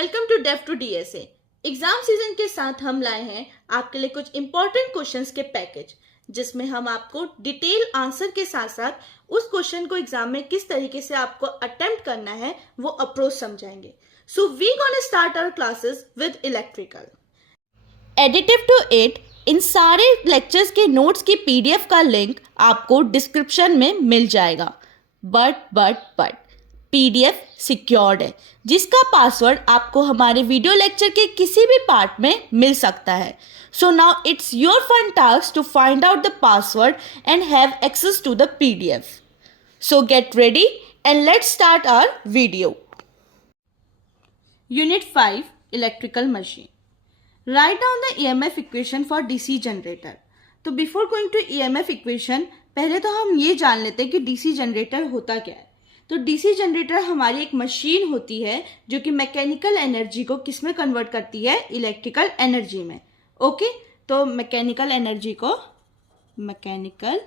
Welcome to def to DSA. Exam season के साथ हम लाए हैं आपके लिए कुछ इंपॉर्टेंट क्वेश्चंस के पैकेज, जिसमें हम आपको डिटेल आंसर के साथ साथ उस क्वेश्चन को एग्जाम में किस तरीके से आपको अटेम्प्ट करना है वो अप्रोच समझाएंगे। So we gonna start our classes with electrical. Additive to it, इन सारे लेक्चर्स के नोट्स की पीडीएफ का लिंक आपको डिस्क्रिप्शन में मिल जाएगा। बट पीडीएफ सिक्योर्ड है, जिसका पासवर्ड आपको हमारे वीडियो लेक्चर के किसी भी पार्ट में मिल सकता है। So now it's your fun task to find out the password and have access to the PDF. So get ready and let's start our video. Unit 5 electrical machine. Write down the EMF equation for DC generator. तो before going to EMF equation, पहले तो हम ये जान लेते हैं कि DC generator होता क्या है। तो डीसी जनरेटर हमारी एक मशीन होती है जो कि मैकेनिकल एनर्जी को किस में कन्वर्ट करती है, इलेक्ट्रिकल एनर्जी में। ओके, तो मैकेनिकल एनर्जी को मैकेनिकल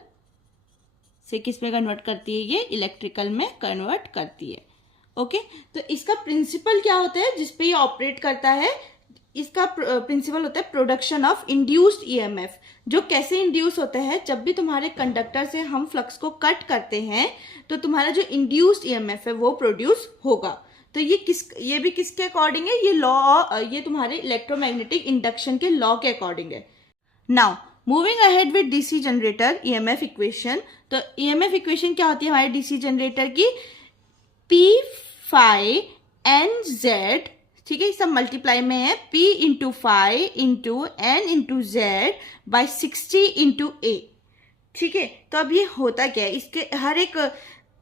से किस में कन्वर्ट करती है, ये इलेक्ट्रिकल में कन्वर्ट करती है। ओके, तो इसका प्रिंसिपल क्या होता है जिसपे ये ऑपरेट करता है? इसका प्रिंसिपल होता है प्रोडक्शन ऑफ इंड्यूस्ड ईएमएफ। जो कैसे इंड्यूस होता है, जब भी तुम्हारे कंडक्टर से हम फ्लक्स को कट करते हैं तो तुम्हारा जो इंड्यूस्ड ईएमएफ है वो प्रोड्यूस होगा। तो ये भी किसके अकॉर्डिंग है? ये तुम्हारे इलेक्ट्रोमैग्नेटिक इंडक्शन के लॉ के अकॉर्डिंग है। Now moving ahead with DC generator EMF equation. तो ईएमएफ इक्वेशन क्या होती है हमारे डीसी जनरेटर की? P phi N Z, ठीक है, सब मल्टीप्लाई में है, P into phi into N into Z by 60 into A। ठीक है, तो अब ये होता क्या है? इसके हर एक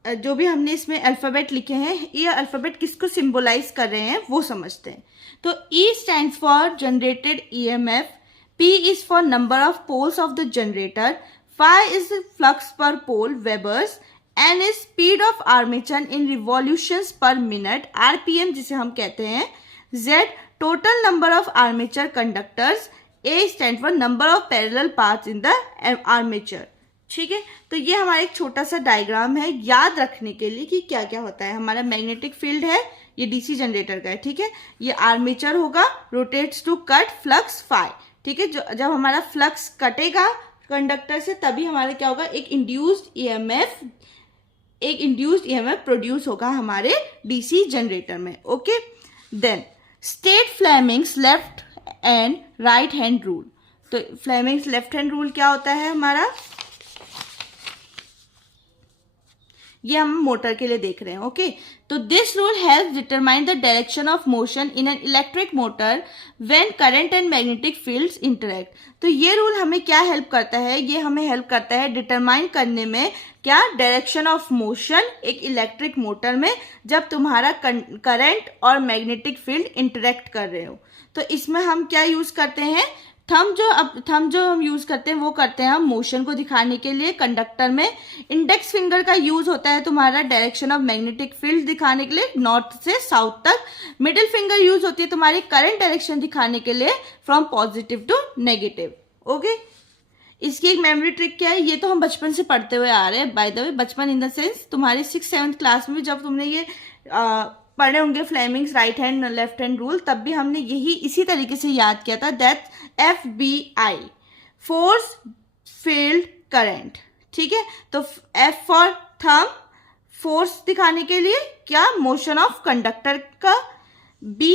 जो भी हमने इसमें अल्फ़ाबेट लिखे हैं, ये अल्फ़ाबेट किसको सिंबलाइज कर रहे हैं वो समझते हैं। तो E stands for generated EMF, P is for number of poles of the generator, phi is flux per pole webers, N is speed of armature in revolutions per minute, RPM जिसे हम कहते हैं, Z total number of armature conductors, A stand for number of parallel paths in the armature. ठीक है, तो ये हमारा एक छोटा सा डायग्राम है याद रखने के लिए कि क्या क्या होता है। हमारा मैग्नेटिक फील्ड है, ये डीसी जनरेटर का है। ठीक है, ये आर्मेचर होगा, rotates to cut flux phi. ठीक है, जब हमारा फ्लक्स कटेगा कंडक्टर से तभी हमारा क्या होगा, एक इंड्यूस्ड ईएमएफ प्रोड्यूस होगा हमारे डीसी जनरेटर में। Okay, then state Fleming's left and right hand rule. तो फ्लेमिंग्स लेफ्ट हैंड रूल क्या होता है हमारा? ये हम मोटर के लिए देख रहे हैं। ओके, तो this rule help determine the direction of motion in an electric motor when current and magnetic fields interact. तो ये रूल हमें क्या हेल्प करता है? ये हमें हेल्प करता है डिटरमाइन करने में क्या, डायरेक्शन ऑफ मोशन एक इलेक्ट्रिक मोटर में जब तुम्हारा करंट और मैग्नेटिक फील्ड इंटरेक्ट कर रहे हो। तो इसमें हम क्या यूज करते हैं? थंब जो हम यूज करते हैं वो करते हैं हम मोशन को दिखाने के लिए कंडक्टर में। इंडेक्स फिंगर का यूज होता है तुम्हारा डायरेक्शन ऑफ मैग्नेटिक फील्ड दिखाने के लिए नॉर्थ से साउथ तक। मिडिल फिंगर यूज होती है तुम्हारी करंट डायरेक्शन दिखाने के लिए from positive to negative. Okay, इसकी एक मेमोरी ट्रिक क्या है, ये तो हम बचपन से पढ़ते हुए आ रहे हैं। बाय द वे, बचपन इन द सेंस तुम्हारी 6th-7th क्लास में जब तुमने ये पढ़े होंगे Fleming's right hand left hand rule, तब भी हमने यही इसी तरीके से याद किया था। That FBI, force field current. ठीक है, तो F फॉर थंब, फोर्स दिखाने के लिए क्या, मोशन ऑफ कंडक्टर का। B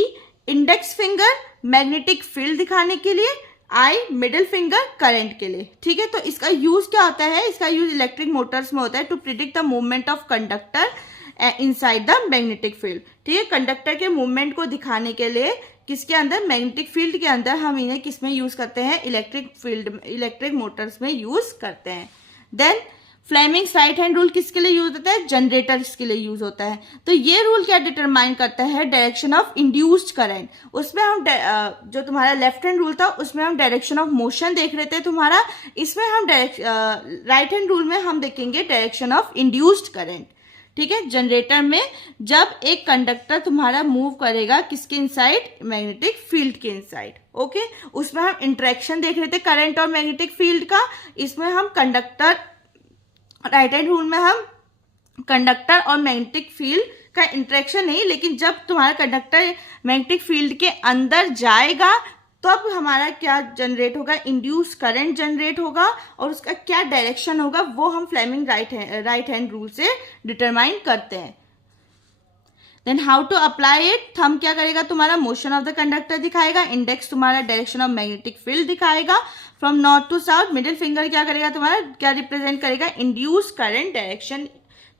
index finger, magnetic field दिखाने के लिए। I मिडिल फिंगर, करंट के लिए। ठीक है, तो इसका यूज क्या होता है? इसका यूज इलेक्ट्रिक मोटर्स में होता है to predict the movement of conductor inside the magnetic field. ठीक है, कंडक्टर के मूवमेंट को दिखाने के लिए किसके अंदर, मैग्नेटिक फील्ड के अंदर हम इन्हें किसमें यूज करते हैं, इलेक्ट्रिक मोटर्स में यूज करते हैं। Then Fleming's right hand rule किसके लिए यूज होता है? जनरेटर्स के लिए यूज होता है। तो ये रूल क्या डिटरमाइन करता है? Direction of induced current. उसमें हम जो तुम्हारा लेफ्ट हैंड रूल था उसमें हम डायरेक्शन ऑफ मोशन देख रहे थे तुम्हारा, इसमें हम राइट हैंड रूल में हम देखेंगे डायरेक्शन ऑफ इंड्यूस्ड करंट। ठीक है, जनरेटर में जब एक कंडक्टर तुम्हारा मूव करेगा किसके इनसाइड, मैग्नेटिक फील्ड के इनसाइड। ओके, उसमें हम इंटरेक्शन देख रहे थे करंट और मैग्नेटिक फील्ड का। इसमें हम कंडक्टर राइट हैंड रूल में हम कंडक्टर और मैग्नेटिक फील्ड का इंटरेक्शन नहीं, लेकिन जब तुम्हारा कंडक्टर मैग्नेटिक फील्ड के अंदर जाएगा तब हमारा क्या जनरेट होगा, इंड्यूस करंट जनरेट होगा, और उसका क्या डायरेक्शन होगा वो हम फ्लेमिंग राइट हैंड रूल से डिटरमाइन करते हैं। Then how to apply it, thumb क्या करेगा, तुम्हारा मोशन ऑफ द कंडक्टर दिखाएगा, इंडेक्स तुम्हारा डायरेक्शन ऑफ मैग्नेटिक फील्ड दिखाएगा from north to south, middle finger क्या करेगा, तुम्हारा क्या रिप्रेजेंट करेगा, इंड्यूस करंट डायरेक्शन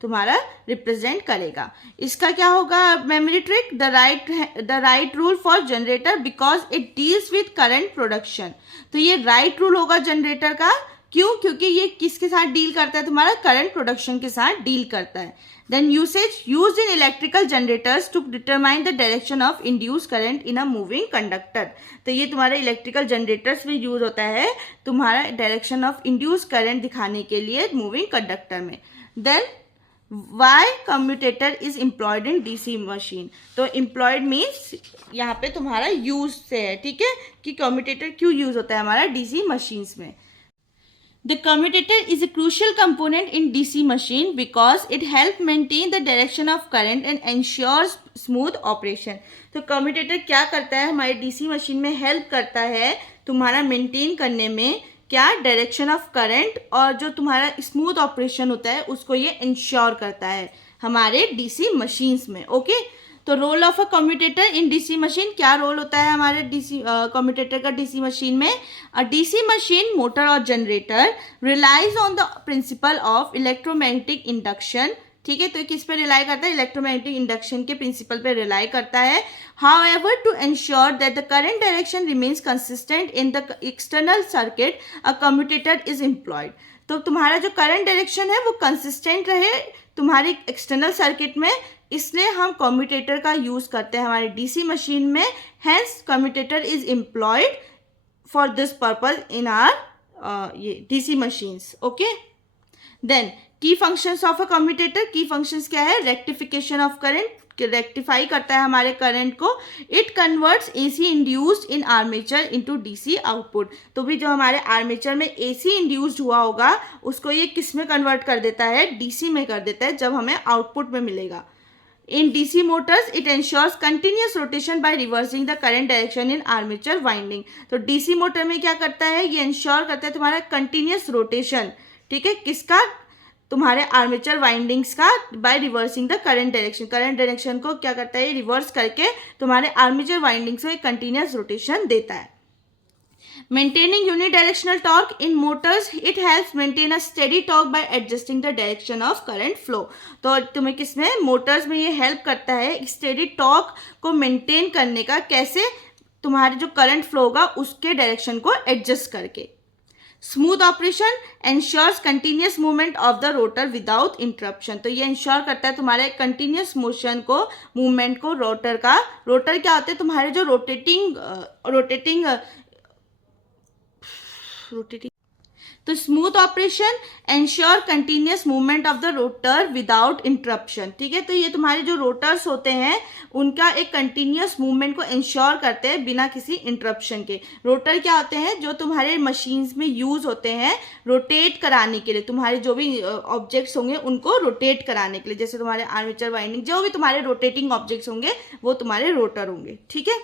तुम्हारा रिप्रेजेंट करेगा। इसका क्या होगा memory trick, the right rule for generator because it deals with current production. तो ये राइट रूल होगा जनरेटर का, क्यों, क्योंकि ये किसके साथ डील करता है, तुम्हारा करंट प्रोडक्शन के साथ डील करता है। Then usage used in electrical generators to determine the direction of induce current in a moving conductor. तो ये तुम्हारे इलेक्ट्रिकल जनरेटर्स में यूज होता है तुम्हारा डायरेक्शन ऑफ इंड्यूस करंट दिखाने के लिए मूविंग कंडक्टर में। Then why commutator is employed in DC machine, तो एम्प्लॉयड मीन्स यहाँ पे तुम्हारा यूज से है, ठीक है, कि कम्यूटेटर क्यों यूज होता है हमारा डीसी मशीन्स में। The commutator is a crucial component in DC machine because it helps maintain the direction of current and ensures smooth operation. तो commutator क्या करता है हमारे DC मशीन में, हेल्प करता है तुम्हारा मेंटेन करने में क्या, डायरेक्शन ऑफ करंट, और जो तुम्हारा स्मूथ ऑपरेशन होता है उसको ये इंश्योर करता है हमारे डीसी मशीन्स में। ओके, तो role of a commutator in DC machine, क्या रोल होता है हमारे डीसी कम्यूटेटर का डीसी मशीन में। अ डीसी मशीन मोटर और generator relies on the principle of electromagnetic induction, ठीक है, तो किस पे रिलाई करता है, इलेक्ट्रोमैग्नेटिक इंडक्शन के प्रिंसिपल पे रिलाई करता है। However to ensure that the current direction remains consistent in the external circuit a commutator is employed. तो तुम्हारा जो करंट डायरेक्शन है वो कंसिस्टेंट रहे तुम्हारी एक्सटर्नल सर्किट में, इसलिए हम कम्यूटेटर का यूज करते हैं हमारे डीसी मशीन में। Hence commutator is employed for this purpose in our ये DC machines. Okay, then key functions of a commutator, key functions क्या है, रेक्टिफिकेशन ऑफ करंट, रेक्टिफाई करता है हमारे करंट को। It converts AC induced in armature into DC output, तो भी जो हमारे आर्मेचर में एसी इंड्यूस्ड हुआ होगा उसको ये किस में कन्वर्ट कर देता है, डीसी में कर देता है, जब हमें आउटपुट में मिलेगा। In DC motors, it ensures continuous rotation by reversing the current direction in armature winding. तो DC मोटर में क्या करता है, ये इंश्योर करता है तुम्हारा कंटिन्यूस रोटेशन, ठीक है, किसका, तुम्हारे आर्मेचर वाइंडिंग्स का, by reversing the current direction, current direction को क्या करता है, रिवर्स करके तुम्हारे आर्मेचर वाइंडिंग्स को एक कंटिन्यूस रोटेशन देता है। Maintaining unidirectional torque in motors, it helps maintain a steady torque by adjusting the direction of current flow. तो तुम्हें किसमें, मोटर्स में ये हेल्प करता है स्टेडी टॉर्क को मेंटेन करने का, कैसे, तुम्हारे जो करंट फ्लो होगा उसके डायरेक्शन को एडजस्ट करके। Smooth operation ensures continuous movement of the rotor without interruption, तो ये इंश्योर करता है तुम्हारे कंटिन्यूस मोशन को, मूवमेंट को रोटर का। रोटर क्या होते हैं, तुम्हारे जो रोटेटिंग तो smooth operation ensure continuous movement of the rotor without interruption, ठीक है, तो ये तुम्हारे जो रोटर्स होते हैं उनका एक कंटिन्यूस मूवमेंट को इंश्योर करते हैं बिना किसी इंटरप्शन के। रोटर क्या होते हैं, जो तुम्हारे मशीन्स में यूज होते हैं रोटेट कराने के लिए, तुम्हारे जो भी ऑब्जेक्ट्स होंगे उनको रोटेट कराने के लिए, जैसे तुम्हारे आर्मेचर वाइंडिंग, जो भी तुम्हारे रोटेटिंग ऑब्जेक्ट्स होंगे वो तुम्हारे रोटर होंगे, ठीक है।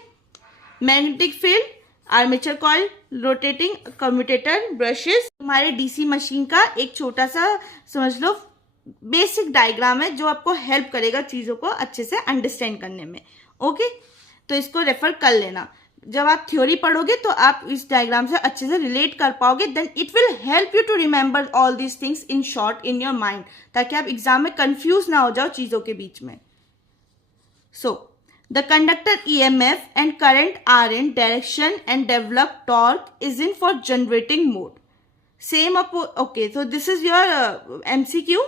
Magnetic field, armature coil, rotating commutator, brushes, तुम्हारे डीसी मशीन का एक छोटा सा समझ लो बेसिक डायग्राम है जो आपको हेल्प करेगा चीज़ों को अच्छे से अंडरस्टैंड करने में। ओके, तो इसको रेफर कर लेना, जब आप थ्योरी पढ़ोगे तो आप इस डायग्राम से अच्छे से रिलेट कर पाओगे, then it will help you to remember all these things in short in your mind, ताकि आप एग्जाम में कंफ्यूज ना हो जाओ चीज़ों के बीच में। सो the conductor EMF and current are in direction and develop torque is in for generating mode. Same okay, so this is your MCQ,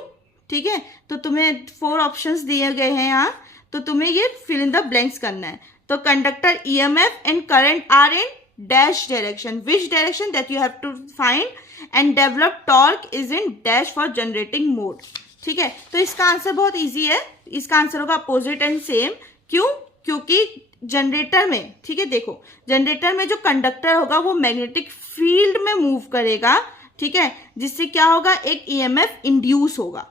ठीक है, तो तुम्हें 4 ऑप्शंस दिए गए हैं यहाँ, तो तुम्हें ये fill in the blanks करना है। तो conductor EMF and current are in dash direction, which direction that you have to find, and develop torque is in dash for generating mode, ठीक है। तो इसका आंसर बहुत इजी है, इसका आंसर होगा अपोजिट एंड सेम। क्यों, क्योंकि जनरेटर में, ठीक है, देखो जनरेटर में जो कंडक्टर होगा वो मैग्नेटिक फील्ड में मूव करेगा, ठीक है, जिससे क्या होगा, एक ईएमएफ इंड्यूस होगा,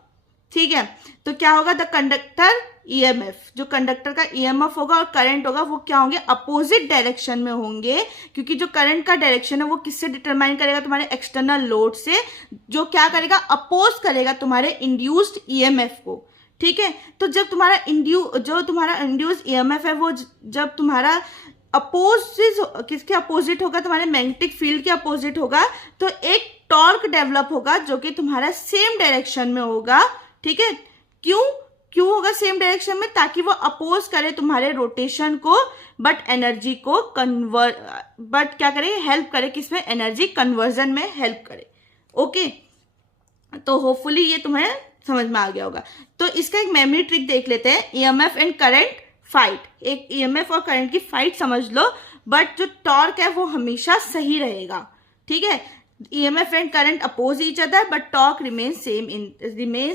ठीक है। तो क्या होगा, द कंडक्टर ईएमएफ, जो कंडक्टर का ईएमएफ होगा और करंट होगा वो क्या होंगे, अपोजिट डायरेक्शन में होंगे, क्योंकि जो करंट का डायरेक्शन है वो किससे डिटरमाइन करेगा, तुम्हारे एक्सटर्नल लोड से, जो क्या करेगा, अपोज करेगा तुम्हारे इंड्यूस्ड ईएमएफ को। ठीक है। तो जब तुम्हारा इंड्यूस्ड ईएमएफ है वो जब तुम्हारा किसके अपोजिट होगा, तुम्हारे मैग्नेटिक फील्ड के अपोजिट होगा, तो एक टॉर्क डेवलप होगा जो कि तुम्हारा सेम डायरेक्शन में होगा। ठीक है। क्यों होगा सेम डायरेक्शन में, ताकि वो अपोज करे तुम्हारे रोटेशन को, बट एनर्जी को क्या करे, हेल्प करे, किसमें, एनर्जी कन्वर्जन में हेल्प करे। ओके, तो होपफुली ये तुम्हें समझ में आ गया होगा। तो इसका एक मेमोरी ट्रिक देख लेते हैं, ईएमएफ एंड करंट फाइट। एक ईएमएफ और करंट की फाइट समझ लो, बट जो टॉर्क है वो हमेशा सही रहेगा। ठीक है। EMF and current oppose each other, but torque remains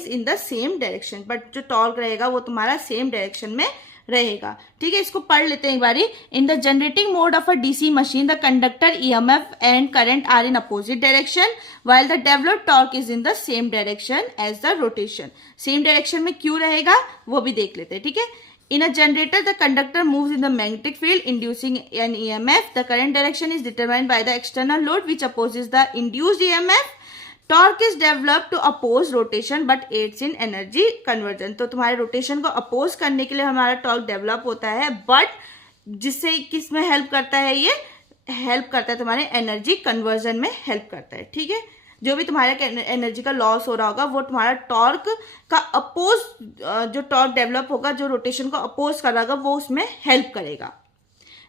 in the same direction, but जो टॉर्क रहेगा वो तुम्हारा सेम डायरेक्शन में रहेगा। ठीक है। इसको पढ़ लेते हैं एक बारी। In the generating mode of a DC machine the conductor EMF and current are in opposite direction while the developed torque is in the same direction as the rotation। Same direction में क्यों रहेगा वो भी देख लेते हैं। ठीक है। In a generator, the conductor moves in the magnetic field, inducing an EMF. The current direction is determined by the external load, which opposes the induced EMF. Torque is developed to oppose rotation, but aids in energy conversion. तो तुम्हारे rotation को oppose करने के लिए हमारा torque develop होता है, but जिससे किस में हेल्प करता है, ये हेल्प करता है तुम्हारे एनर्जी कन्वर्जन में हेल्प करता है। ठीक है। जो भी तुम्हारे एनर्जी का लॉस हो रहा होगा वो तुम्हारा टॉर्क का अपोज, जो टॉर्क डेवलप होगा जो रोटेशन को अपोज कर रहा होगा वो उसमें हेल्प करेगा।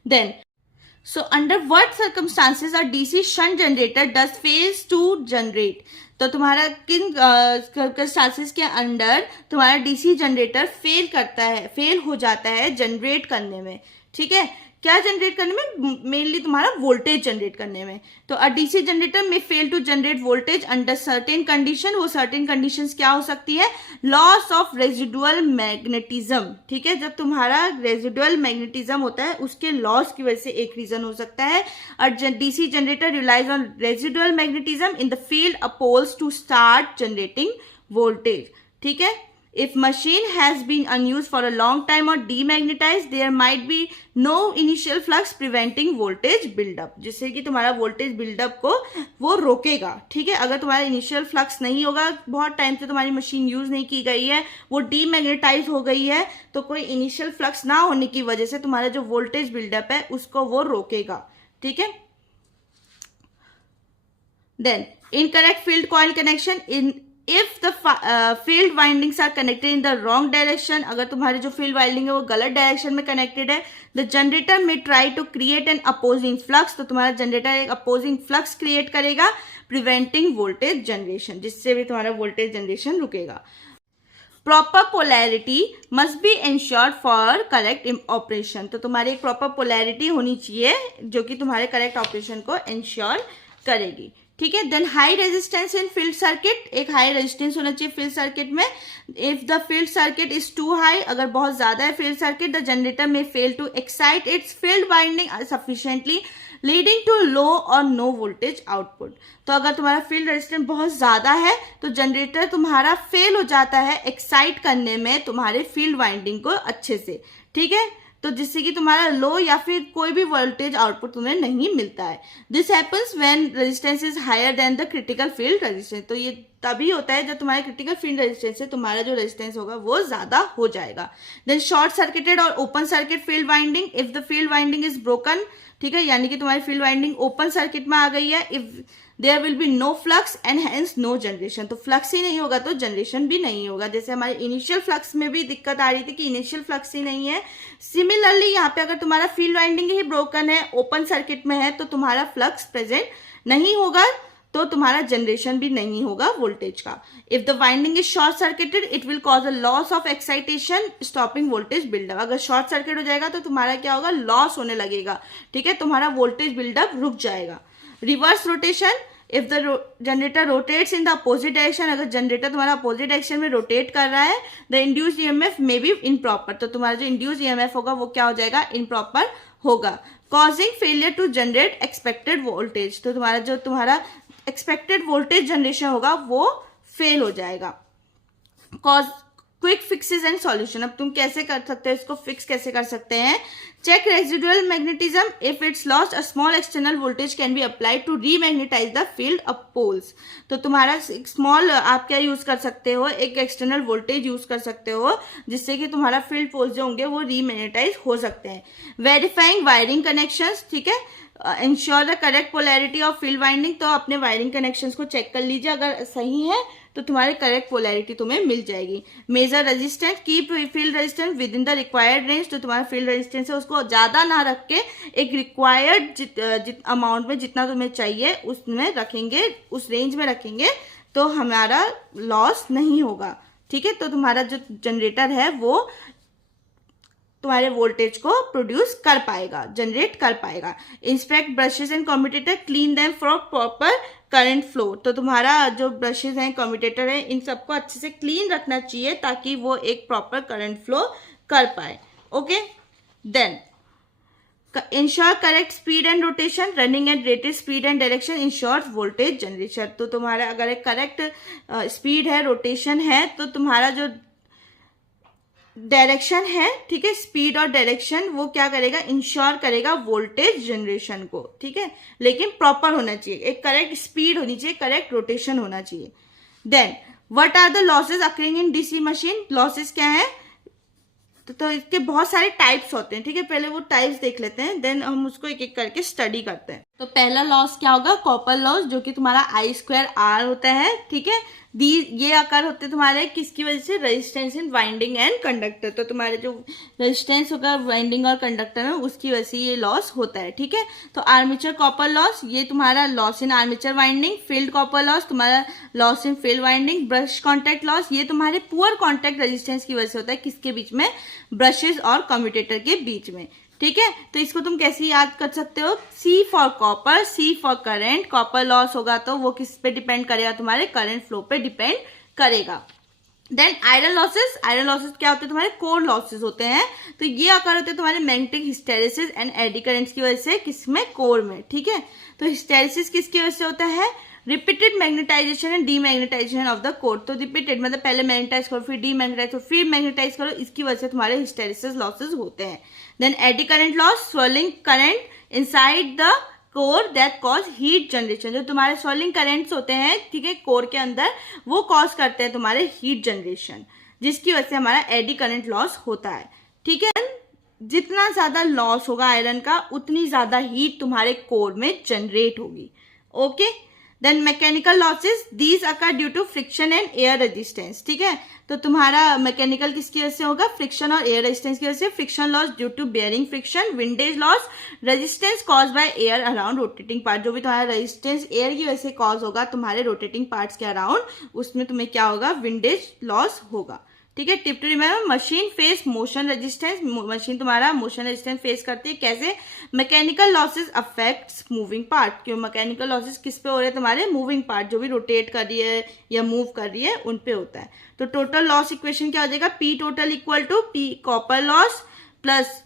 Then so under what circumstances are DC shunt generator does fails to generate. तो तुम्हारा किन सर्कमस्टांसेस के अंडर तुम्हारा डीसी जनरेटर फेल हो जाता है जनरेट करने में। ठीक है। क्या जनरेट करने में, मेनली तुम्हारा वोल्टेज जनरेट करने में। तो अ डीसी जनरेटर में fail to generate voltage under certain condition. वो सर्टेन कंडीशंस क्या हो सकती है, लॉस ऑफ रेजिडुअल मैग्नेटिज्म। ठीक है। जब तुम्हारा रेजिडुअल मैग्नेटिज्म होता है उसके लॉस की वजह से एक रीजन हो सकता है। और DC generator relies on residual magnetism in the field oppose to start generating voltage. ठीक है। If machine has been unused for a long time or demagnetized, there might be no initial flux preventing voltage buildup, जिससे कि तुम्हारा voltage buildup को वो रोकेगा। ठीक है। अगर तुम्हारा इनिशियल फ्लक्स नहीं होगा, बहुत टाइम से तुम्हारी मशीन यूज नहीं की गई है, वो डीमैग्नेटाइज हो गई है, तो कोई इनिशियल फ्लक्स ना होने की वजह से तुम्हारा जो वोल्टेज बिल्डअप है उसको वो रोकेगा। ठीक है। Then incorrect field coil connection if the field windings are connected in the wrong direction, अगर तुम्हारी जो फील्ड वाइंडिंग है वो गलत डायरेक्शन में कनेक्टेड है, the generator may try to create an opposing flux. तो तुम्हारा जनरेटर एक अपोजिंग फ्लक्स क्रिएट करेगा, प्रिवेंटिंग वोल्टेज जनरेशन, जिससे भी तुम्हारा वोल्टेज जनरेशन रुकेगा। Proper polarity must be ensured for correct operation. तो तुम्हारी एक प्रॉपर पोलैरिटी होनी चाहिए जो कि तुम्हारे करेक्ट ऑपरेशन को इंश्योर करेगी। ठीक है। Then high resistance in field circuit, एक हाई रेजिस्टेंस होना चाहिए फील्ड सर्किट में। If the field circuit is too high, अगर बहुत ज्यादा है फील्ड सर्किट, द जनरेटर में fail to excite its field winding sufficiently leading to low or no voltage output. तो अगर तुम्हारा फील्ड रेजिस्टेंस बहुत ज्यादा है तो जनरेटर तुम्हारा फेल हो जाता है एक्साइट करने में तुम्हारे फील्ड वाइंडिंग को अच्छे से। ठीक है। तो जिससे कि तुम्हारा लो या फिर कोई भी वोल्टेज आउटपुट तुम्हें नहीं मिलता है। This happens when resistance is higher than the critical field resistance. तो ये तभी होता है जब तुम्हारे क्रिटिकल फील्ड रेजिस्टेंस से तुम्हारा जो रेजिस्टेंस होगा वो ज्यादा हो जाएगा। देन शॉर्ट सर्किटेड और open circuit field winding, if the field winding is broken, ठीक है, यानी कि तुम्हारी फील्ड वाइंडिंग ओपन सर्किट में आ गई है, if there will be no flux and hence no generation. तो फ्लक्स ही नहीं होगा तो जनरेशन भी नहीं होगा। जैसे हमारे इनिशियल फ्लक्स में भी दिक्कत आ रही थी कि इनिशियल फ्लक्स ही नहीं है, सिमिलरली यहाँ पे अगर तुम्हारा फील्ड वाइंडिंग ही ब्रोकन है, ओपन सर्किट में है, तो तुम्हारा फ्लक्स प्रेजेंट नहीं होगा, तो तुम्हारा जनरेशन भी नहीं होगा वोल्टेज का। If the winding is short circuited it will cause a loss of excitation stopping voltage buildup. अगर शॉर्ट सर्किट हो जाएगा तो तुम्हारा क्या होगा, लॉस होने लगेगा। ठीक है। तुम्हारा वोल्टेज बिल्डअप रुक जाएगा। Reverse rotation, if the generator rotates in the opposite direction, अगर जनरेटर तुम्हारा अपोजिट डायरेक्शन में रोटेट कर रहा है, the induced EMF may be improper. तो तुम्हारा जो इंड्यूस्ड ईएमएफ होगा वो क्या हो जाएगा, इनप्रॉपर होगा। Causing failure to generate expected voltage, तो तुम्हारा एक्सपेक्टेड वोल्टेज जनरेशन होगा वो फेल हो जाएगा। Cause quick fixes and solution. अब तुम कैसे कर सकते हो इसको, फिक्स कैसे कर सकते हैं? Check residual magnetism, if it's lost a small external voltage can be applied to remagnetise the field of poles. तो तुम्हारा स्मॉल आप क्या यूज कर सकते हो, एक एक्सटर्नल वोल्टेज यूज कर सकते हो जिससे कि तुम्हारा फील्ड पोल्स जो होंगे वो रीमैग्नेटाइज हो सकते हैं। वेरीफाइंग वायरिंग कनेक्शंस, ठीक है, ensure the correct polarity of field winding. तो अपने वायरिंग कनेक्शंस को चेक कर लीजिए, अगर सही है तो तुम्हारे करेक्ट पोलैरिटी तुम्हें मिल जाएगी। Measure resistance, keep field resistance within the required range. तो तुम्हारा फील्ड रेजिस्टेंस है उसको ज़्यादा ना रख के एक रिक्वायर्ड अमाउंट में जितना तुम्हें चाहिए उसमें रखेंगे, उस रेंज में रखेंगे तो हमारा लॉस नहीं होगा। ठीक है, तो तुम्हारा जो जनरेटर है वो तुम्हारे वोल्टेज को प्रोड्यूस कर पाएगा, जनरेट कर पाएगा। Inspect brushes and commutator, clean them for proper current flow. तो तुम्हारा जो ब्रशेस हैं, कम्यूटेटर हैं, इन सबको अच्छे से क्लीन रखना चाहिए ताकि वो एक प्रॉपर करंट फ्लो कर पाए। Okay, then ensure correct speed and rotation, running at rated speed and direction ensure voltage generation. तो तुम्हारा अगर एक करेक्ट स्पीड है, रोटेशन है, तो तुम्हारा जो डायरेक्शन है, ठीक है, स्पीड और डायरेक्शन वो क्या करेगा, इंश्योर करेगा वोल्टेज जनरेशन को। ठीक है, लेकिन प्रॉपर होना चाहिए, एक करेक्ट स्पीड होनी चाहिए, करेक्ट रोटेशन होना चाहिए। Then what are the losses occurring in DC machine? Losses क्या है? तो इसके बहुत सारे टाइप्स होते हैं। ठीक है, पहले वो टाइप्स देख लेते हैं, देन हम उसको एक एक करके स्टडी करते हैं। तो पहला लॉस क्या होगा, कॉपर लॉस, जो कि तुम्हारा I²R होता है। ठीक है, ये आकार होते हैं तुम्हारे किसकी वजह से, resistance in winding and conductor. तो तुम्हारे जो रेजिस्टेंस होगा वाइंडिंग और कंडक्टर में उसकी वजह से ये लॉस होता है। ठीक है, तो आर्मेचर कॉपर लॉस, ये तुम्हारा loss in armature winding. Field copper loss, तुम्हारा loss in field winding. Brush contact loss, ये तुम्हारे पुअर कॉन्टैक्ट रेजिस्टेंस की वजह से होता है, किसके बीच में, ब्रशेस और कम्यूटेटर के बीच में। ठीक है, तो इसको तुम कैसे याद कर सकते हो, C for copper, C for current. Copper loss होगा तो वो किस पे डिपेंड करेगा, तुम्हारे करंट फ्लो पे डिपेंड करेगा। Then iron losses, iron losses क्या होते हैं, तुम्हारे कोर लॉसेस होते हैं। तो ये आकार होते हैं तुम्हारे magnetic hysteresis and eddy currents की वजह से, किसमें, कोर में। ठीक है, तो हिस्टेरिसिस किसकी वजह से होता है, repeated magnetization and demagnetization of the core. तो रिपीटेड मतलब पहले मैग्नेटाइज करो, फिर डीमैग्नेटाइज करो, फिर मैग्नेटाइज करो, इसकी वजह से तुम्हारे हिस्टेरिसिस लॉसेस होते हैं। Then eddy current loss, swelling current inside the core that cause heat generation. जो तुम्हारे स्वेलिंग करंट्स होते हैं, ठीक है, कोर के अंदर, वो कॉज करते हैं तुम्हारे हीट जनरेशन, जिसकी वजह से हमारा एडी करंट लॉस होता है। ठीक है, जितना ज्यादा लॉस होगा आयरन का उतनी ज्यादा हीट तुम्हारे कोर में जनरेट होगी। Okay, then mechanical losses, these occur due to friction and air resistance. ठीक है, तो तुम्हारा मैकेनिकल किसकी वजह से होगा, फ्रिक्शन और एयर रेजिस्टेंस की वजह से। Friction loss due to bearing friction. Windage loss, resistance cause by air around rotating part. जो भी तुम्हारा रेजिस्टेंस एयर की वजह से कॉज होगा तुम्हारे रोटेटिंग पार्ट्स के अराउंड, उसमें तुम्हें क्या होगा, विंडेज लॉस होगा। ठीक है, tip to remember, machine face motion resistance, machine तुम्हारा मोशन रेजिस्टेंस फेस करती है। कैसे, mechanical losses affects moving part. क्यों मैकेनिकल लॉसेस किस पे हो रहे हैं, तुम्हारे मूविंग पार्ट, जो भी रोटेट कर रही है या मूव कर रही है उन पे होता है। तो टोटल लॉस इक्वेशन क्या हो जाएगा, P total equal to P copper loss plus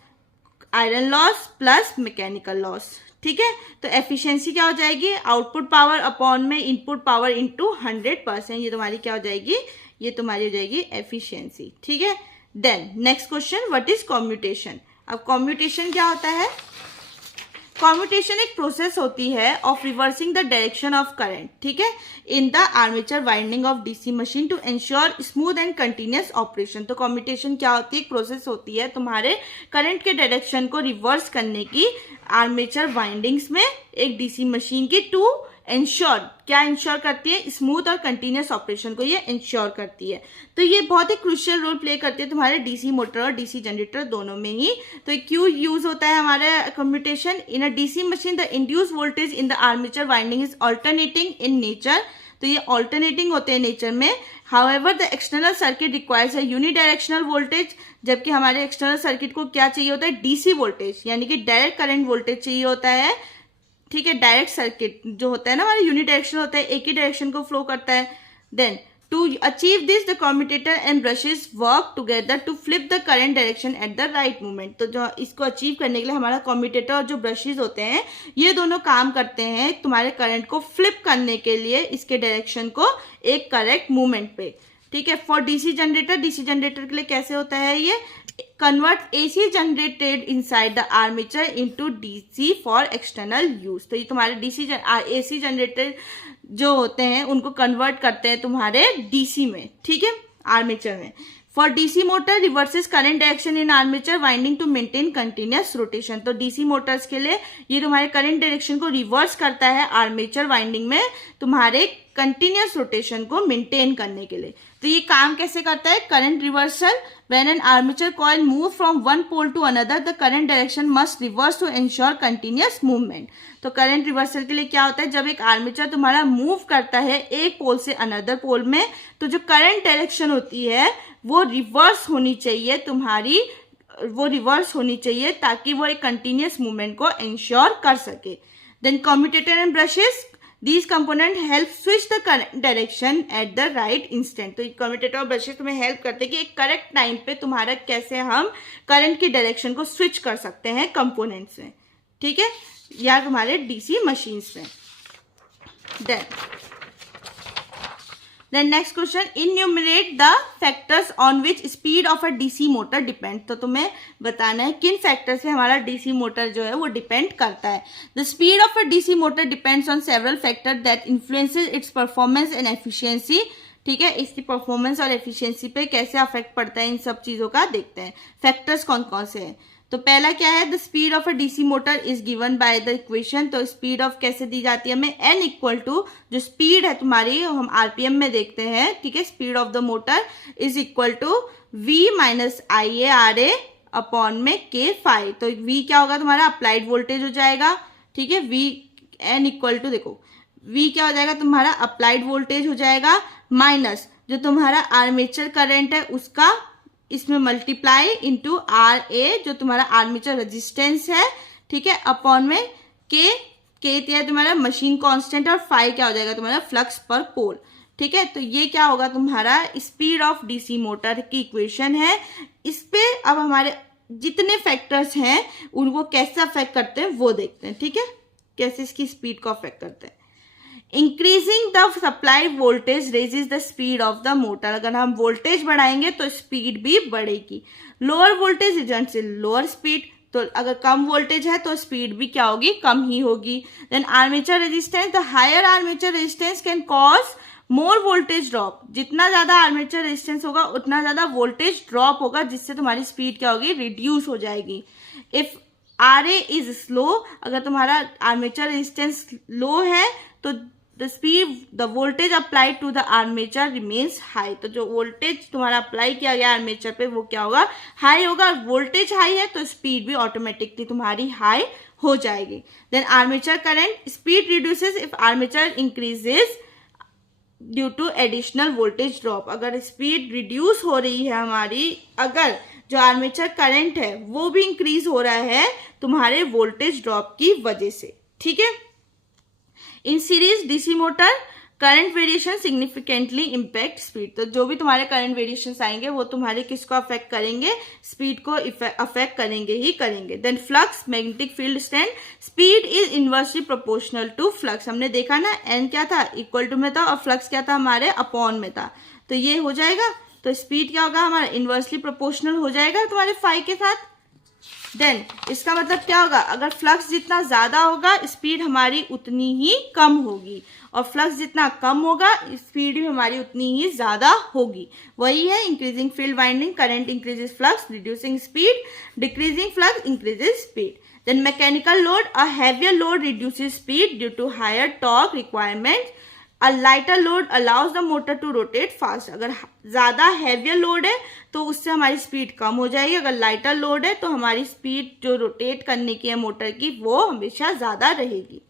iron loss plus mechanical loss. ठीक है, तो एफिशिएंसी क्या हो जाएगी, आउटपुट पावर अपॉन में इनपुट पावर इंटू 100%। ये तुम्हारी क्या हो जाएगी, ये तुम्हारी हो जाएगी एफिशिएंसी। ठीक है, then next question, what is commutation. अब कम्यूटेशन क्या होता है, कम्यूटेशन एक प्रोसेस होती है of reversing the direction of current, ठीक है, in the armature winding of DC machine to ensure smooth and continuous operation. तो कम्यूटेशन क्या होती है, एक प्रोसेस होती है तुम्हारे करंट के डायरेक्शन को रिवर्स करने की आर्मेचर वाइंडिंग्स में एक डीसी मशीन की, टू इंश्योर, क्या इंश्योर करती है, स्मूथ और कंटिन्यूअस ऑपरेशन को ये इंश्योर करती है। तो ये बहुत ही क्रूशियल रोल प्ले करती है तुम्हारे डीसी मोटर और डीसी जनरेटर दोनों में ही। तो क्यों यूज होता है हमारे commutation, in a DC machine the induce voltage in the armature winding is alternating in nature. तो ये ऑल्टरनेटिंग होते हैं नेचर में। However the external circuit requires a unidirectional voltage, जबकि हमारे एक्सटर्नल सर्किट को क्या चाहिए होता है, डीसी वोल्टेज, यानी कि डायरेक्ट करंट वोल्टेज चाहिए होता है। ठीक है, डायरेक्ट सर्किट जो होता है ना हमारा यूनिडायरेक्शनल होता है, एक ही डायरेक्शन को फ्लो करता है। Then to achieve this the commutator and brushes work together to flip the current direction at the right moment. तो जो इसको अचीव करने के लिए हमारा कम्यूटेटर और जो ब्रशेस होते हैं ये दोनों काम करते हैं तुम्हारे करंट को फ्लिप करने के लिए, इसके डायरेक्शन को एक करेक्ट मूवमेंट पे। ठीक है। फॉर डीसी जनरेटर के लिए कैसे होता है ये, convert AC generated inside the armature into DC for external use. तो ये तुम्हारे एसी जनरेटर जो होते हैं उनको कन्वर्ट करते हैं तुम्हारे डीसी में, ठीक है, आर्मेचर में। For DC motor reverses current direction in armature winding to maintain continuous rotation. तो डीसी मोटर्स के लिए ये तुम्हारे करंट डायरेक्शन को रिवर्स करता है आर्मेचर वाइंडिंग में तुम्हारे कंटिन्यूअस रोटेशन को मेंटेन करने के लिए। तो ये काम कैसे करता है, current reversal, when an armature coil move from one pole to another the current direction must reverse to ensure continuous movement. तो करंट रिवर्सल के लिए क्या होता है, जब एक आर्मेचर तुम्हारा मूव करता है एक पोल से अनदर पोल में, तो जो करंट डायरेक्शन होती है वो रिवर्स होनी चाहिए तुम्हारी, वो रिवर्स होनी चाहिए ताकि वो एक कंटिन्यूअस मूवमेंट को इंश्योर कर सके। Then commutator and brushes, these component help switch the current direction at the right instant। तो कम्यूटेटर और ब्रशेस तुम्हें हेल्प करते हैं कि एक करेक्ट टाइम पे तुम्हारा कैसे हम करंट की डायरेक्शन को स्विच कर सकते हैं कंपोनेंट्स में, ठीक है, या तुम्हारे डीसी मशीन्स में। Then next question, enumerate the factors on which speed of a DC motor depends। तो तुम्हें बताना है किन फैक्टर्स पे हमारा डीसी मोटर जो है वो डिपेंड करता है। The speed of a DC motor depends on several factors that influences its performance and efficiency। ठीक है, इसकी परफॉर्मेंस और एफिशिएंसी पे कैसे अफेक्ट पड़ता है इन सब चीज़ों का देखते हैं। फैक्टर्स कौन कौन से हैं, तो पहला क्या है, the speed of a DC motor is given by the equation. तो स्पीड ऑफ कैसे दी जाती है हमें, एन इक्वल टू जो स्पीड है तुम्हारी हम आरपीएम में देखते हैं, ठीक है, speed of the motor is equal to V minus I A R A upon में के फाई। तो वी क्या होगा तुम्हारा अप्लाइड वोल्टेज हो जाएगा, ठीक है, वी एन इक्वल टू देखो वी क्या हो जाएगा तुम्हारा अप्लाइड वोल्टेज हो जाएगा माइनस जो तुम्हारा आर्मेचर करंट है उसका इसमें मल्टीप्लाई इंटू आर ए जो तुम्हारा आर्मेचर रेजिस्टेंस है, ठीक है, अपॉन में के तुम्हारा मशीन कांस्टेंट और फाई क्या हो जाएगा तुम्हारा फ्लक्स पर पोल, ठीक है। तो ये क्या होगा तुम्हारा स्पीड ऑफ डीसी मोटर की इक्वेशन है। इस पे अब हमारे जितने फैक्टर्स हैं उनको कैसे अफेक्ट करते हैं वो देखते हैं, ठीक है, कैसे इसकी स्पीड को अफेक्ट करते हैं। Increasing the supply voltage raises the speed of the motor. अगर हम वोल्टेज बढ़ाएंगे तो स्पीड भी बढ़ेगी। लोअर वोल्टेज रिजल्ट से लोअर स्पीड, तो अगर कम वोल्टेज है तो स्पीड भी क्या होगी, कम ही होगी। Then armature resistance, the higher armature resistance can cause more voltage drop. जितना ज्यादा आर्मेचर रेजिस्टेंस होगा उतना ज्यादा वोल्टेज ड्रॉप होगा जिससे तुम्हारी स्पीड क्या होगी, रिड्यूस हो जाएगी। If R A is slow, अगर तुम्हारा आर्मेचर रेजिस्टेंस लो है तो the voltage applied to the armature remains high। तो जो वोल्टेज तुम्हारा अप्लाई किया गया आर्मेचर पे वो क्या होगा, हाई होगा। वोल्टेज हाई है तो स्पीड भी ऑटोमेटिकली तुम्हारी हाई हो जाएगी। Then armature current, speed reduces if armature increases due to additional voltage drop. अगर स्पीड रिड्यूस हो रही है हमारी, अगर जो आर्मेचर करंट है वो भी इंक्रीज हो रहा है तुम्हारे वोल्टेज ड्रॉप की वजह से, ठीक है। In series DC motor current variation significantly impact speed. तो जो भी तुम्हारे करंट वेरिएशंस आएंगे वो तुम्हारे किसको अफेक्ट करेंगे, स्पीड को अफेक्ट करेंगे ही करेंगे। Then flux, magnetic field strength, speed is inversely proportional to flux. हमने देखा ना एन क्या था, इक्वल टू में था और फ्लक्स क्या था हमारे अपॉन में था। तो ये हो जाएगा, तो स्पीड क्या होगा हमारा इनवर्सली प्रोपोर्शनल हो जाएगा तुम्हारे फाई के साथ। देन इसका मतलब क्या होगा, अगर फ्लक्स जितना ज्यादा होगा स्पीड हमारी उतनी ही कम होगी, और फ्लक्स जितना कम होगा स्पीड भी हमारी उतनी ही ज्यादा होगी। वही है increasing field winding, current increases flux, reducing speed, decreasing flux increases speed. Then mechanical load, a heavier load reduces speed due to higher torque requirement. A lighter load allows the motor to rotate fast। अगर ज्यादा heavier load है तो उससे हमारी speed कम हो जाएगी, अगर lighter load है तो हमारी स्पीड जो रोटेट करने की है मोटर की वो हमेशा ज्यादा रहेगी।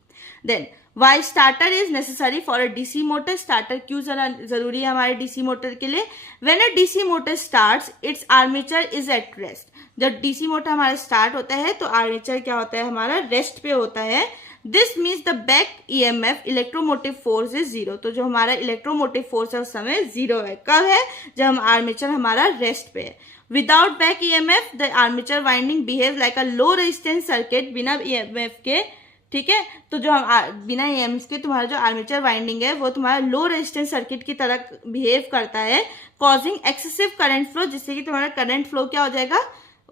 Then why starter is necessary for a DC motor. Starter क्यों जरूरी है हमारे डीसी मोटर के लिए, when a DC motor starts its armature is at rest. जब डीसी मोटर हमारा स्टार्ट होता है तो आर्मेचर क्या होता है हमारा रेस्ट पे होता है। This means the back EMF electromotive force is zero. तो जो हमारा इलेक्ट्रोमोटिव फोर्स है उस समय जीरो है। कब है, जब हम आर्मेचर हमारा रेस्ट पे है। Without back EMF the armature winding behave like a low resistance circuit. बिना ईएमएफ के, ठीक है। तो जो बिना ईएमएफ के तुम्हारा जो आर्मेचर वाइंडिंग है वो तुम्हारा लो रेजिस्टेंस सर्किट की तरह बिहेव करता है, कॉजिंग एक्सेसिव करंट फ्लो, जिससे कि तुम्हारा करंट फ्लो क्या हो जाएगा,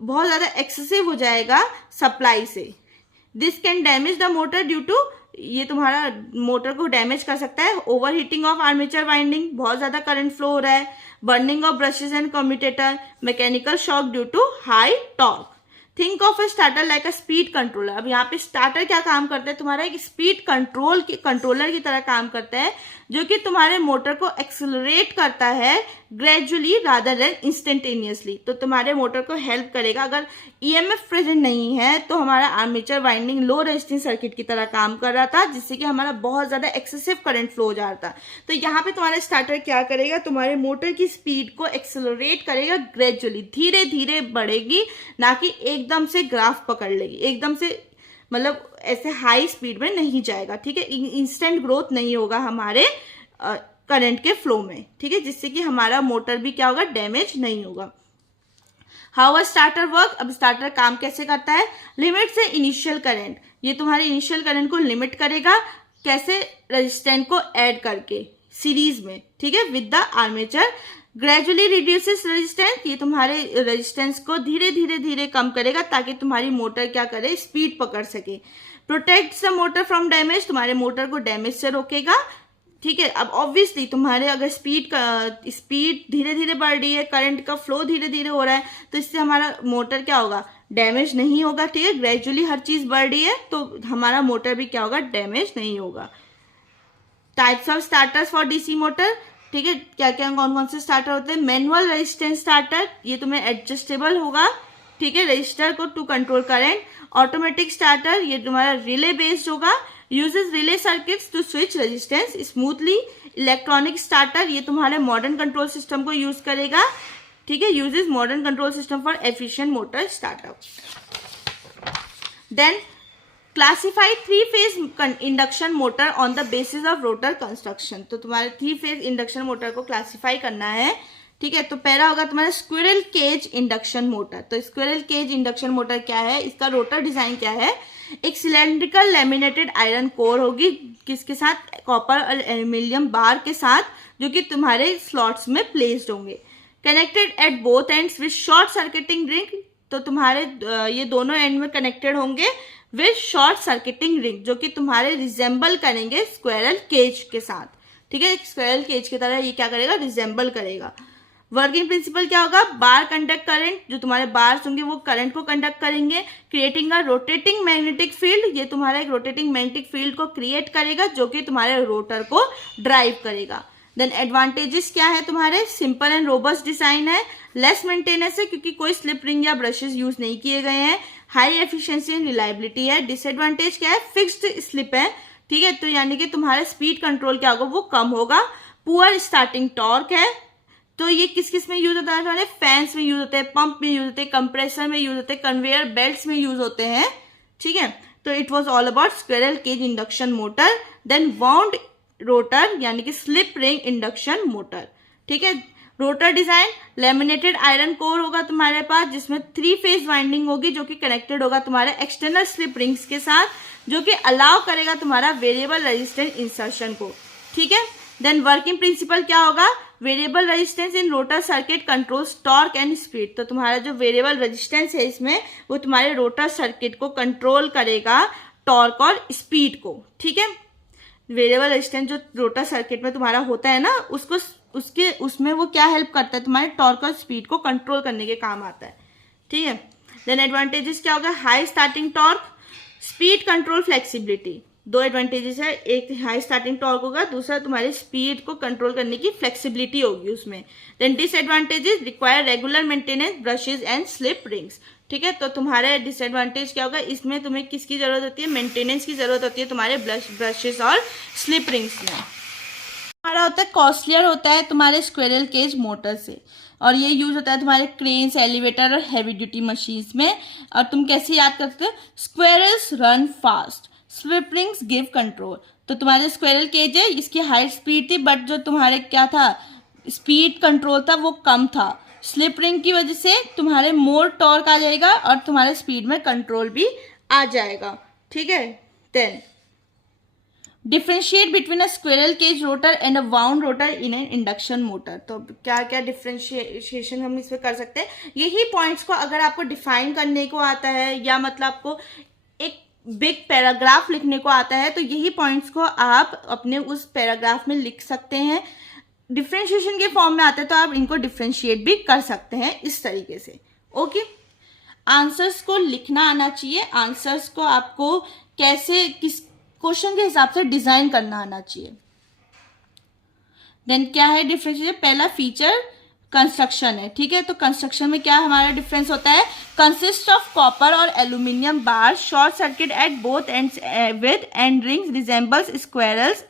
बहुत ज़्यादा एक्सेसिव हो जाएगा सप्लाई से। This can damage the motor due to, ये तुम्हारा मोटर को डैमेज कर सकता है, over heating of armature winding, बहुत ज़्यादा करंट फ्लो हो रहा है, burning of brushes and commutator, mechanical shock due to high torque. Think of a starter like a speed controller. अब यहाँ पे स्टार्टर क्या काम करता है, तुम्हारा एक स्पीड कंट्रोलर की तरह काम करता है, जो कि तुम्हारे मोटर को एक्सेलरेट करता है ग्रेजुअली रादर देन इंस्टेंटेनियसली। तो तुम्हारे मोटर को हेल्प करेगा। अगर ईएमएफ प्रेजेंट नहीं है तो हमारा armature winding low resistance circuit की तरह काम कर रहा था, जिससे कि हमारा बहुत ज्यादा एक्सेसिव करंट फ्लो हो जाता था। तो यहाँ पे तुम्हारा स्टार्टर क्या करेगा, तुम्हारे मोटर की स्पीड को एक्सेलरेट करेगा ग्रेजुअली, धीरे धीरे बढ़ेगी, ना कि एकदम से ग्राफ पकड़ लेगी, एकदम से मतलब ऐसे हाई स्पीड में नहीं जाएगा। ठीक है, इंस्टेंट ग्रोथ नहीं होगा हमारे करंट के फ्लो में। ठीक है, जिससे कि हमारा मोटर भी क्या होगा, डैमेज नहीं होगा। हाउ अ स्टार्टर वर्क, अब स्टार्टर काम कैसे करता है, लिमिट से इनिशियल करंट, ये तुम्हारे इनिशियल करंट को लिमिट करेगा, कैसे, रेजिस्टेंस को ऐड करके सीरीज में। ठीक है, with the armature, gradually reduces resistance, ये तुम्हारे रेजिस्टेंस को धीरे धीरे धीरे कम करेगा ताकि तुम्हारी मोटर क्या करे, स्पीड पकड़ सके। Protects the motor from damage, तुम्हारे मोटर को डैमेज से रोकेगा। ठीक है, अब ऑब्वियसली तुम्हारे अगर स्पीड धीरे धीरे बढ़ रही है, करंट का फ्लो धीरे धीरे हो रहा है, तो इससे हमारा मोटर क्या होगा, डैमेज नहीं होगा। ठीक है, ग्रेजुअली हर चीज बढ़ रही है तो हमारा मोटर भी क्या होगा, डैमेज नहीं होगा। Types of starters for DC motor, ठीक है, क्या क्या कौन कौन से स्टार्टर होते हैं, मैनुअल रेजिस्टेंस स्टार्टर, ये तुम्हें एडजस्टेबल होगा। ठीक है, रजिस्टर को to control current. Automatic starter, ये तुम्हारा रिले बेस्ड होगा, uses relay circuits to switch resistance smoothly. Electronic starter, ये तुम्हारे मॉडर्न कंट्रोल सिस्टम को यूज करेगा। ठीक है, uses modern control system for efficient motor startup. Then classify three phase induction motor on the basis of rotor construction, तो तुम्हारे three phase induction motor को classify करना है। ठीक है, तो पहला होगा तुम्हारा स्क्विरल केज इंडक्शन मोटर। तो स्क्विरल केज इंडक्शन मोटर क्या है, इसका रोटर डिजाइन क्या है, एक सिलेंड्रिकल लैमिनेटेड आयरन कोर होगी, किसके साथ, कॉपर और एल्यूमिनियम बार के साथ, जो कि तुम्हारे स्लॉट्स में प्लेस्ड होंगे। Connected at both ends with short circuiting ring, तो तुम्हारे ये दोनों एंड में कनेक्टेड होंगे विद शॉर्ट सर्किटिंग रिंग, जो कि तुम्हारे रिजेंबल करेंगे स्क्विरल केज के साथ। ठीक है, स्क्विरल केज की तरह ये क्या करेगा, रिजेंबल करेगा। वर्किंग प्रिंसिपल क्या होगा, बार कंडक्ट करंट, जो तुम्हारे बार्स होंगे वो करंट को कंडक्ट करेंगे। Creating a rotating magnetic field, ये तुम्हारा एक रोटेटिंग मैग्नेटिक फील्ड को क्रिएट करेगा, जो कि तुम्हारे रोटर को ड्राइव करेगा। देन एडवांटेजेस क्या है, तुम्हारे सिंपल एंड रोबस्ट डिजाइन है, लेस मेंटेनेंस है क्योंकि कोई स्लिप रिंग या ब्रशेस यूज नहीं किए गए हैं, हाई एफिशिएंसी एंड रिलायबिलिटी है। डिसएडवांटेज क्या है, फिक्स्ड स्लिप है। ठीक है, तो यानी कि तुम्हारा स्पीड कंट्रोल क्या होगा, वो कम होगा। पुअर स्टार्टिंग टॉर्क है, तो ये किस किस में यूज होता है, फैंस में यूज होते हैं, पंप में यूज होते हैं, कंप्रेसर में यूज होते हैं, कन्वेयर बेल्ट्स में यूज होते हैं। ठीक है, तो it was all about squirrel cage induction motor. Then wound rotor यानी कि स्लिप रिंग इंडक्शन मोटर। ठीक है, rotor design, laminated iron core होगा तुम्हारे पास, जिसमें थ्री फेज वाइंडिंग होगी, जो कि कनेक्टेड होगा तुम्हारे एक्सटर्नल स्लिप रिंग्स के साथ, जो कि अलाउ करेगा तुम्हारा वेरिएबल रेजिस्टेंस इंसर्शन को। ठीक है, देन वर्किंग प्रिंसिपल क्या होगा, variable resistance in rotor circuit controls torque and speed, तो तुम्हारा जो वेरिएबल रेजिस्टेंस है इसमें वो तुम्हारे रोटर सर्किट को कंट्रोल करेगा, टॉर्क और स्पीड को। ठीक है, वेरिएबल रेजिस्टेंस जो रोटर सर्किट में तुम्हारा होता है ना, उसमें वो क्या हेल्प करता है, तुम्हारे टॉर्क और स्पीड को कंट्रोल करने के काम आता है। ठीक है, देन एडवांटेजेस क्या होगा, high starting torque, speed control flexibility, दो एडवांटेजेस है, एक हाई स्टार्टिंग टॉर्क होगा, दूसरा तुम्हारी स्पीड को कंट्रोल करने की फ्लेक्सिबिलिटी होगी उसमें। Then disadvantages, require regular maintenance brushes and slip rings. ठीक है, तो तुम्हारे डिसएडवांटेज क्या होगा, इसमें तुम्हें किसकी जरूरत होती है, मेंटेनेंस की जरूरत होती है तुम्हारे ब्रशेज और स्लिप रिंग्स में। हमारा होता है कॉस्टलियर होता है तुम्हारे स्क्विरल केज मोटर से, और ये यूज होता है तुम्हारे क्रेन्स, एलिवेटर और हैवी ड्यूटी मशीन्स में। और तुम कैसे याद करते हो, squirrels run fast, slip rings give control. तो तुम्हारे स्क्विरल केज है, इसकी हाई स्पीड थी, बट जो तुम्हारे क्या था, स्पीड कंट्रोल था वो कम था। स्लिप रिंग की वजह से तुम्हारे मोर टॉर्क आ जाएगा और तुम्हारे स्पीड में कंट्रोल भी आ जाएगा। ठीक है, then differentiate between a squirrel cage rotor and a wound rotor in an induction motor. तो क्या क्या डिफ्रेंशिएशन हम इसमें कर सकते हैं, यही पॉइंट्स को अगर आपको डिफाइन करने को आता है या मतलब आपको एक बिग पैराग्राफ लिखने को आता है तो यही पॉइंट्स को आप अपने उस पैराग्राफ में लिख सकते हैं। डिफ्रेंशिएशन के फॉर्म में आते हैं तो आप इनको डिफ्रेंशिएट भी कर सकते हैं इस तरीके से। ओके, आंसर्स को लिखना आना चाहिए, आंसर्स को आपको कैसे किस क्वेश्चन के हिसाब से डिजाइन करना आना चाहिए। देन क्या है डिफरेंशिएशन, पहला फीचर कंस्ट्रक्शन है, ठीक है। तो कंस्ट्रक्शन में क्या हमारा डिफरेंस होता है, कंसिस्ट ऑफ कॉपर और aluminium bar, short circuit at both ends with and rings, resembles squirrels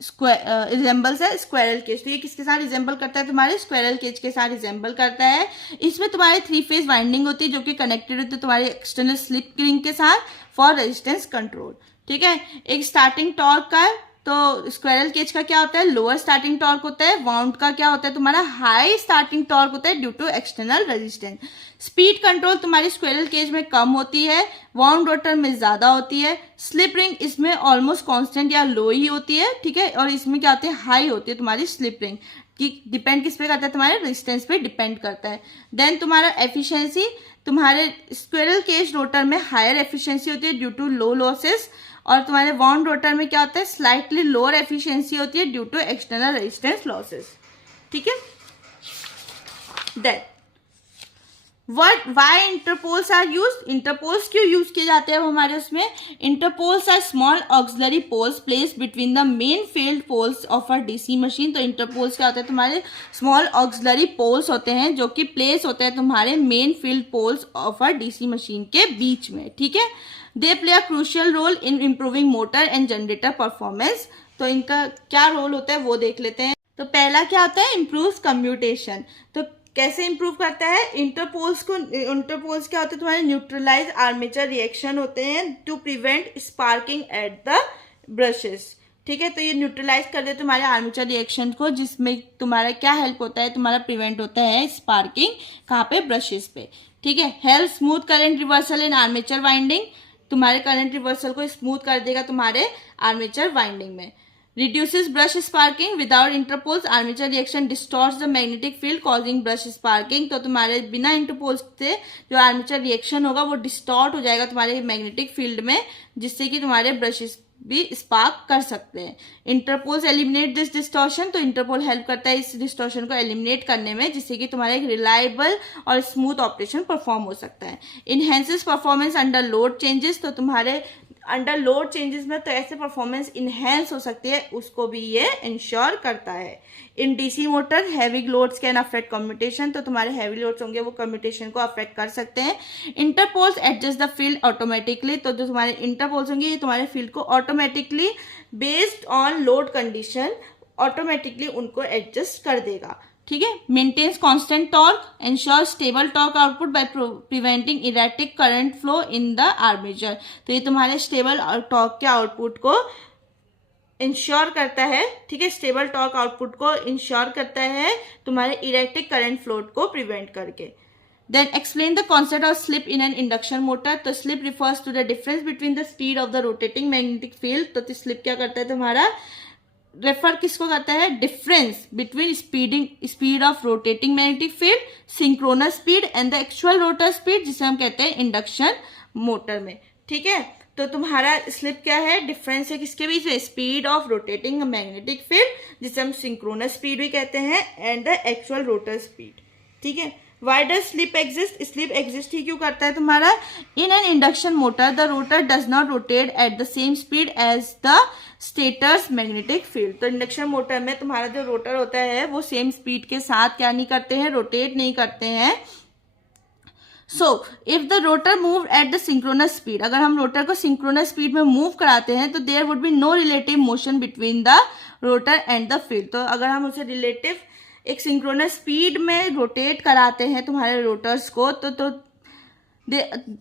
resembles है स्क्वायरल केज। तो ये किसके साथ रिजेंबल करता है, तुम्हारे स्क्वायरल केज के साथ रिजेंबल करता है। इसमें तुम्हारे 3 फेज वाइंडिंग होती है जो कि कनेक्टेड होती है तुम्हारे एक्सटर्नल स्लिप रिंग के साथ फॉर रेजिस्टेंस कंट्रोल, ठीक है। एक स्टार्टिंग टॉर्क का, तो स्क्वायरल केज का क्या होता है, लोअर स्टार्टिंग टॉर्क होता है। वाउंड का क्या होता है, तुम्हारा हाई स्टार्टिंग टॉर्क होता है due to external resistance. Speed control तुम्हारी स्क्वायरल केज में कम होती है, वाउंड रोटर में ज्यादा होती है। स्लिप रिंग इसमें ऑलमोस्ट कांस्टेंट या लो ही होती है, ठीक है। और इसमें क्या होती है, हाई होती है तुम्हारी स्लिप रिंग की। डिपेंड किस पे करता है, तुम्हारे रेजिस्टेंस पे डिपेंड करता है। देन तुम्हारा एफिशिएंसी, तुम्हारे स्क्वायरल केज रोटर में हायर एफिशिएंसी होती है ड्यू टू लो लॉसेस, और तुम्हारे वाउंड रोटर में क्या होता है, स्लाइटली लोअर एफिशिएंसी होती है due to external resistance losses, ठीक है। Then why interpoles are used, interpoles क्यों यूज किए जाते हैं हमारे उसमें, interpoles are small auxiliary poles placed between the main field poles of a DC machine. तो इंटरपोल्स क्या होते हैं, तुम्हारे स्मॉल ऑक्सिलरी पोल्स होते हैं जो कि प्लेस होते हैं तुम्हारे main field poles of a DC machine के बीच में, ठीक है। They play a crucial role in improving motor and generator performance. तो इनका क्या रोल होता है वो देख लेते हैं। तो पहला क्या होता है, इम्प्रूव कम्यूटेशन। तो कैसे इंप्रूव करता है, इंटरपोल्स क्या होते हैं, तुम्हारे न्यूट्रलाइज आर्मेचर रिएक्शन होते हैं to prevent sparking at the brushes, ठीक है। तो ये न्यूट्रलाइज कर देते तुम्हारे आर्मेचर रिएक्शन को, जिसमें तुम्हारा क्या हेल्प होता है, तुम्हारा प्रिवेंट होता है स्पार्किंग कहाँ पे, ब्रशेस पे, ठीक है। हेल्प स्मूथ करंट रिवर्सल इन आर्मेचर वाइंडिंग, तुम्हारे करंट रिवर्सल को स्मूथ कर देगा तुम्हारे आर्मेचर वाइंडिंग में। Reduces brush sparking, without interpoles armature reaction distorts the magnetic field causing brush sparking। तो तुम्हारे बिना इंटरपोल्स से जो आर्मेचर रिएक्शन होगा वो डिस्टॉर्ट हो जाएगा तुम्हारे मैग्नेटिक फील्ड में, जिससे कि तुम्हारे ब्रशेस भी स्पार्क कर सकते हैं। इंटरपोल्स एलिमिनेट दिस डिस्टॉर्शन, तो इंटरपोल हेल्प करता है इस डिस्टॉर्शन को एलिमिनेट करने में, जिससे कि तुम्हारा एक रिलायबल और स्मूथ ऑपरेशन परफॉर्म हो सकता है। Enhances performance under load changes, तो तुम्हारे अंडर लोड चेंजेस में तो ऐसे परफॉर्मेंस इनहेंस हो सकती है, उसको भी ये इंश्योर करता है। In DC motor heavy loads can affect commutation, तो तुम्हारे हैवी लोड्स होंगे वो कम्यूटेशन को अफेक्ट कर सकते हैं। Interpoles adjust the field automatically, तो जो तुम्हारे इंटरपोल्स होंगे ये तुम्हारे फील्ड को automatically based on load condition automatically उनको एडजस्ट कर देगा, ठीक है। Maintains constant torque, ensure stable torque output by preventing erratic current flow in the armature. तो ये तुम्हारे स्टेबल टॉर्क के आउटपुट को इंश्योर करता है, ठीक है। स्टेबल टॉर्क आउटपुट को इंश्योर करता है तुम्हारे इरेटिक करंट फ्लो को प्रिवेंट करके। Then explain the concept of slip in an induction motor. तो slip refers to the difference between the speed of the rotating magnetic field. तो slip क्या करता है, तुम्हारा रेफर किसको करता है, difference between speed of rotating magnetic field, synchronous speed and the actual rotor speed, जिसे हम कहते हैं इंडक्शन मोटर में, ठीक है। तो तुम्हारा स्लिप क्या है, डिफरेंस है किसके बीच में, speed of rotating magnetic field, जिसे हम सिंक्रोनस स्पीड भी कहते हैं, and the actual rotor speed, ठीक है। Why does slip exist? Slip exist ही क्यों करता है तुम्हारा, in an induction motor the rotor does not rotate at the same speed as the stator's magnetic field. तो इंडक्शन मोटर में तुम्हारा जो रोटर होता है वो सेम स्पीड के साथ क्या नहीं करते हैं, रोटेट नहीं करते हैं। So if the rotor move at the synchronous speed, अगर हम रोटर को सिंक्रोनस स्पीड में मूव कराते हैं तो there would be no relative motion between the rotor and the field. तो अगर हम उसे रिलेटिव एक सिंक्रोनस स्पीड में रोटेट कराते हैं तुम्हारे रोटर्स को, तो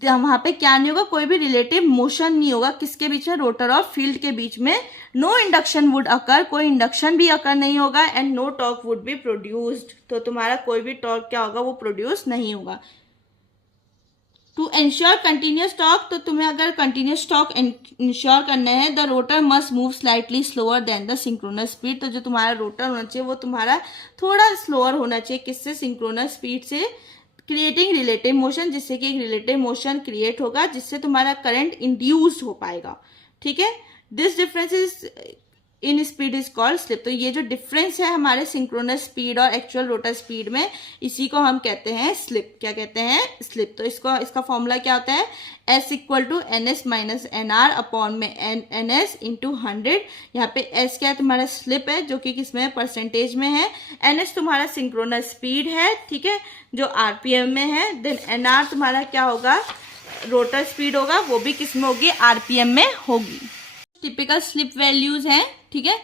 वहां पे क्या नहीं होगा, कोई भी रिलेटिव मोशन नहीं होगा किसके बीच में, रोटर और फील्ड के बीच में। नो इंडक्शन वुड अकर, कोई इंडक्शन भी अकर नहीं होगा, and no torque would be produced. तो तुम्हारा कोई भी टॉर्क क्या होगा, वो प्रोड्यूस नहीं होगा। टू इंश्योर कंटिन्यूस टॉर्क, तो तुम्हें अगर कंटिन्यूस टॉर्क इंश्योर करना है, the rotor must move slightly slower then the synchronous speed, तो जो तुम्हारा रोटर होना चाहिए वो तुम्हारा थोड़ा स्लोअर होना चाहिए, किससे, सिंक्रोनस स्पीड से, क्रिएटिंग रिलेटिव मोशन, जिससे कि एक रिलेटिव मोशन क्रिएट होगा, जिससे तुम्हारा करंट इंड्यूस्ड हो पाएगा, ठीक है। This difference is in speed is called slip, तो ये जो डिफरेंस है हमारे सिंक्रोनस स्पीड और एक्चुअल रोटर स्पीड में, इसी को हम कहते हैं स्लिप। क्या कहते हैं, स्लिप। तो इसका फॉर्मूला क्या होता है, S equal to NS minus NR upon में NS इंटू 100। यहाँ पे S क्या है, तुम्हारा स्लिप है, जो कि किसमें, परसेंटेज में है। NS तुम्हारा सिंक्रोनस स्पीड है, ठीक है, जो RPM में है। देन NR तुम्हारा क्या होगा, रोटर स्पीड होगा, वो भी किस में होगी, RPM में होगी। टिपिकल स्लिप वैल्यूज हैं, ठीक है,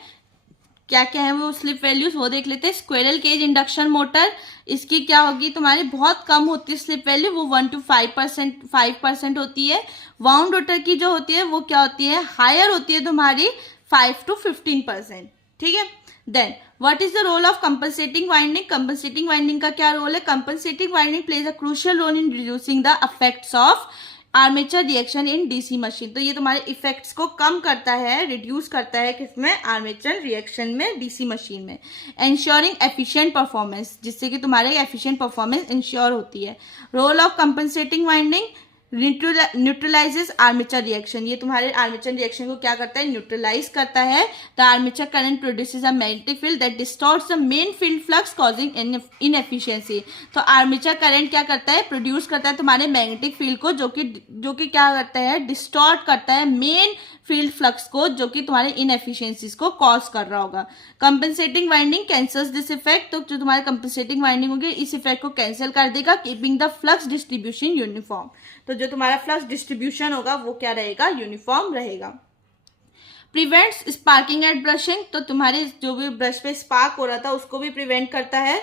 क्या क्या है वो स्लिप वैल्यूज, वो देख लेते हैं। स्क्विरल केज इंडक्शन मोटर, इसकी क्या होगी, तुम्हारी बहुत कम होती है स्लिप वैल्यू, वो 1 to 5% होती है। वाउंड रोटर की जो होती है वो क्या होती है, हायर होती है तुम्हारी 5 to 15%, ठीक है। Then what is the role of compensating winding, compensating winding का क्या रोल है, compensating winding plays a crucial role in reducing the effects of armature reaction in DC machine, तो ये तुम्हारे इफेक्ट्स को कम करता है, रिड्यूस करता है, किसमें, आर्मेचर रिएक्शन में, डीसी मशीन में। एंश्योरिंग एफिशिएंट परफॉर्मेंस, जिससे कि तुम्हारे एफिशिएंट परफॉर्मेंस इंश्योर होती है। Role of compensating winding, neutralizes armature reaction, ये तुम्हारे आर्मेचर रिएक्शन को क्या करता है, न्यूट्रलाइज करता है। The armature current produces a magnetic field that distorts the main field flux causing inefficiency, तो आर्मेचर करंट क्या करता है, प्रोड्यूस करता है तुम्हारे मैग्नेटिक फील्ड को, जो कि क्या करता है, डिस्टॉर्ट करता है मेन फील्ड फ्लक्स को, जो कि तुम्हारे इनएफिशिएंसीज को कॉज कर रहा होगा। Compensating winding cancels this effect, तो जो तुम्हारे कंपनसेटिंग वाइंडिंग होगी इस इफेक्ट को कैंसिल कर देगा, keeping the flux distribution uniform, तो जो तुम्हारा फ्लक्स डिस्ट्रीब्यूशन होगा वो क्या रहेगा, यूनिफॉर्म रहेगा। प्रिवेंट्स स्पार्किंग एट ब्रशिंग, तो तुम्हारे जो भी ब्रश पे स्पार्क हो रहा था उसको भी प्रिवेंट करता है।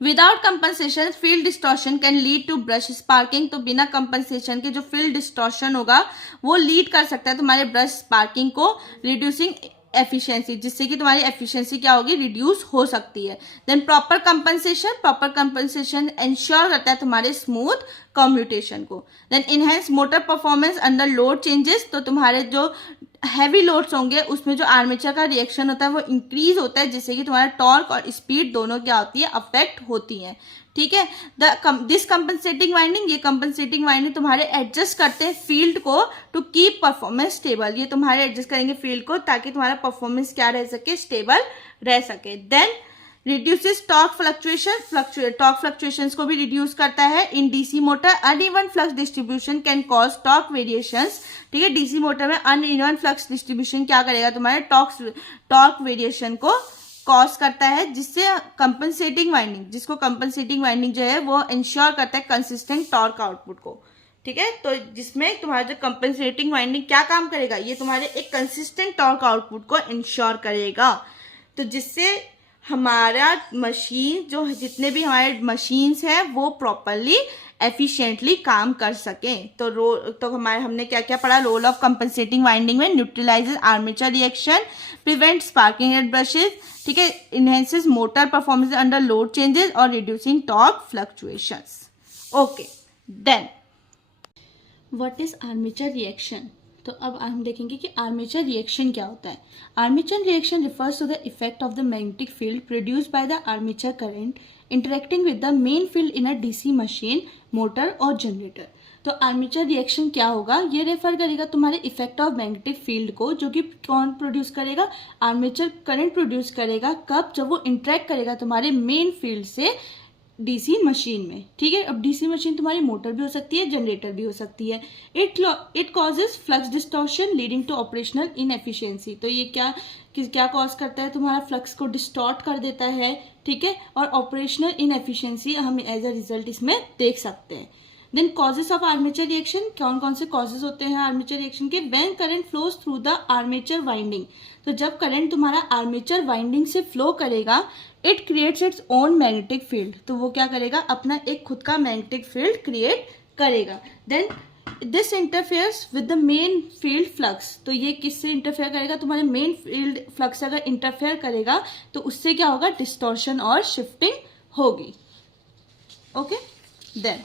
Without compensation field distortion can lead to brush sparking, तो बिना कंपनसेशन के जो फील्ड डिस्टॉर्शन होगा वो लीड कर सकता है तुम्हारे ब्रश स्पार्किंग को, रिड्यूसिंग एफिशिएंसी, जिससे कि तुम्हारी एफिशिएंसी क्या होगी, रिड्यूस हो सकती है। देन प्रॉपर कंपनसेशन इंश्योर करता है तुम्हारे स्मूथ कम्यूटेशन को। Then enhance motor performance under load changes, तो तुम्हारे जो हैवी लोड्स होंगे उसमें जो आर्मेचर का रिएक्शन होता है वो इंक्रीज होता है, जिससे कि तुम्हारा टॉर्क और स्पीड दोनों क्या होती है, अफेक्ट होती है, ठीक है। दिस कंपनसेटिंग वाइंडिंग, ये कंपनसेटिंग वाइंडिंग तुम्हारे एडजस्ट करते हैं फील्ड को टू कीप परफॉर्मेंस स्टेबल, ये तुम्हारे एडजस्ट करेंगे फील्ड को ताकि तुम्हारा परफॉर्मेंस क्या रह सके, स्टेबल रह सके। देन रिड्यूसेस टॉर्क फ्लक्चुएशंस को भी रिड्यूस करता है। In DC motor uneven flux distribution can cause torque variations, ठीक है, डीसी मोटर में अनइवन फ्लक्स डिस्ट्रीब्यूशन क्या करेगा, तुम्हारे टॉर्क वेरिएशन को कॉज करता है, जिससे कंपनसेटिंग वाइंडिंग, जिसको कंपनसेटिंग वाइंडिंग जो है वो इंश्योर करता है कंसिस्टेंट टॉर्क आउटपुट को, ठीक है। तो जिसमें तुम्हारा जो कंपनसेटिंग वाइंडिंग क्या काम करेगा, ये तुम्हारे एक कंसिस्टेंट टॉर्क आउटपुट को इंश्योर करेगा, तो जिससे हमारा मशीन जो जितने भी हमारे मशीन्स हैं वो प्रॉपरली एफिशिएंटली काम कर सकें। तो हमने क्या क्या पढ़ा, रोल ऑफ कंपनसेटिंग वाइंडिंग में neutralises armature reaction, prevent sparking at brushes, ठीक है, enhances motor performance under load changes और reducing torque fluctuations. Okay, then what is armature reaction, तो अब हम देखेंगे कि आर्मेचर रिएक्शन क्या होता है। Armature reaction refers to the effect of the magnetic field produced by the armature current interacting with the main field in a DC machine, motor और generator. तो आर्मेचर रिएक्शन क्या होगा, ये रेफर करेगा तुम्हारे इफेक्ट ऑफ मैग्नेटिक फील्ड को, जो कि कौन प्रोड्यूस करेगा, आर्मेचर करंट प्रोड्यूस करेगा, कब, जब वो इंटरेक्ट करेगा तुम्हारे मेन फील्ड से डीसी मशीन में, ठीक है। अब डीसी मशीन तुम्हारी मोटर भी हो सकती है, जनरेटर भी हो सकती है। It causes flux distortion leading to operational inefficiency, तो ये क्या कॉज करता है, तुम्हारा फ्लक्स को डिस्टॉर्ट कर देता है, ठीक है, और ऑपरेशनल इनएफिशिएंसी हम एज अ रिजल्ट इसमें देख सकते हैं। Then causes of armature reaction, कौन कौन से कॉजेज होते हैं आर्मेचर रिएक्शन के, when current flows through the armature winding, तो जब करंट तुम्हारा आर्मेचर वाइंडिंग से फ्लो करेगा, it creates its own magnetic field, तो वो क्या करेगा, अपना एक खुद का मैग्नेटिक फील्ड क्रिएट करेगा। Then this interferes with the main field flux, तो ये किससे इंटरफेयर करेगा, तुम्हारे मेन फील्ड फ्लक्स अगर इंटरफेयर करेगा तो उससे क्या होगा, डिस्टॉर्शन और शिफ्टिंग होगी। Okay, then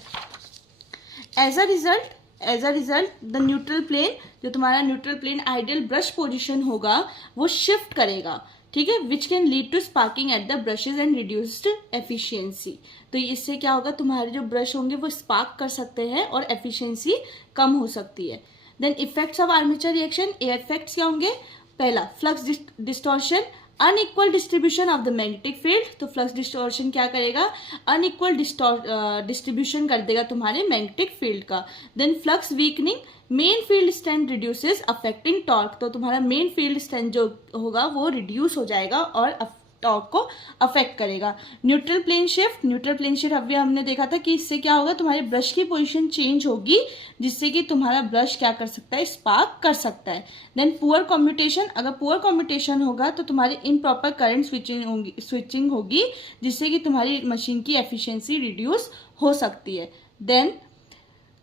as a result the neutral plane, जो तुम्हारा neutral plane ideal brush position होगा वो शिफ्ट करेगा, ठीक है, which can lead to sparking at the brushes and reduced efficiency. तो इससे क्या होगा, तुम्हारे जो ब्रश होंगे वो स्पार्क कर सकते हैं और एफिशिएंसी कम हो सकती है। Then effects of armature reaction, effects क्या होंगे, पहला flux distortion, unequal distribution of the magnetic field. तो फ्लक्स डिस्टॉर्शन क्या करेगा, अनइक्वल डिस्ट्रीब्यूशन कर देगा तुम्हारे मैग्नेटिक फील्ड का। Then flux weakening, main field strength reduces affecting torque. तो तुम्हारा मेन फील्ड स्ट्रेंथ जो होगा वो रिड्यूस हो जाएगा और टॉर्क को अफेक्ट करेगा। न्यूट्रल प्लेन शिफ्ट अभी हमने देखा था कि इससे क्या होगा, तुम्हारे ब्रश की पोजीशन चेंज होगी, जिससे कि तुम्हारा ब्रश क्या कर सकता है, स्पार्क कर सकता है। देन पुअर कम्यूटेशन, अगर पुअर कम्यूटेशन होगा तो तुम्हारी इम्प्रॉपर करंट स्विचिंग होगी, जिससे कि तुम्हारी मशीन की एफिशिएंसी रिड्यूस हो सकती है। Then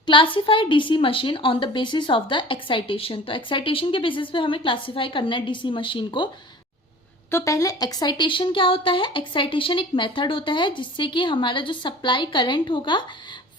classify DC machine on the basis of the excitation. तो एक्साइटेशन के बेसिस पे हमें क्लासीफाई करना है डीसी मशीन को। तो पहले एक्साइटेशन क्या होता है, एक्साइटेशन एक मेथड होता है जिससे कि हमारा जो सप्लाई करंट होगा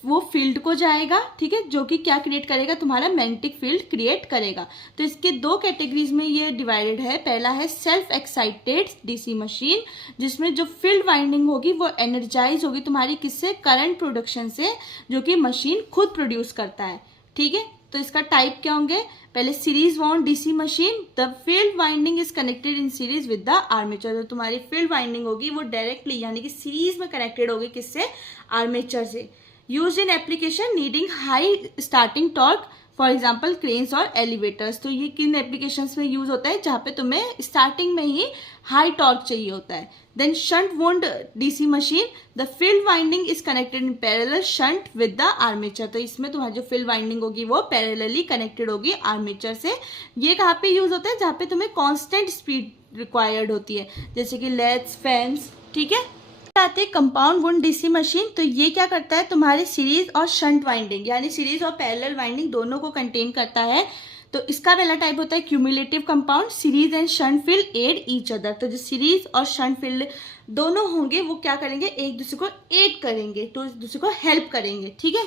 वो फील्ड को जाएगा, ठीक है, जो कि क्या क्रिएट करेगा, तुम्हारा मैग्नेटिक फील्ड क्रिएट करेगा। तो इसके दो कैटेगरीज में ये डिवाइडेड है। पहला है सेल्फ एक्साइटेड डीसी मशीन, जिसमें जो फील्ड वाइंडिंग होगी वो एनर्जाइज होगी तुम्हारी किससे, करंट प्रोडक्शन से, जो कि मशीन खुद प्रोड्यूस करता है, ठीक है। तो इसका टाइप क्या होंगे, पहले series wound DC machine, the field winding is connected in series with the armature. जो तुम्हारी फील्ड वाइंडिंग होगी वो डायरेक्टली यानी कि सीरीज में कनेक्टेड होगी किससे, आर्मेचर से। Use in application needing high starting torque, for example cranes और एलिवेटर्स। तो ये किन एप्लीकेशंस में यूज होता है, जहाँ पे तुम्हें स्टार्टिंग में ही हाई टॉर्क चाहिए होता है। Then shunt wound DC machine, the field winding is connected in parallel shunt with the armature. तो इसमें तुम्हारी जो फील्ड वाइंडिंग होगी वो पैरेलली कनेक्टेड होगी आर्मेचर से। ये कहाँ पे यूज होता है, जहाँ पे तुम्हें कॉन्स्टेंट स्पीड रिक्वायर्ड होती है, जैसे कि लेथ्स, फैंस, ठीक है। आते हैं कंपाउंड वुंड डीसी मशीन। तो ये क्या करता है, तुम्हारे सीरीज और शंट वाइंडिंग यानी सीरीज और पैरेलल वाइंडिंग दोनों को कंटेन करता है। तो इसका पहला टाइप होता है cumulative compound, series and shunt field aid each other. तो जो सीरीज और शंट फील्ड दोनों होंगे वो क्या करेंगे, एक दूसरे को एड करेंगे, तो एक दूसरे को हेल्प करेंगे, ठीक है।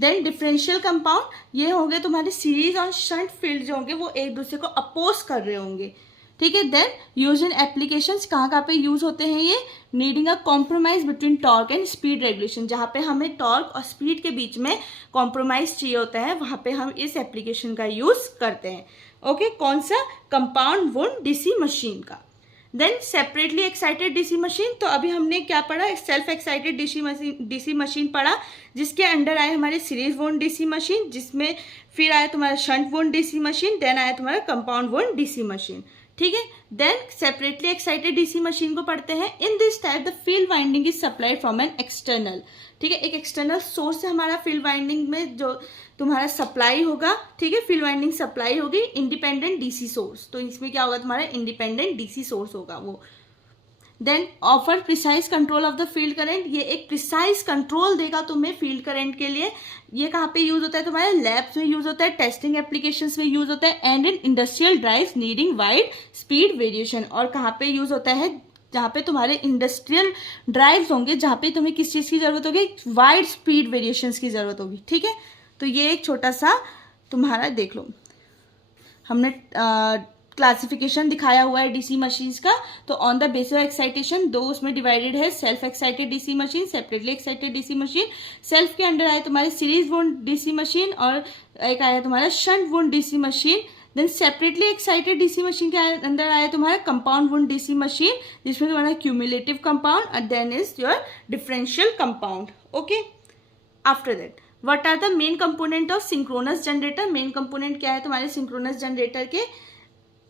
देन डिफरेंशियल कंपाउंड, ये होंगे तुम्हारे सीरीज और शंट फील्ड जो होंगे वो एक दूसरे को अपोज कर रहे होंगे, ठीक है। देन यूज इन एप्लीकेशंस, कहाँ पे यूज होते हैं ये, needing a compromise between torque and speed regulation. जहाँ पे हमें टॉर्क और स्पीड के बीच में कॉम्प्रोमाइज चाहिए होता है, वहाँ पे हम इस एप्लीकेशन का यूज करते हैं। ओके, कौन सा, कंपाउंड वुंड डीसी मशीन का। Then separately excited DC machine, तो अभी हमने क्या पढ़ा, सेल्फ एक्साइटेड डीसी मशीन पढ़ा, जिसके अंडर आए हमारे सीरीज वुंड डीसी मशीन, जिसमें फिर आया तुम्हारा shunt wound DC machine, then आया तुम्हारा कंपाउंड वुंड डीसी मशीन, ठीक है। Then separately excited DC machine को पढ़ते हैं। In this type the field winding is supplied from an external, ठीक है, एक एक्सटर्नल सोर्स से हमारा फील्ड वाइंडिंग में जो तुम्हारा सप्लाई होगा, ठीक है, फील्ड वाइंडिंग सप्लाई होगी इंडिपेंडेंट डीसी सोर्स। तो इसमें क्या होगा, तुम्हारा इंडिपेंडेंट डीसी सोर्स होगा वो। Then offer precise control of the field current, ये एक प्रिसाइज कंट्रोल देगा तुम्हें फील्ड करंट के लिए। ये कहाँ पे यूज होता है, तुम्हारे लैब्स में यूज होता है, टेस्टिंग एप्लीकेशंस में यूज होता है, and in industrial drives needing wide speed variation. और कहाँ पे यूज होता है, जहाँ पे तुम्हारे इंडस्ट्रियल ड्राइव्स होंगे, जहाँ पे तुम्हें किस चीज़ की जरूरत होगी, वाइड स्पीड वेरिएशंस की जरूरत होगी, ठीक है। तो ये एक छोटा सा तुम्हारा देख लो, हमने क्लासिफिकेशन दिखाया हुआ है डीसी मशीन्स का। तो on the basis of excitation दो उसमें डिवाइडेड है, self excited DC machine, separately excited DC machine. Self के अंडर आए तुम्हारे सीरीज वुंड डीसी मशीन और एक आया तुम्हारा shunt wound DC machine. Then separately excited DC machine के अंदर आया तुम्हारा कंपाउंड वुंड डीसी मशीन, जिसमें तुम्हारा क्यूमुलेटिव कंपाउंड और then is your differential compound. Okay, after that what are the main component of synchronous generator. Main component क्या है तुम्हारे सिंक्रोनस जनरेटर के,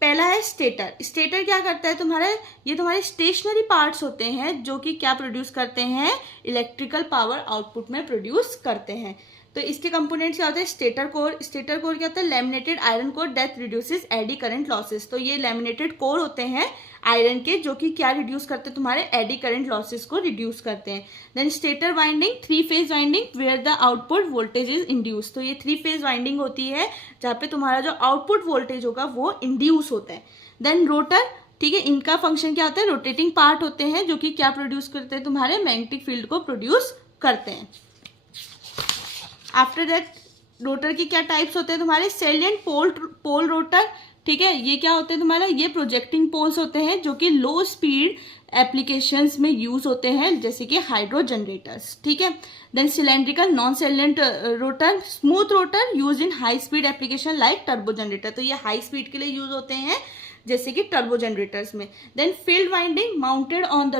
पहला है स्टेटर। स्टेटर क्या करता है तुम्हारा, ये तुम्हारे स्टेशनरी पार्ट्स होते हैं जो कि क्या प्रोड्यूस करते हैं, इलेक्ट्रिकल पावर आउटपुट में प्रोड्यूस करते हैं। तो इसके कंपोनेंट्स क्या होते हैं, स्टेटर कोर। स्टेटर कोर क्या होता है, laminated iron core that reduces AD current losses. तो ये लैमिनेटेड कोर होते हैं आयरन के, जो कि क्या रिड्यूस करते हैं, तुम्हारे एडी करंट लॉसेस को रिड्यूस करते हैं। Then stator winding, three phase winding where the output voltage is induce. तो ये थ्री फेज वाइंडिंग होती है जहाँ पे तुम्हारा जो आउटपुट वोल्टेज होगा वो इंड्यूस होता है। देन रोटर, ठीक है, इनका फंक्शन क्या होता है, रोटेटिंग पार्ट होते हैं जो कि क्या प्रोड्यूस करते हैं, तुम्हारे मैग्नेटिक फील्ड को प्रोड्यूस करते हैं। आफ्टर दैट रोटर की क्या टाइप्स होते हैं तुम्हारे, सैलिएंट पोल रोटर, ठीक है, ये क्या होते हैं तुम्हारा, ये प्रोजेक्टिंग पोल्स होते हैं जो कि लो स्पीड एप्लीकेशंस में यूज होते हैं जैसे कि हाइड्रो जनरेटर्स, ठीक है। Then cylindrical non salient rotor, smooth rotor use in high speed application like turbo generator, तो ये हाई स्पीड के लिए यूज होते हैं जैसे कि टर्बो जनरेटर्स में। Then field winding mounted on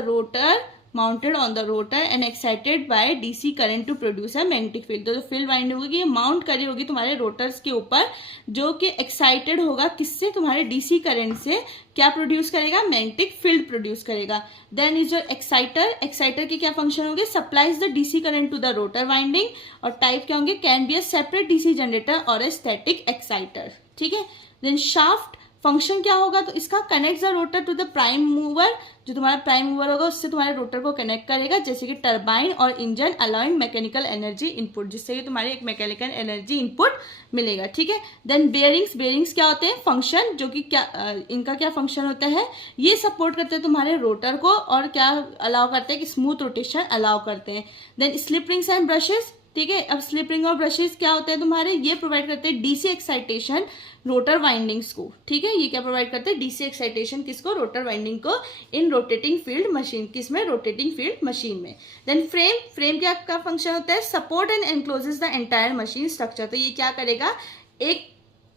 the rotor and excited by DC current to produce a magnetic field, तो जो फील्ड वाइंडिंग होगी ये माउंट करी होगी तुम्हारे रोटर्स के ऊपर, जो कि एक्साइटेड होगा किससे, तुम्हारे डीसी करंट से, क्या प्रोड्यूस करेगा, मैग्नेटिक फील्ड प्रोड्यूस करेगा। देन इज योर एक्साइटर के क्या फंक्शन होंगे, supplies the DC current to the rotor winding, और टाइप क्या होंगे, can be a separate DC generator और ए स्टैटिक एक्साइटर, ठीक है। देन शाफ्ट फंक्शन क्या होगा, तो इसका connect the rotor to the prime mover, जो तुम्हारा प्राइम मूवर होगा उससे तुम्हारे रोटर को कनेक्ट करेगा, जैसे कि टरबाइन और engine allowing mechanical energy input, जिससे कि तुम्हारे एक मैकेनिकल एनर्जी इनपुट मिलेगा, ठीक है। देन बेयरिंग्स क्या होते हैं, फंक्शन, जो कि क्या इनका क्या फंक्शन होता है, ये सपोर्ट करते हैं तुम्हारे रोटर को और क्या अलाउ करते हैं कि स्मूथ रोटेशन अलाउ करते हैं। Then slip rings and brushes, ठीक है। अब स्लिप रिंग और ब्रशेस क्या होते हैं तुम्हारे, ये प्रोवाइड करते हैं डीसी एक्साइटेशन रोटर वाइंडिंग्स को, ठीक है। ये क्या प्रोवाइड करते हैं, डीसी एक्साइटेशन किसको, रोटर वाइंडिंग को, इन रोटेटिंग फील्ड मशीन, किसमें, रोटेटिंग फील्ड मशीन में। देन फ्रेम क्या का फंक्शन होता है, support and encloses the entire machine structure, तो ये क्या करेगा, एक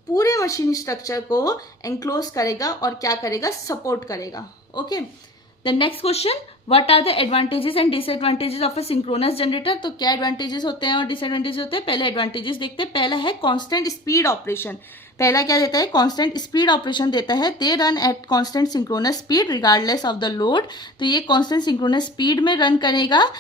पूरे मशीन स्ट्रक्चर को एनक्लोज करेगा और क्या करेगा, सपोर्ट करेगा, okay. The next question, what are the advantages and disadvantages of a synchronous generator, तो क्या एडवांटेजेस होते हैं और डिसएडवांटेजेस होते हैं। पहले एडवांटेजेस देखते हैं, पहला है कांस्टेंट स्पीड ऑपरेशन, पहला क्या देता है, कांस्टेंट स्पीड ऑपरेशन देता है, they run at constant synchronous speed regardless of the load, तो ये कांस्टेंट सिंक्रोनस स्पीड में रन करेगा,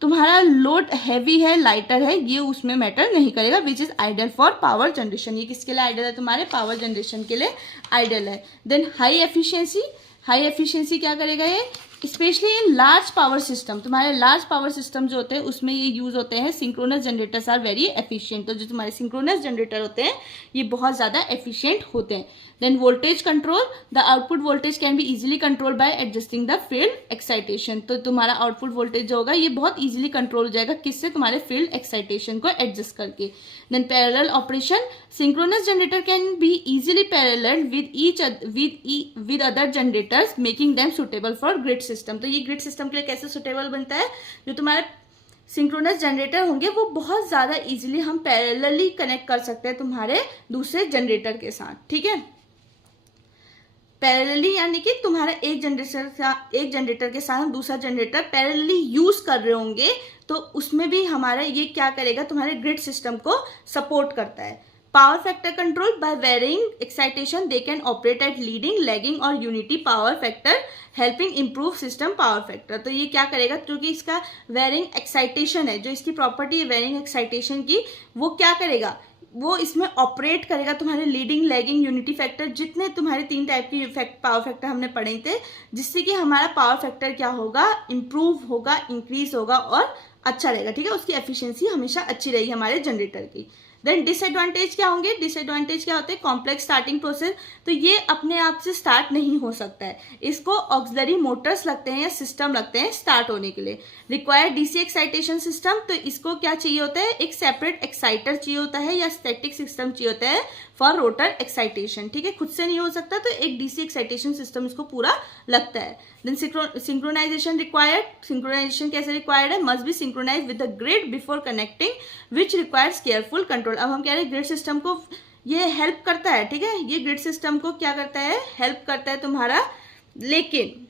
तुम्हारा लोड हैवी है लाइटर है ये उसमें मैटर नहीं करेगा, which is ideal for power generation, ये किसके लिए आइडियल है, तुम्हारे पावर जनरेशन के लिए आइडियल है। देन हाई एफिशिएंसी क्या करेगा ये, specially in large power system, तुम्हारे लार्ज पावर सिस्टम जो होते हैं उसमें ये यूज होते हैं, synchronous generators are very efficient, तो जो तुम्हारे सिंक्रोनस जनरेटर होते हैं ये बहुत ज़्यादा एफिशिएंट होते हैं। Then voltage control, the output voltage can be easily control by adjusting the field excitation, तो तुम्हारा आउटपुट वोल्टेज जो होगा ये बहुत इजीली कंट्रोल हो जाएगा, किससे, तुम्हारे फील्ड एक्साइटेशन को एडजस्ट करके। Then parallel operation, synchronous generator can be easily parallel with other generators making them suitable for grid system, तो ये ग्रिड सिस्टम के लिए कैसे सुटेबल बनता है, जो तुम्हारे सिंक्रोनस जनरेटर होंगे वो बहुत ज़्यादा इजीली हम पैरेलली कनेक्ट कर सकते हैं तुम्हारे दूसरे जनरेटर के साथ, ठीक है। पैरेलली यानी कि तुम्हारा एक जनरेटर के साथ हम दूसरा जनरेटर पैरेलली यूज कर रहे होंगे, तो उसमें भी हमारा ये क्या करेगा, तुम्हारे ग्रिड सिस्टम को सपोर्ट करता है। Power factor control, by varying excitation they can operate at leading, lagging or unity power factor helping improve system power factor, तो ये क्या करेगा, क्योंकि इसका वेरिंग एक्साइटेशन है, जो इसकी प्रॉपर्टी है वेरिंग एक्साइटेशन की, वो क्या करेगा, वो इसमें ऑपरेट करेगा तुम्हारे लीडिंग, लैगिंग, यूनिटी फैक्टर, जितने तुम्हारे 3 टाइप की पावर फैक्टर हमने पढ़े थे, जिससे कि हमारा पावर फैक्टर क्या होगा, इंप्रूव होगा, इंक्रीज होगा और अच्छा रहेगा, ठीक है, उसकी एफिशिएंसी हमेशा अच्छी रहेगी हमारे जनरेटर की। देन डिसएडवांटेज क्या होंगे, डिसएडवांटेज क्या होते हैं, कॉम्प्लेक्स स्टार्टिंग प्रोसेस, तो ये अपने आप से स्टार्ट नहीं हो सकता है, इसको ऑक्सिलरी मोटर्स लगते हैं या सिस्टम लगते हैं स्टार्ट होने के लिए। रिक्वायर्ड डीसी एक्साइटेशन सिस्टम, तो इसको क्या चाहिए होता है, एक सेपरेट एक्साइटर चाहिए होता है या स्टैटिक सिस्टम चाहिए होता है फॉर रोटर एक्साइटेशन, ठीक है, खुद से नहीं हो सकता, तो एक डीसी एक्साइटेशन सिस्टम इसको पूरा लगता है। देन सिंक्रोनाइजेशन रिक्वायर्ड, सिंक्रोनाइजेशन कैसे रिक्वायर्ड है, must be synchronize with the grid before connecting which requires careful control, अब हम कह रहे हैं ग्रिड सिस्टम को ये हेल्प करता है, ठीक है, ये ग्रिड सिस्टम को क्या करता है, हेल्प करता है तुम्हारा, लेकिन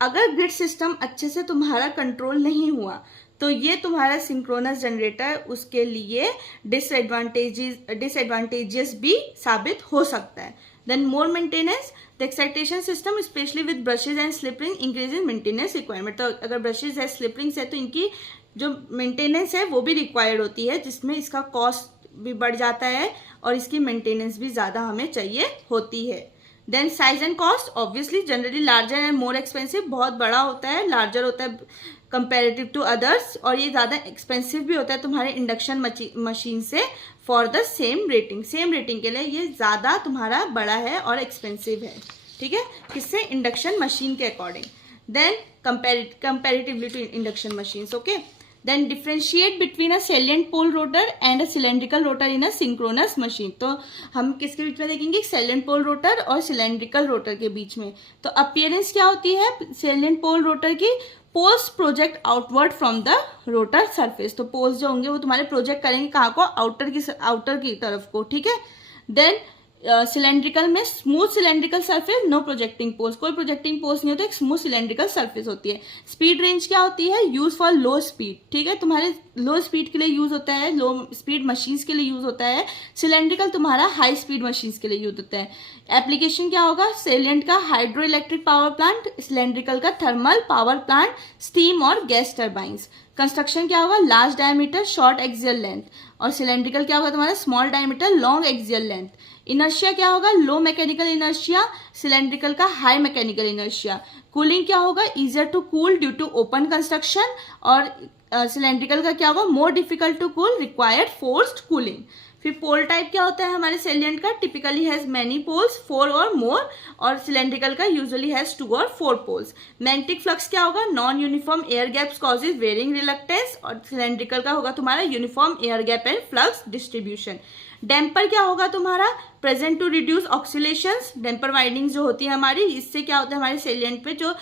अगर ग्रिड सिस्टम अच्छे से तुम्हारा कंट्रोल नहीं हुआ तो ये तुम्हारा सिंक्रोनस जनरेटर उसके लिए डिसएडवांटेजेस भी साबित हो सकता है। Then more maintenance, the excitation system specially with brushes and slip ring increase in maintenance requirement, तो अगर ब्रशेज है, स्लिप रिंग्स है, तो इनकी जो मेंटेनेंस है वो भी रिक्वायर्ड होती है, जिसमें इसका कॉस्ट भी बढ़ जाता है और इसकी मेंटेनेंस भी ज़्यादा हमें चाहिए होती है। Then size and cost, obviously generally larger and more expensive, बहुत बड़ा होता है, लार्जर होता है कंपेरेटिव टू अदर्स, और ये ज़्यादा एक्सपेंसिव भी होता है तुम्हारे इंडक्शन मशीन से फॉर द सेम रेटिंग के लिए ये ज़्यादा तुम्हारा बड़ा है और एक्सपेंसिव है, ठीक है, किससे, इंडक्शन मशीन के according. Then comparatively to induction machines, okay. Then differentiate between a salient pole rotor and a cylindrical rotor in a synchronous machine. तो हम किसके बीच में देखेंगे, सैलिएंट पोल रोटर और सिलेंड्रिकल रोटर के बीच में। तो अपीयरेंस क्या होती है सैलिएंट पोल रोटर की, poles project outward from the rotor surface. तो पोल्स जो होंगे वो तुम्हारे प्रोजेक्ट करेंगे कहाँ को, आउटर की तरफ को, ठीक है। देन सिलेंड्रिकल में smooth cylindrical surface, no projecting poles, कोई प्रोजेक्टिंग पोल्स नहीं होता, एक स्मूथ सिलेंड्रिकल सरफेस होती है। स्पीड रेंज क्या होती है, यूज फॉर लो स्पीड, ठीक है, तुम्हारे लो स्पीड के लिए यूज होता है, लो स्पीड मशीन्स के लिए यूज होता है। सिलेंड्रिकल तुम्हारा हाई स्पीड मशीन्स के लिए यूज होता है। एप्लीकेशन क्या होगा, सैलिएंट का hydro electric power plant, cylindrical का थर्मल पावर प्लांट, स्टीम और गैस टर्बाइंस। कंस्ट्रक्शन क्या होगा, large diameter short axial length, और सिलेंड्रिकल क्या होगा तुम्हारा, small diameter long axial length. Inertia क्या होगा, लो मैकेनिकल इनर्शिया, सिलेंड्रिकल का हाई मैकेनिकल इनर्शिया। कूलिंग क्या होगा, easier to cool due to open construction, और सिलेंड्रिकल का क्या होगा, more difficult to cool, required forced cooling. फिर पोल टाइप क्या होता है हमारे सैलिएंट का, टिपिकली हैज मैनी पोल्स 4 और मोर, और सिलेंड्रिकल का यूजुअली हैज 2 और 4 पोल्स। मैग्नेटिक फ्लक्स क्या होगा, non uniform air gaps causes varying reluctance, और सिलेंड्रिकल का होगा तुम्हारा uniform air gap and flux distribution. Damper क्या होगा तुम्हारा, present to reduce oscillations, damper windings जो होती है हमारी, इससे क्या होता है हमारे सैलिएंट पे जो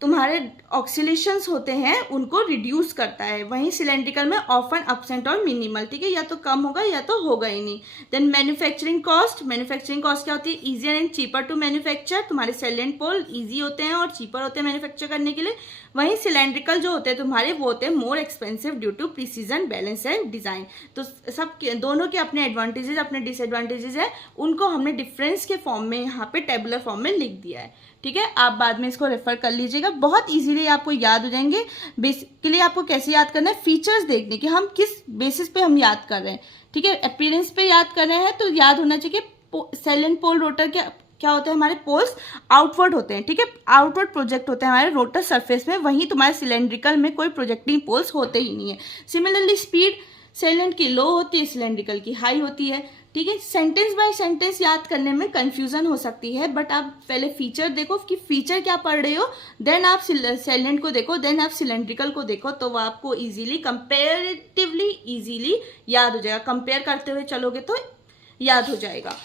तुम्हारे ऑक्सीलेशंस होते हैं उनको रिड्यूस करता है। वहीं सिलेंड्रिकल में ऑफन अपसेंट और मिनिमल, ठीक है, या तो कम होगा या तो होगा ही नहीं। Then manufacturing cost, manufacturing cost क्या होती है, easier and cheaper to manufacture, तुम्हारे सैलिएंट पोल इजी होते हैं और चीपर होते हैं मैन्युफैक्चर करने के लिए। वहीं सिलेंड्रिकल जो होते हैं तुम्हारे वो होते हैं more expensive due to precision, balance and design. तो सब दोनों के अपने एडवांटेजेस अपने डिसएडवांटेजेस है, उनको हमने डिफरेंस के फॉर्म में यहाँ पे टेबुलर फॉर्म में लिख दिया है, ठीक है। आप बाद में इसको रेफर कर लीजिएगा, बहुत इजीली आपको याद हो जाएंगे। बेसिकली आपको कैसे याद करना है, फीचर्स देखने कि हम किस बेसिस पे हम याद कर रहे हैं, ठीक है। अपीयरेंस पे याद कर रहे हैं तो याद होना चाहिए सैलिएंट पोल रोटर के क्या होते हैं, हमारे पोल्स आउटवर्ड होते हैं, ठीक है, आउटवर्ड प्रोजेक्ट होते हैं हमारे रोटर सरफेस में। वहीं तुम्हारे सिलेंड्रिकल में कोई प्रोजेक्टिंग पोल्स होते ही नहीं है। सिमिलरली स्पीड सैलिएंट की लो होती है, सिलेंड्रिकल की हाई होती है, ठीक है। सेंटेंस बाय सेंटेंस याद करने में कंफ्यूजन हो सकती है, बट आप पहले फीचर देखो कि फीचर क्या पढ़ रहे हो, देन आप सैलिएंट को देखो, देन आप सिलेंड्रिकल को देखो, तो वो आपको इजीली कंपेरेटिवली इजीली याद हो जाएगा। कंपेयर करते हुए चलोगे तो याद हो जाएगा।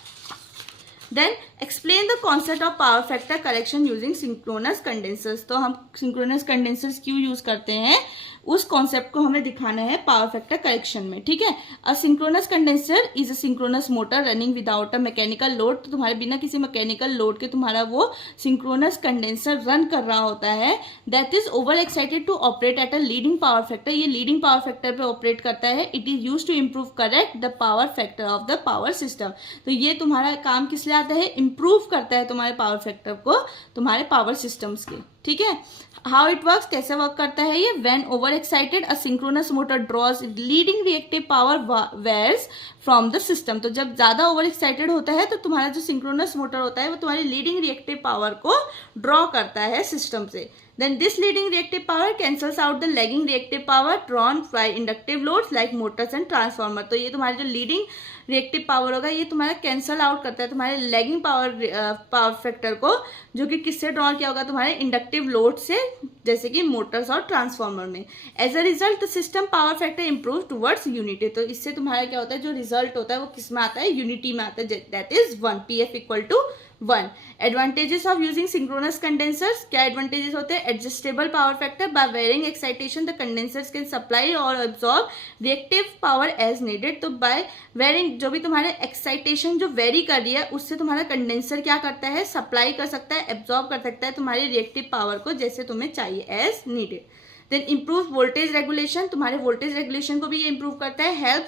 Then explain the concept of power factor correction using synchronous condensers. तो हम सिंक्रोनस कंडेंसर्स क्यों यूज करते हैं, उस कॉन्सेप्ट को हमें दिखाना है पावर फैक्टर करेक्शन में, ठीक है। अ synchronous condenser is a synchronous motor running without a mechanical load. तो तुम्हारे बिना किसी मैकेनिकल लोड के तुम्हारा वो सिंक्रोनस कंडेंसर रन कर रहा होता है, that is over excited to operate at a leading power factor. ये लीडिंग पावर फैक्टर पे ऑपरेट करता है। It is use to improve correct the power factor of the power system. तो ये तुम्हारा काम किस लिए आता है, इम्प्रूव करता है तुम्हारे पावर फैक्टर को तुम्हारे पावर सिस्टम्स के, ठीक है। हाउ इट वर्क्स, कैसे वर्क करता है ये, when over excited a synchronous motor draws leading reactive power VARs from the system. तो जब ज्यादा ओवर एक्साइटेड होता है तो तुम्हारा जो सिंक्रोनस मोटर होता है वो तुम्हारी लीडिंग रिएक्टिव पावर को ड्रॉ करता है सिस्टम से। Then this leading reactive power cancels out the lagging reactive power drawn by inductive loads like motors and transformer। तो ये तुम्हारी जो लीडिंग रिएक्टिव पावर होगा ये तुम्हारा कैंसल आउट करता है तुम्हारे लैगिंग पावर फैक्टर को, जो कि किससे ड्रॉ किया होगा, तुम्हारे इंडक्टिव लोड से, जैसे कि मोटर्स और ट्रांसफॉर्मर में। As a result the system power factor improve towards unity. तो इससे तुम्हारा क्या होता है, जो रिजल्ट होता है वो किस में आता है, यूनिटी में आता है, that is 1, PF equal to 1। Advantages of using synchronous condensers, क्या एडवांटेजेस होते हैं, adjustable power factor, by varying excitation the condensers can supply और absorb reactive power as needed. तो बाय वेरिंग, जो भी तुम्हारे एक्साइटेशन जो वेरी कर रही है उससे तुम्हारा कंडेंसर क्या करता है, सप्लाई कर सकता है, एब्सॉर्ब कर सकता है तुम्हारी रिएक्टिव पावर को जैसे तुम्हें चाहिए as needed. Then improve voltage regulation, तुम्हारे वोल्टेज रेगुलेशन को भी ये इंप्रूव करता है। Help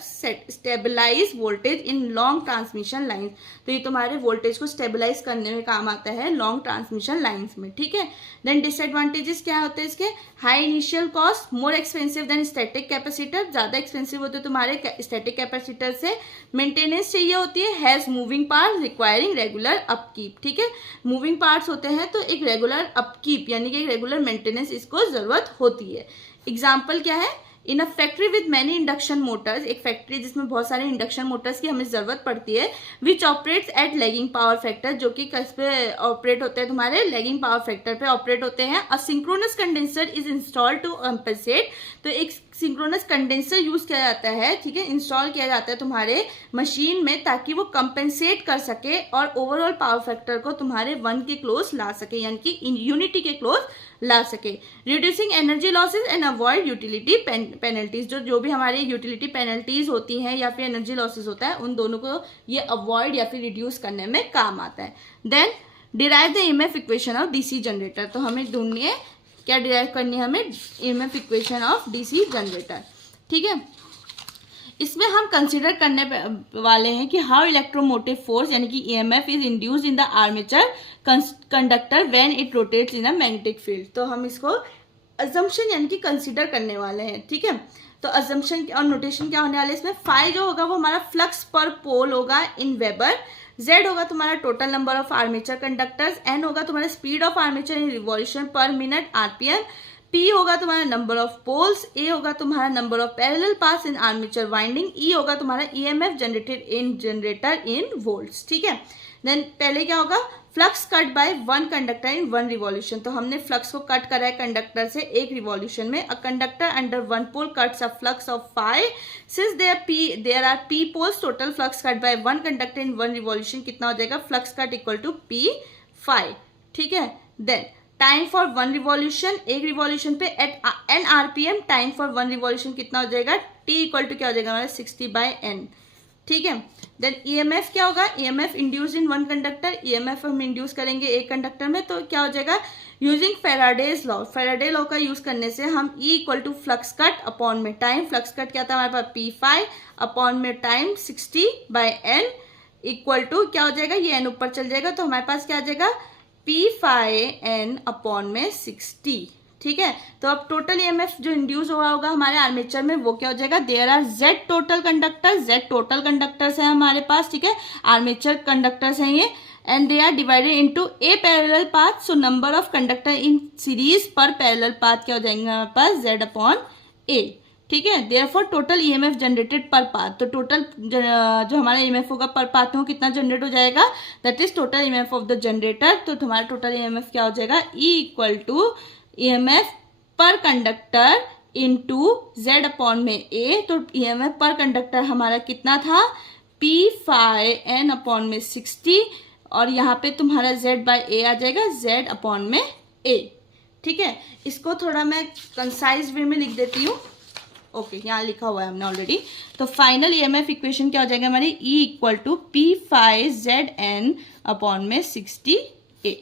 stabilize voltage in long transmission lines. तो ये तुम्हारे वोल्टेज को स्टेबलाइज करने में काम आता है लॉन्ग ट्रांसमिशन लाइंस में, ठीक है। देन डिसएडवांटेजेस क्या होते हैं इसके, high initial cost, more expensive than static capacitor, ज्यादा एक्सपेंसिव होते हैं तुम्हारे स्टैटिक कैपेसिटर से। मेंटेनेंस चाहिए होती है, has moving parts requiring regular upkeep, ठीक है। मूविंग पार्ट्स होते हैं तो एक रेगुलर अपकीप यानी कि एक रेगुलर मेंटेनेंस इसको जरूरत होती है। एग्जाम्पल क्या है, in a factory with many induction motors, एक फैक्ट्री जिसमें बहुत सारे इंडक्शन मोटर्स की हमें जरूरत पड़ती है, which operates at lagging power factor, जो कि किस पे ऑपरेट होते हैं, तुम्हारे लैगिंग पावर फैक्टर पे ऑपरेट होते हैं। A synchronous condenser is install to compensate, तो एक सिंक्रोनस कंडेंसर यूज किया जाता है, ठीक है, इंस्टॉल किया जाता है तुम्हारे मशीन में, ताकि वो कंपेंसेट कर सके और ओवरऑल पावर फैक्टर को तुम्हारे 1 के क्लोज ला सके, यानी कि यूनिटी के क्लोज ला सके। Reducing energy losses and avoid utility penalties, जो भी हमारी यूटिलिटी पेनल्टीज होती हैं या फिर एनर्जी लॉसेज होता है, उन दोनों को ये अवॉइड या फिर रिड्यूस करने में काम आता है। Then derive the EMF equation of DC generator, तो हमें ढूंढनी है क्या डिराइव करनी है हमें, EMF equation of DC generator, ठीक है। इसमें हम कंसिडर करने वाले हैं कि हाउ इलेक्ट्रोमोटिव फोर्स यानी कि EMF is induced in the armature conductor when it rotates in a magnetic field, तो हम इसको अजम्पशन यानी कि कंसिडर करने वाले हैं, ठीक है। तो अजम्पशन और नोटेशन क्या होने वाले हैं इसमें, फाई जो होगा वो हमारा फ्लक्स पर पोल होगा इन वेबर, Z होगा तुम्हारा total number of armature conductors, N होगा तुम्हारा speed of armature in revolution पर मिनट RPM, P होगा तुम्हारा नंबर ऑफ पोल्स, A होगा तुम्हारा number of parallel path in armature winding, E होगा तुम्हारा EMF generated in generator in volts, ठीक है। देन पहले क्या होगा, flux cut by 1 conductor in 1 revolution, तो हमने फ्लक्स को कट करा है कंडक्टर से एक रिवॉल्यूशन में। A conductor under 1 pole cuts a flux of phi, since there are P poles, total flux cut by 1 conductor in 1 revolution कितना हो जाएगा, flux cut equal to P phi, ठीक है। देन टाइम फॉर 1 रिवॉल्यूशन, एक revolution पे at n RPM, time for 1 revolution कितना हो जाएगा, T इक्वल टू क्या हो जाएगा हमारा 60/n, ठीक है। देन ईएमएफ क्या होगा, EMF induce in 1 conductor, EMF हम इंड्यूस करेंगे एक कंडक्टर में, तो क्या हो जाएगा, using Faraday's law, Faraday law का यूज करने से हम E equal to flux cut upon में टाइम, फ्लक्स कट क्या था हमारे पास P5 अपॉन में टाइम 60/n इक्वल टू क्या हो जाएगा, ये n ऊपर चल जाएगा तो हमारे पास क्या आ जाएगा P5n अपॉन में 60, ठीक है। तो अब टोटल ईएमएफ जो इंड्यूस हुआ होगा हमारे आर्मेचर में वो क्या हो जाएगा, there are Z total conductor, Z total conductors है हमारे पास, ठीक है, आर्मेचर कंडक्टर्स हैं ये, and they are divided into A parallel path, so number of conductor in series per parallel path क्या हो जाएंगे हमारे पास Z/A, ठीक है। Therefore total EMF generated per path, तो टोटल जो हमारा ईएमएफ होगा पर पाथ में वो कितना जनरेट हो जाएगा, that is total EMF of the generator, तो तुम्हारा टोटल ईएमएफ क्या हो जाएगा, E इक्वल टू ईएमएफ पर कंडक्टर इंटू Z अपॉन में A, तो ईएमएफ पर कंडक्टर हमारा कितना था P5n अपॉन में 60, और यहाँ पे तुम्हारा Z/A आ जाएगा Z अपॉन में A, ठीक है। इसको थोड़ा मैं कंसाइज वे में लिख देती हूँ, ओके यहाँ लिखा हुआ है हमने ऑलरेडी। तो फाइनल ईएमएफ इक्वेशन क्या हो जाएगा हमारी, E equal to P5ZN upon में 60A,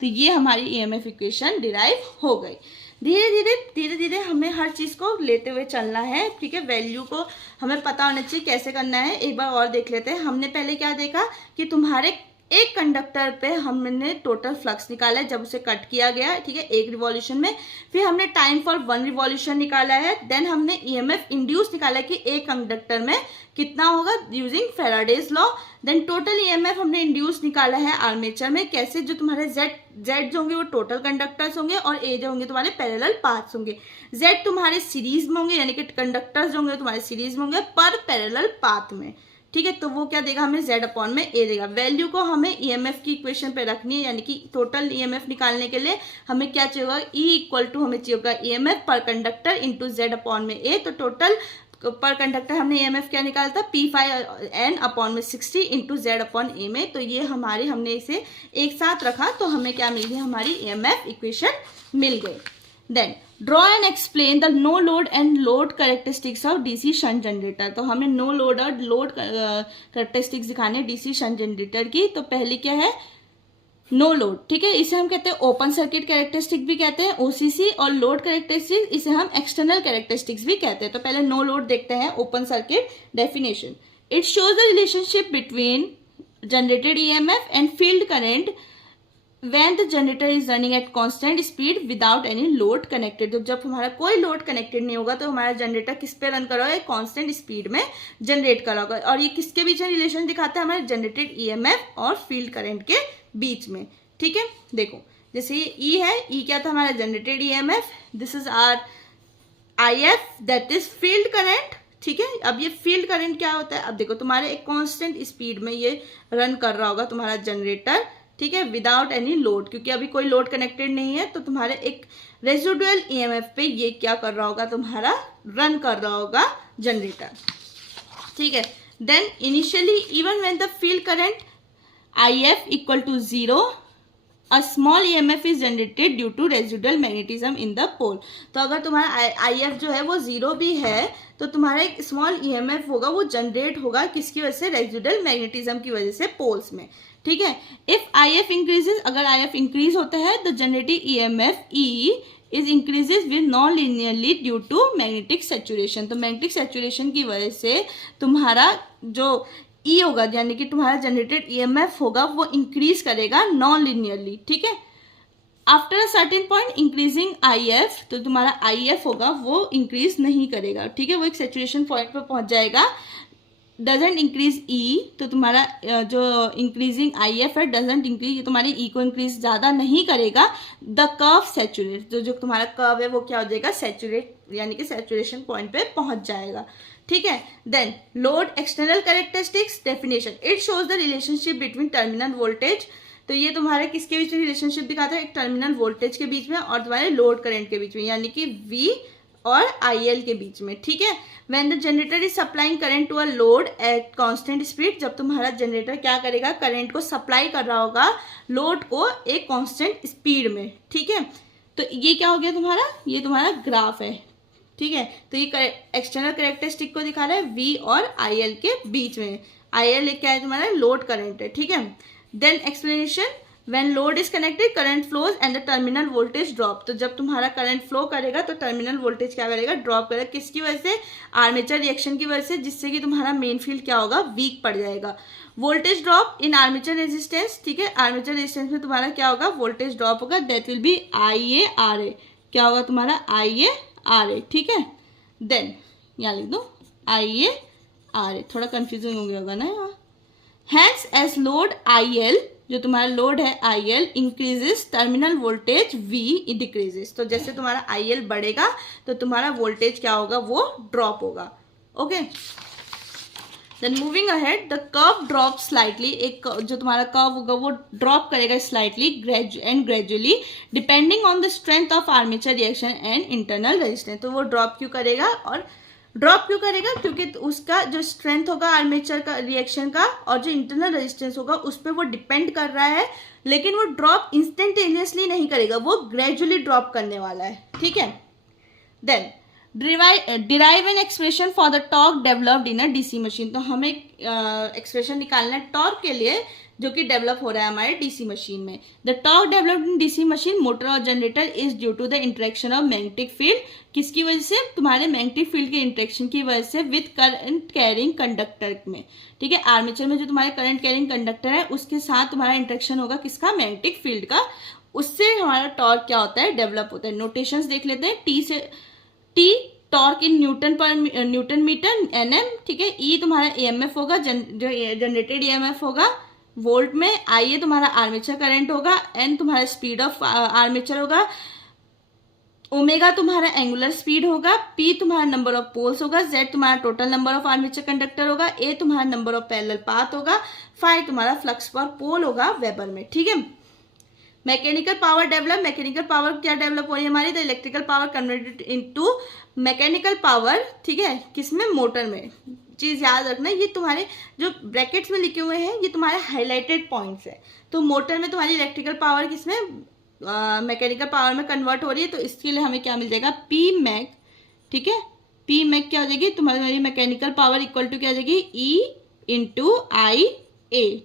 तो ये हमारी ईएमएफ इक्वेशन डिराइव हो गई। धीरे धीरे हमें हर चीज़ को लेते हुए चलना है, ठीक है। वैल्यू को हमें पता होना चाहिए कैसे करना है, एक बार और देख लेते हैं। हमने पहले क्या देखा कि तुम्हारे एक कंडक्टर पे हमने टोटल फ्लक्स निकाला है जब उसे कट किया गया, ठीक है, एक रिवॉल्यूशन में। फिर हमने टाइम फॉर 1 रिवॉल्यूशन निकाला है। देन हमने ईएमएफ इंड्यूस निकाला है कि एक कंडक्टर में कितना होगा using Faraday's law. Then total EMF हमने इंड्यूस निकाला है आर्मेचर में, कैसे, जो तुम्हारे जेड जो होंगे वो टोटल कंडक्टर्स होंगे और ए जो होंगे तुम्हारे पैरेलल पाथ्स होंगे। जेड तुम्हारे सीरीज में होंगे, यानी कि कंडक्टर्स जो होंगे तुम्हारे सीरीज में होंगे पर पैरेलल पाथ में, ठीक है। तो वो क्या देगा हमें Z अपॉन में A देगा। वैल्यू को हमें ईएमएफ की इक्वेशन पे रखनी है, यानी कि टोटल ईएमएफ निकालने के लिए हमें क्या चाहिए होगा, E इक्वल टू हमें चाहिए होगा ईएमएफ पर कंडक्टर इंटू Z अपॉन में A। तो टोटल पर कंडक्टर हमने ईएमएफ क्या निकाला था, P5n अपॉन में 60 इंटू Z अपॉन A में। तो ये हमारी, हमने इसे एक साथ रखा तो हमें क्या मिल गई, हमारी ईएमएफ इक्वेशन मिल गई। Then draw and explain the no load and load characteristics of DC shunt generator. तो हमें नो लोड और लोड कैरेक्टरिस्टिक्स दिखाने डीसी शंट जनरेटर की। तो पहली क्या है, नो लोड, ठीक है, इसे हम कहते हैं ओपन सर्किट कैरेक्टरिस्टिक भी कहते हैं OCC, और लोड कैरेक्टरिस्टिक इसे हम एक्सटर्नल कैरेक्टरिस्टिक्स भी कहते हैं। तो पहले नो लोड देखते हैं, open circuit definition. It shows the relationship between generated EMF and field current when the generator is running at constant speed without any load connected। तो जब हमारा कोई लोड कनेक्टेड नहीं होगा तो हमारा जनरेटर किस पे रन कर रहा है, कांस्टेंट स्पीड में जनरेट कर रहा होगा। और ये किसके बीच में रिलेशन दिखाता है, हमारे जनरेटेड ईएमएफ और फील्ड करंट के बीच में, ठीक है। देखो जैसे ये E है, E क्या था हमारा generated EMF, this is are I F that is field current, ठीक है। अब ये फील्ड करंट क्या होता है, अब देखो तुम्हारे एक कांस्टेंट स्पीड में ये रन कर रहा होगा तुम्हारा जनरेटर, ठीक है, विदाउट एनी लोड, क्योंकि अभी कोई लोड कनेक्टेड नहीं है, तो तुम्हारे एक रेजिडुअल ईएमएफ पे ये क्या कर रहा होगा, तुम्हारा रन कर रहा होगा जनरेटर, ठीक है। Then initially even when the field current I F equal to 0 a small EMF is generated due to residual magnetism in the pole. तो अगर तुम्हारा IF जो है वो 0 भी है तो तुम्हारा एक स्मॉल EMF होगा, वो जनरेट होगा किसकी वजह से, रेजिडुअल मैग्नेटिज्म की वजह से पोल्स में, ठीक है। इफ IF इंक्रीजेज, अगर IF इंक्रीज होता है तो generating EMF E is increases with non linearly due to magnetic saturation. तो मैग्नेटिक सैचुरेशन की वजह से तुम्हारा जो ई होगा, यानी कि तुम्हारा जनरेटेड ईएमएफ होगा, वो इंक्रीज करेगा नॉन लिनियरली, ठीक है। After a certain point increasing if, तो तुम्हारा आईएफ होगा वो इंक्रीज नहीं करेगा, ठीक है, वो एक सैचुरेशन पॉइंट पर पहुंच जाएगा। डजेंट इंक्रीज ई, तो तुम्हारा जो इंक्रीजिंग आईएफ है डजेंट इंक्रीज, तुम्हारी ई को इंक्रीज ज़्यादा नहीं करेगा। द कर्व सैचुरेट, जो तुम्हारा कर्व है वो क्या हो जाएगा, सैचुरेट, यानी कि सैचुरेशन पॉइंट पे पहुंच जाएगा, ठीक है। Then load external characteristics definition, it shows the relationship between terminal voltage. तो ये तुम्हारे किसके बीच में रिलेशनशिप दिखाता है, एक टर्मिनल वोल्टेज के बीच में और तुम्हारे लोड करंट के बीच में, यानी कि V और IL के बीच में, ठीक है। When the generator is supplying current to a load at constant speed, जब तुम्हारा जनरेटर क्या करेगा, करंट को सप्लाई कर रहा होगा लोड को एक कांस्टेंट स्पीड में, ठीक है। तो ये क्या हो गया तुम्हारा, ये तुम्हारा ग्राफ है, ठीक है। तो ये एक्सटर्नल कैरेक्टरिस्टिक को दिखा रहा है V और IL के बीच में। IL क्या है तुम्हारा, लोड करंट है, ठीक है। Then explanation, when load is connected current flows and the terminal voltage drop. तो जब तुम्हारा करंट फ्लो करेगा तो टर्मिनल वोल्टेज क्या करेगा, ड्रॉप करेगा, किसकी वजह से, आर्मेचर रिएक्शन की वजह से, जिससे कि तुम्हारा मेन फील्ड क्या होगा, वीक पड़ जाएगा। Voltage drop in armature resistance, ठीक है, आर्मेचर रेजिस्टेंस में तुम्हारा क्या होगा, वोल्टेज ड्रॉप होगा, दैट विल बी IaRa, क्या होगा तुम्हारा IaRa, ठीक है। देन यहाँ लिख दो IaRa, थोड़ा कंफ्यूजन हो गया होगा ना यहाँ। हैंस एज लोड IL, जो तुम्हारा लोड है IL increases, terminal voltage V decreases. तो जैसे तुम्हारा IL बढ़ेगा तो तुम्हारा वोल्टेज क्या होगा, वो ड्रॉप होगा, okay. Then moving ahead, the curve drop slightly, एक जो तुम्हारा कर्व होगा वो ड्रॉप करेगा slightly gradually depending on the strength of armature reaction and internal resistance. तो वो ड्रॉप क्यों करेगा, और ड्रॉप क्यों करेगा, क्योंकि उसका जो स्ट्रेंथ होगा आर्मेचर का रिएक्शन का और जो इंटरनल रेजिस्टेंस होगा उस पर वो डिपेंड कर रहा है, लेकिन वो ड्रॉप इंस्टेंटेनियसली नहीं करेगा, वो ग्रेजुअली ड्रॉप करने वाला है, ठीक है। Then derive an expression for the torque developed in a DC machine. तो हमें एक्सप्रेशन निकालना है टॉर्क के लिए जो कि डेवलप हो रहा है हमारे डीसी मशीन में। The torque developed in DC machine motor और generator is due to the interaction of magnetic field, किसकी वजह से, तुम्हारे मैग्नेटिक फील्ड के इंटरेक्शन की वजह से विद करंट कैरिंग कंडक्टर में, ठीक है। आर्मेचर में जो तुम्हारे करंट कैरिंग कंडक्टर है उसके साथ तुम्हारा इंटरेक्शन होगा किसका, मैग्नेटिक फील्ड का, उससे हमारा टॉर्क क्या होता है, डेवलप होता है। नोटेशंस देख लेते हैं, T torque in Newton meter NM, ठीक है। E तुम्हारा EMF होगा, जो जनरेटेड EMF होगा वोल्ट में, IA तुम्हारा आर्मेचर करंट होगा, N तुम्हारा स्पीड ऑफ आर्मेचर होगा, ओमेगा तुम्हारा एंगुलर स्पीड होगा, P तुम्हारा नंबर ऑफ पोल्स होगा, Z तुम्हारा total number of armature conductor होगा, A तुम्हारा नंबर ऑफ पैरेलल पाथ होगा, phi तुम्हारा फ्लक्स पर पोल होगा वेबर में, ठीक है। Mechanical power develop, mechanical power क्या डेवलप हो रही है हमारी, the electrical power converted into mechanical power, ठीक है, किसमें, मोटर में। चीज़ याद रखना, ये तुम्हारे जो ब्रैकेट्स में लिखे हुए हैं ये तुम्हारे हाईलाइटेड पॉइंट्स है। तो मोटर में तुम्हारी इलेक्ट्रिकल पावर किसमें, मैकेनिकल पावर में कन्वर्ट हो रही है, तो इसके लिए हमें क्या मिल जाएगा, P मैक, ठीक है। P मैक क्या हो जाएगी, तुम्हारी मैकेनिकल पावर इक्वल टू क्या हो जाएगी, E इंटू IA,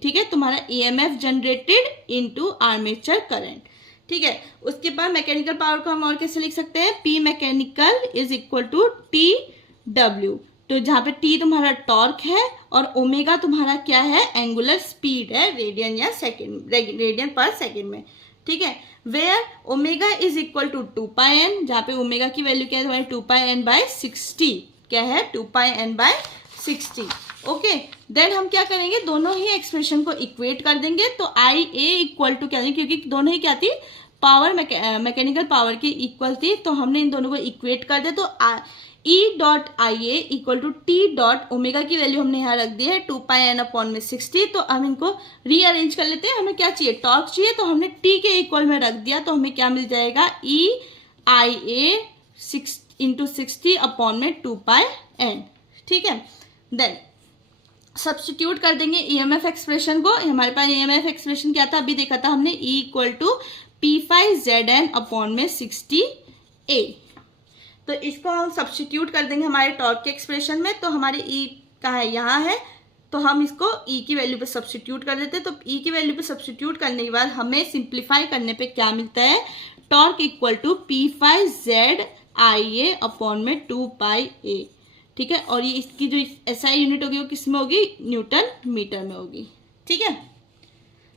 ठीक है, तुम्हारा EMF generated into armature current, ठीक है। उसके बाद मैकेनिकल पावर को हम और कैसे लिख सकते हैं, P mechanical is equal to TW, तो जहाँ पे T तुम्हारा टॉर्क है और ओमेगा तुम्हारा क्या है, एंगुलर स्पीड है, रेडियन या सेकेंड, रेडियन पर सेकेंड में, ठीक है। Where omega is equal to 2πn, जहाँ पे ओमेगा की वैल्यू क्या है तुम्हारी 2πn/60, क्या है 2πn/60, ओके। देन हम क्या करेंगे, दोनों ही एक्सप्रेशन को इक्वेट कर देंगे, तो IA इक्वल टू क्या देंगे, क्योंकि दोनों ही क्या थी, पावर मैकेनिकल पावर के इक्वल थी, तो हमने इन दोनों को इक्वेट कर दिया। तो E.IA इक्वल टू T.ओमेगा की वैल्यू हमने यहाँ रख दी है 2πn/60। तो हम इनको रीअरेंज कर लेते हैं। हमें क्या चाहिए, टॉर्क चाहिए, तो हमने T के इक्वल में रख दिया। तो हमें क्या मिल जाएगा, EIA 6/60/2πn। ठीक है, देन सब्स्टिट्यूट कर देंगे ईएमएफ एक्सप्रेशन को। हमारे पास ईएमएफ एक्सप्रेशन क्या था, अभी देखा था हमने, E इक्वल टू P5Zn/60A। तो इसको हम सब्स्टिट्यूट कर देंगे हमारे टॉर्क के एक्सप्रेशन में। तो हमारे E कहाँ है, यहाँ है, तो हम इसको E की वैल्यू पे सब्स्टिट्यूट कर देते हैं। तो E की वैल्यू पे सब्स्टिट्यूट करने के बाद हमें सिंप्लीफाई करने पे क्या मिलता है, टॉर्क इक्वल टू P5ZIA/2πA। ठीक है, और ये इसकी जो SI यूनिट होगी वो किस में होगी, न्यूटन मीटर में होगी। ठीक है,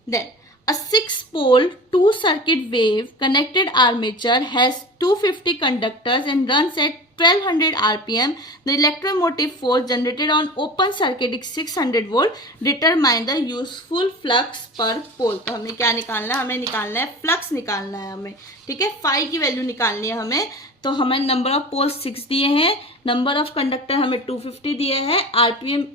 then a 6-pole 2-circuit wave connected armature has 250 conductors and runs at 1200 rpm. The electromotive force generated on open circuit is 600 volt. Determine the useful flux per pole. तो हमें क्या निकालना है, हमें निकालना है फ्लक्स निकालना है हमें। ठीक है, फाई की वैल्यू निकालनी है हमें। तो हमें नंबर ऑफ पोल्स 6 दिए हैं, नंबर ऑफ कंडक्टर हमें 250 दिए हैं, आरपीएम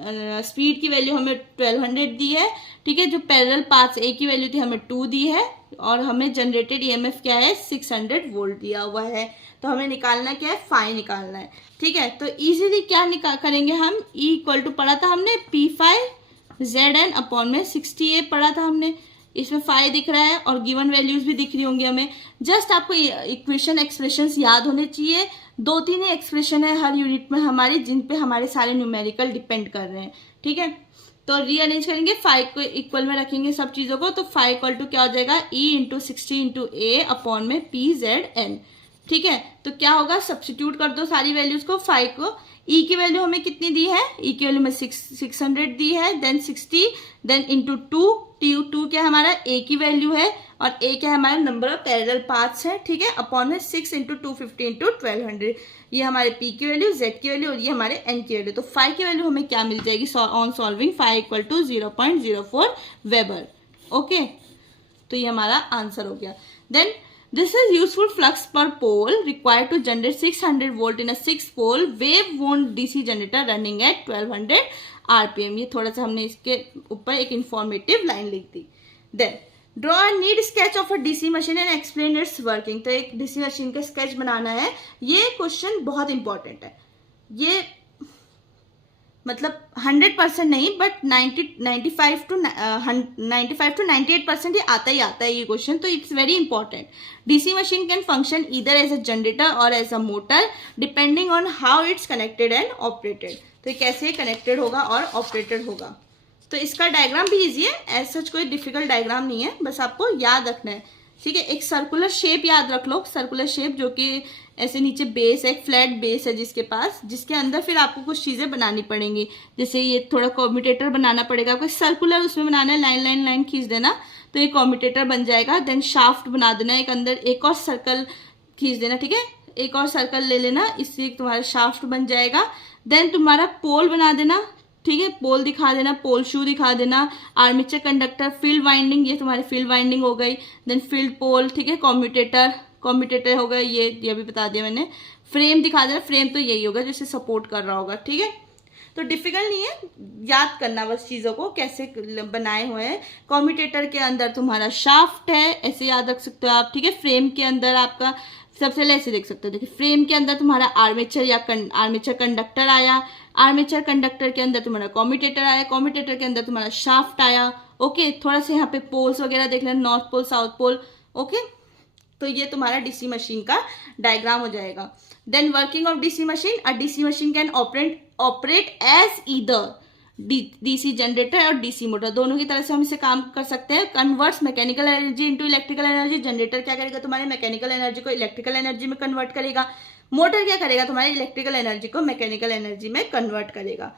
स्पीड की वैल्यू हमें 1200 दी है। ठीक है, जो पैरेलल पाथ्स ए की वैल्यू थी हमें 2 दी है, और हमें जनरेटेड ईएमएफ क्या है, 600 वोल्ट दिया हुआ है। तो हमें निकालना क्या है, फाई निकालना है। ठीक है, तो इजीली क्या करेंगे हम, E इक्वल टू पढ़ा था हमने P5Zn/60A पढ़ा था हमने, इसमें फाई दिख रहा है और गिवन वैल्यूज भी दिख रही होंगी हमें। जस्ट आपको इक्वेशन एक्सप्रेशंस याद होने चाहिए। 2-3 ही एक्सप्रेशन है हर यूनिट में हमारी, जिन पे हमारे सारे न्यूमेरिकल डिपेंड कर रहे हैं। ठीक है, तो रीअरेंज करेंगे, फाइव को इक्वल में रखेंगे सब चीज़ों को। तो फाइव इक्वल टू क्या हो जाएगा, E/60/A/PZN। ठीक है, तो क्या होगा, सब्स्टिट्यूट कर दो सारी वैल्यूज को। फाइव को E की वैल्यू हमें कितनी दी है, E की वैल्यू में 600 दी है, देन 60, देन इंटू 2 क्या हमारा A की वैल्यू है, और A क्या है हमारा नंबर ऑफ पैरेलल पाथ्स है। ठीक है, अपॉन में 6 इंटू 250 इंटू 1200, ये हमारे P की वैल्यू, Z की वैल्यू, और ये हमारे N की वैल्यू। तो फाइव की वैल्यू हमें क्या मिल जाएगी on solving, five equal to 0.04 weber. Okay, तो ये हमारा आंसर हो गया। Then this is useful flux per pole required to generate 600 volt in a 6-pole wave wound DC generator running at 1200 rpm। ये थोड़ा सा हमने इसके ऊपर एक इंफॉर्मेटिव लाइन लिख दी। Then draw a neat sketch of a DC machine and explain its working. तो एक डीसी मशीन का स्केच बनाना है। ये क्वेश्चन बहुत इंपॉर्टेंट है। ये मतलब 100% नहीं, बट 95 to 98% ये आता ही आता है ये क्वेश्चन। तो it's very important. DC machine can function either as a generator और as a motor depending on how it's connected and operated. तो ये कैसे कनेक्टेड होगा और ऑपरेटेड होगा। तो इसका डायग्राम भी ईजी है, एज सच कोई डिफिकल्ट डायग्राम नहीं है, बस आपको याद रखना है। ठीक है, एक सर्कुलर शेप याद रख लो, सर्कुलर शेप जो कि ऐसे नीचे बेस है, एक फ्लैट बेस है जिसके पास, जिसके अंदर फिर आपको कुछ चीज़ें बनानी पड़ेंगी। जैसे ये थोड़ा कॉम्यूटेटर बनाना पड़ेगा आपको, सर्कुलर उसमें बनाना है, लाइन खींच देना, तो ये कॉम्यूटेटर बन जाएगा। देन शाफ्ट बना देना, एक अंदर एक और सर्कल खींच देना। ठीक है, एक और सर्कल ले लेना, इससे तुम्हारा शाफ्ट बन जाएगा। देन तुम्हारा पोल बना देना। ठीक है, पोल दिखा देना, पोल शू दिखा देना, आर्मेचर कंडक्टर, फील्ड वाइंडिंग, ये तुम्हारी फील्ड वाइंडिंग हो गई। देन फील्ड पोल, ठीक है, कॉम्यूटेटर हो गया, ये भी बता दिया मैंने। फ्रेम दिखा देना, फ्रेम तो यही होगा जिसे सपोर्ट कर रहा होगा। ठीक है, तो डिफिकल्ट नहीं है, याद करना बस चीज़ों को कैसे बनाए हुए हैं। कॉम्यूटेटर के अंदर तुम्हारा शाफ्ट है, ऐसे याद रख सकते हो आप। ठीक है, फ्रेम के अंदर आपका सबसे पहले ऐसे देख सकते हो, देखिए फ्रेम के अंदर तुम्हारा आर्मेचर या आर्मेचर कंडक्टर आया, आर्मेचर कंडक्टर के अंदर तुम्हारा कॉम्यूटेटर आया, कॉम्यूटेटर के अंदर तुम्हारा शाफ्ट आया। ओके, थोड़ा सा यहाँ पे पोल्स वगैरह देख लेना, north pole, south pole. Okay, तो ये तुम्हारा डीसी मशीन का डायग्राम हो जाएगा। Then working of DC machine, a DC machine can operate as either DC generator और डीसी मोटर, दोनों की तरह से हम इसे काम कर सकते हैं। Converts mechanical energy into electrical energy, generator क्या करेगा, तुम्हारे मैकेनिकल एनर्जी को इलेक्ट्रिकल एनर्जी में कन्वर्ट करेगा। मोटर क्या करेगा, तुम्हारी इलेक्ट्रिकल एनर्जी को मैकेनिकल एनर्जी में कन्वर्ट करेगा।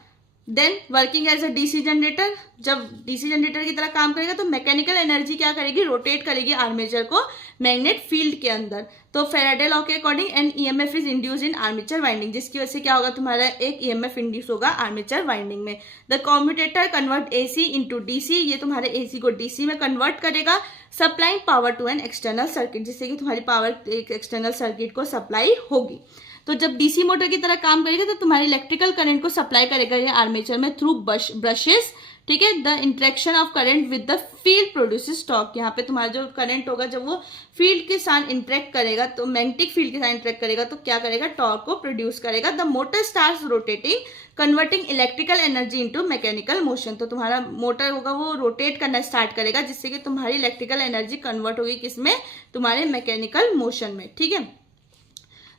Then working as a DC generator, जब डीसी जनरेटर की तरह काम करेगा तो मैकेनिकल एनर्जी क्या करेगी, रोटेट करेगी आर्मेचर को मैग्नेट फील्ड के अंदर। तो फेराडे लॉ के according an EMF is induce in armature winding, जिसकी वजह से क्या होगा, तुम्हारा एक ईएमएफ इंड्यूस होगा आर्मेचर वाइंडिंग में। The commutator convert AC into DC, ये तुम्हारे एसी को डीसी में कन्वर्ट करेगा, supplying power to an external circuit, जिससे कि तुम्हारी पावर एक एक्सटर्नल सर्किट को सप्लाई होगी। तो जब डीसी मोटर की तरह काम करेगा तो तुम्हारे इलेक्ट्रिकल करंट को सप्लाई करेगा ये आर्मेचर में थ्रू ब्रशेस, ठीक है। The interaction of current with the field produces torque, यहाँ पे तुम्हारा जो करंट होगा जब वो फील्ड के साथ इंटरेक्ट करेगा, तो मैग्नेटिक फील्ड के साथ इंटरेक्ट करेगा तो क्या करेगा, टॉर्क को प्रोड्यूस करेगा। The motor starts rotating converting electrical energy into mechanical motion, तो तुम्हारा मोटर होगा वो रोटेट करना स्टार्ट करेगा, जिससे कि तुम्हारी इलेक्ट्रिकल एनर्जी कन्वर्ट होगी किसमें, तुम्हारे मैकेनिकल मोशन में, ठीक है।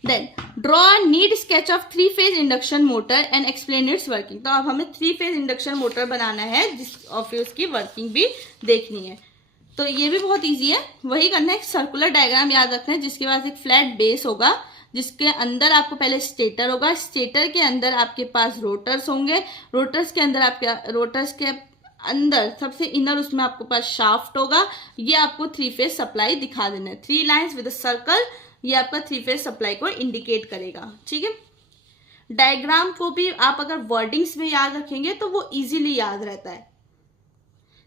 Then draw a neat sketch of 3-phase induction motor and explain its working। तो अब हमें 3-phase इंडक्शन मोटर बनाना है जिस और फिर उसकी वर्किंग भी देखनी है। तो ये भी बहुत इजी है, वही करना है। एक सर्कुलर डायग्राम याद रखना है जिसके पास एक फ्लैट बेस होगा, जिसके अंदर आपको पहले स्टेटर होगा, स्टेटर के अंदर आपके पास रोटर्स होंगे, रोटर्स के अंदर सबसे इनर उसमें आपके पास शाफ्ट होगा। ये आपको 3-phase सप्लाई दिखा देना है, 3 लाइन्स विद सर्कल, ये आपका 3-phase सप्लाई को इंडिकेट करेगा, ठीक है। डायग्राम को भी आप अगर वर्डिंग्स में याद रखेंगे तो वो इजीली याद रहता है।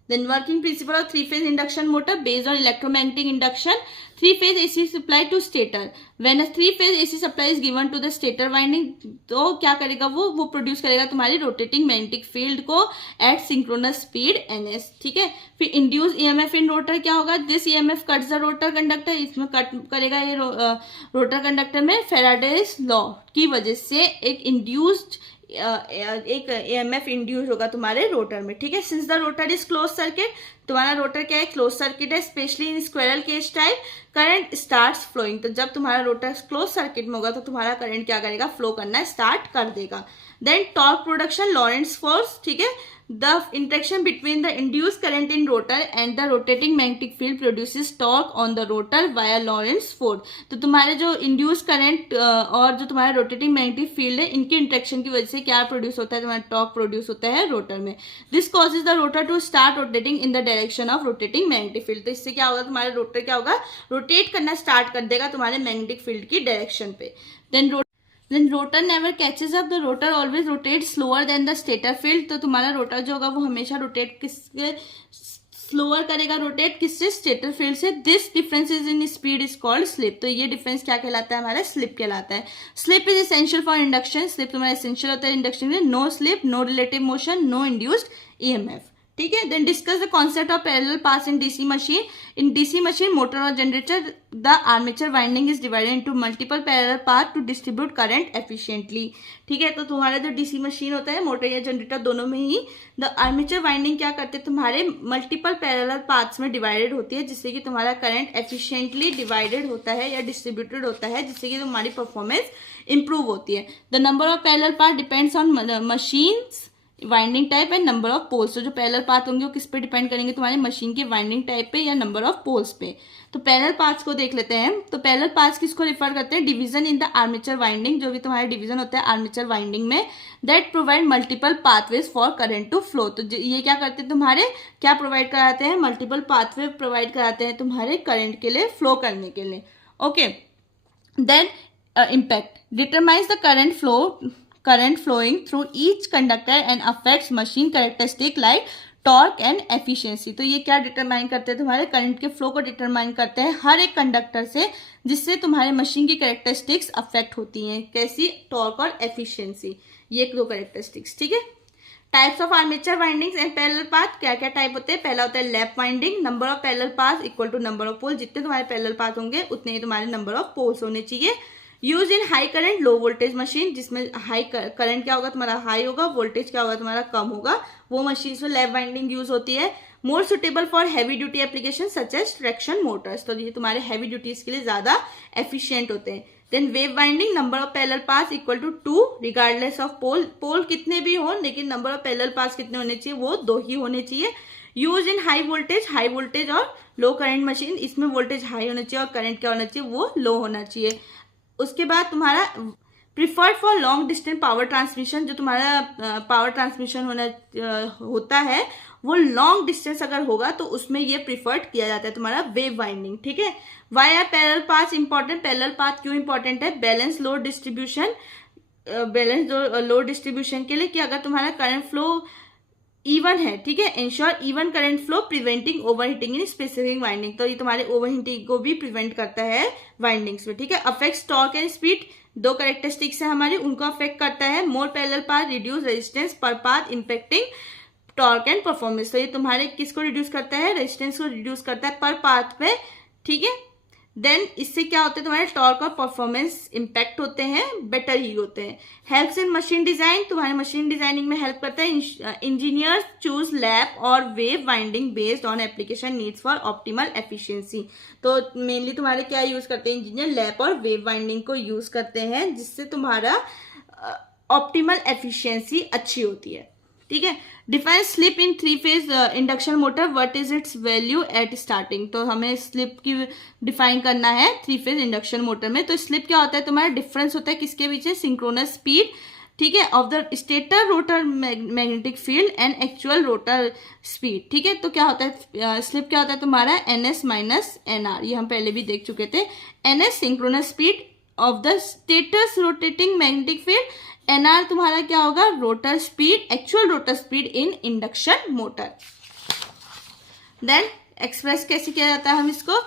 Then working principle of 3-phase induction motor based on electromagnetic induction, 3-phase AC supply to stator. When a 3-phase AC supply is given to the stator winding, तो क्या करेगा वो प्रोड्यूस करेगा तुम्हारी रोटेटिंग मैग्नेटिक फील्ड को at synchronous speed ns, ठीक है। फिर इंड्यूस ईएमएफ इन रोटर क्या होगा, this EMF cuts the rotor conductor, इसमें कट करेगा ये रोटर कंडक्टर में फेराडेज लॉ की वजह से एक इंड्यूस्ड एक ईएमएफ इंड्यूस होगा तुम्हारे रोटर में, ठीक है। Since the rotor is close circuit, तुम्हारा रोटर क्या है, क्लोज सर्किट है, specially in squirrel cage type current starts flowing. तो जब तुम्हारा रोटर क्लोज सर्किट में होगा तो तुम्हारा करंट क्या करेगा, फ्लो करना स्टार्ट कर देगा। देन टॉर्क प्रोडक्शन लॉरेंट्ज फोर्स, ठीक है। The interaction between the induced current in rotor and the rotating magnetic field produces torque on the rotor via Lorentz force। तो तुम्हारे जो induced current और जो तुम्हारा rotating magnetic field है, इनके इंट्रैक्शन की वजह से क्या प्रोड्यूस होता है, तुम्हारा टॉर्क प्रोड्यूस होता है रोटर में। This causes the rotor to start rotating in the direction of rotating magnetic field। तो इससे क्या होगा, तुम्हारा रोटर क्या होगा, रोटेट करना स्टार्ट कर देगा तुम्हारे मैग्नेटिक फील्ड की डायरेक्शन पे। Then rotor never catches up, the rotor always rotates slower than the stator field। तो तुम्हारा रोटर जो होगा वो हमेशा रोटेट किससे स्लोअर करेगा, रोटेट किससे, स्टेटर फील्ड से। This difference is in speed is called slip. तो ये डिफरेंस क्या कहलाता है, हमारा स्लिप कहलाता है। Slip is essential for induction, slip तुम्हारा एसेंशियल होता है इंडक्शन में। No slip, no relative motion, no induced EMF, ठीक है। Then discuss the concept of parallel path in DC machine. In DC machine motor और generator the armature winding is divided into multiple parallel path to distribute current efficiently, ठीक है। तो तुम्हारा जो DC machine होता है, मोटर या generator दोनों में ही द आर्मेचर वाइंडिंग क्या करते हैं, तुम्हारे मल्टीपल पैरेलल पाथ्स में डिवाइडेड होती है, जिससे कि तुम्हारा करंट एफिशिएंटली डिवाइडेड होता है या डिस्ट्रीब्यूटेड होता है, जिससे कि तुम्हारी परफॉर्मेंस इंप्रूव होती है। The number of parallel path depends on machines winding type and number of poles. तो जो पैरेलल पाथ होंगे वो किस पे डिपेंड करेंगे, तुम्हारी मशीन के वाइंडिंग टाइप पे या नंबर ऑफ पोल्स पे। तो पैरेलल पाथ्स को देख लेते हैं। तो पैरेलल पाथ्स किसको रिफर करते हैं, division in the armature winding, जो भी तुम्हारा डिवीजन होता है आर्मेचर वाइंडिंग में, that provide multiple pathways for current to flow. तो ये क्या करते हैं, तुम्हारे क्या प्रोवाइड कराते हैं, मल्टीपल पाथवे प्रोवाइड कराते हैं तुम्हारे करंट के लिए, फ्लो करने के लिए, okay. Then impact determines the current flowing through each conductor and affects machine characteristic like torque and efficiency. तो ये क्या डिटरमाइन करते हैं, तुम्हारे करंट के फ्लो को डिटरमाइन करते हैं हर एक कंडक्टर से, जिससे तुम्हारे मशीन की कैरेक्टरिस्टिक्स अफेक्ट होती हैं, कैसी, टॉर्क और एफिशिएंसी, ये 2 कैरेक्टरिस्टिक्स, ठीक है। Types of armature windings and parallel path, क्या क्या टाइप होते हैं, पहला होता है lap winding, number of parallel path equal to number of pole, जितने तुम्हारे पैरेलल पाथ होंगे उतने ही तुम्हारे नंबर ऑफ पोल्स होने चाहिए। Use in high current low voltage machine, जिसमें हाई करंट क्या होगा तुम्हारा, हाई होगा, वोल्टेज क्या होगा तुम्हारा, कम होगा, वो मशीन में लैप वाइंडिंग यूज होती है। More suitable for heavy duty application such as traction motors, तो ये तुम्हारे हैवी ड्यूटीज के लिए ज्यादा एफिशिएंट होते हैं। Then wave winding, number of parallel paths equal to 2 regardless of pole कितने भी हो, लेकिन नंबर ऑफ पैरेलल पाथ्स कितने होने चाहिए, वो 2 ही होने चाहिए। यूज इन हाई वोल्टेज और लो करंट मशीन, इसमें वोल्टेज हाई होना चाहिए और करंट क्या होना चाहिए, वो लो होना चाहिए। उसके बाद तुम्हारा preferred for long distance power transmission, जो तुम्हारा पावर ट्रांसमिशन होता है वो लॉन्ग डिस्टेंस अगर होगा तो उसमें ये प्रिफर्ड किया जाता है तुम्हारा वेव वाइंडिंग, ठीक है। Why are parallel path important? Parallel path क्यों इंपॉर्टेंट है? Balance load distribution, balance load distribution के लिए कि अगर तुम्हारा करंट फ्लो इवन है, ठीक है, ensure even current flow preventing overheating in specific winding, तो ये तुम्हारे ओवरहीटिंग को भी प्रिवेंट करता है वाइंडिंग्स में, ठीक है। अफेक्ट्स टॉर्क एंड स्पीड, दो कैरेक्टरिस्टिक्स है हमारी, उनको अफेक्ट करता है। मोर पैरेलल पाथ रिड्यूस रेजिस्टेंस पर पाथ इंपेक्टिंग टॉर्क एंड परफॉर्मेंस, तो ये तुम्हारे किसको रिड्यूस करता है? रेजिस्टेंस को रिड्यूस करता है पर पाथ पे, ठीक है। देन इससे क्या होता है? तुम्हारे टॉर्क और परफॉर्मेंस इंपैक्ट होते हैं, बेटर ही होते हैं। हेल्प्स इन मशीन डिजाइन, तुम्हारे मशीन डिजाइनिंग में हेल्प करता है। इंजीनियर्स चूज लैप और wave winding based on application needs for optimal efficiency, तो मेनली तुम्हारे क्या यूज करते हैं इंजीनियर? लैप और वेव वाइंडिंग को यूज करते हैं, जिससे तुम्हारा ऑप्टिमल एफिशिएंसी अच्छी होती है, ठीक है। Define slip in three phase induction motor, what is its value at starting, तो हमें स्लिप की डिफाइन करना है थ्री फेज इंडक्शन मोटर में। तो स्लिप क्या होता है? तुम्हारा डिफरेंस होता है किसके बीच? सिंक्रोनस स्पीड, ठीक है, of the stator rotor magnetic field and actual rotor speed, ठीक है। तो क्या होता है स्लिप? क्या होता है तुम्हारा? NS माइनस NR, ये हम पहले भी देख चुके थे। NS synchronous speed of the stator's rotating magnetic field, NR तुम्हारा क्या होगा? Rotor speed, actual rotor speed in induction motor. Then express कैसे किया जाता है हम इसको?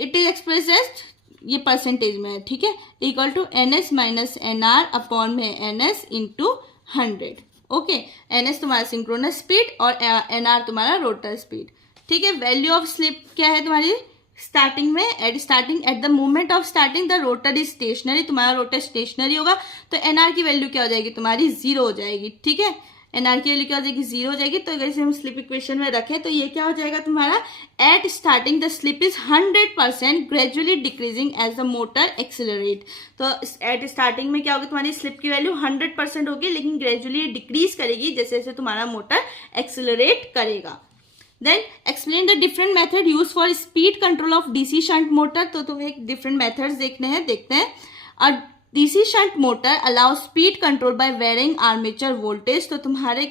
इट इज एक्सप्रेस एज, ये परसेंटेज में है, ठीक है, equal to NS minus NR upon में NS इंटू 100, ओके। NS तुम्हारा सिंक्रोनस स्पीड और NR तुम्हारा रोटर स्पीड, ठीक है। वैल्यू ऑफ स्लिप क्या है तुम्हारी? स्टार्टिंग में at the moment of starting the rotor is stationary, तुम्हारा रोटर स्टेशनरी होगा तो NR की वैल्यू क्या हो जाएगी? तुम्हारी 0 हो जाएगी, ठीक है। NR की वैल्यू क्या हो जाएगी? 0 हो जाएगी। तो अगर इसे हम स्लिप इक्वेशन में रखें तो ये क्या हो जाएगा तुम्हारा? At starting the slip is 100% gradually decreasing as the motor accelerate, तो एट स्टार्टिंग में क्या होगी? तुम्हारी स्लिप की वैल्यू 100% होगी, लेकिन ग्रेजुअली डिक्रीज करेगी जैसे जैसे तुम्हारा मोटर एक्सेलरेट करेगा। Then explain the different method use for speed control of DC shunt motor, तो तुम्हें डिफरेंट मेथड्स देखते हैं। और DC shunt motor allow speed control by varying armature voltage, तो तुम्हारे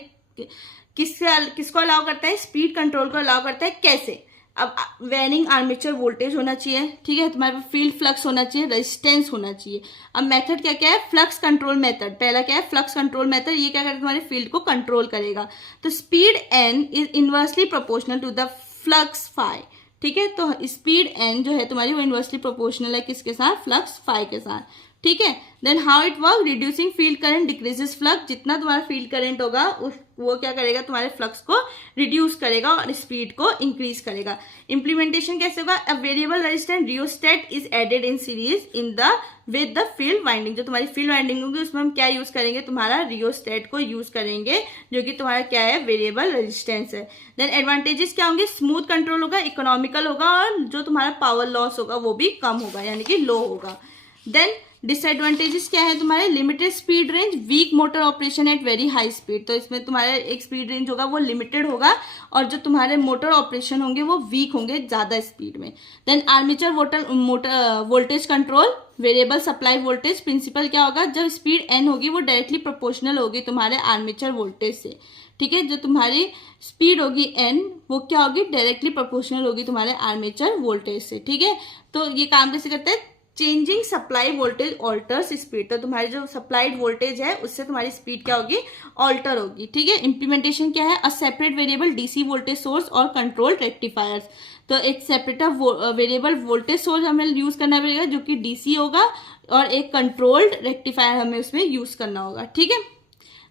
किसको अलाउ करता है? स्पीड कंट्रोल को अलाउ करता है। कैसे? अब वेरिंग आर्मेचर वोल्टेज होना चाहिए, ठीक है, तुम्हारे पास फील्ड फ्लक्स होना चाहिए, रेजिस्टेंस होना चाहिए। अब मेथड क्या क्या है? फ्लक्स कंट्रोल मेथड, पहला क्या है? फ्लक्स कंट्रोल मेथड, ये क्या करेगा? तुम्हारे फील्ड को कंट्रोल करेगा। तो speed N is inversely proportional to the flux phi, ठीक है। तो स्पीड N जो है तुम्हारी वो इनवर्सली प्रोपोर्शनल है किसके साथ? फ्लक्स फाई के साथ, ठीक है। Then how it work? Reducing field current decreases flux, जितना तुम्हारा फील्ड करंट होगा वो क्या करेगा? तुम्हारे फ्लक्स को रिड्यूस करेगा और स्पीड को इंक्रीज करेगा। इंप्लीमेंटेशन कैसे होगा? A variable resistance rheostat is added in series in the with the field winding, जो तुम्हारी फील्ड वाइंडिंग होगी उसमें हम क्या यूज करेंगे? तुम्हारा रियोस्टेट को यूज करेंगे, जो कि तुम्हारा क्या है? वेरिएबल रेजिस्टेंस है। देन एडवांटेजेस क्या होंगे? स्मूथ कंट्रोल होगा, इकोनॉमिकल होगा, और जो तुम्हारा पावर लॉस होगा वो भी कम होगा, यानी कि लो होगा। देन डिसएडवांटेजेस क्या है तुम्हारे? Limited speed range, weak motor operation at very high speed, तो इसमें तुम्हारे एक स्पीड रेंज होगा वो लिमिटेड होगा और जो तुम्हारे मोटर ऑपरेशन होंगे वो वीक होंगे ज़्यादा स्पीड में। Then armature motor voltage control, variable supply voltage principle क्या होगा? जब स्पीड N होगी वो डायरेक्टली प्रोपोर्शनल होगी तुम्हारे आर्मेचर वोल्टेज से, ठीक है। जो तुम्हारी स्पीड होगी N वो क्या होगी? डायरेक्टली प्रोपोर्शनल होगी तुम्हारे आर्मेचर वोल्टेज से, ठीक है। तो ये काम कैसे करते हैं? Changing supply voltage alters speed, तो तुम्हारी जो सप्लाइड वोल्टेज है उससे तुम्हारी स्पीड क्या होगी? ऑल्टर होगी, ठीक है। इंप्लीमेंटेशन क्या है? A separate variable DC voltage source और कंट्रोल रेक्टिफायर्स, तो एक सेपरेट वेरिएबल वोल्टेज सोर्स हमें यूज करना पड़ेगा जो कि DC होगा और एक कंट्रोल्ड रेक्टिफायर हमें उसमें यूज करना होगा, ठीक है।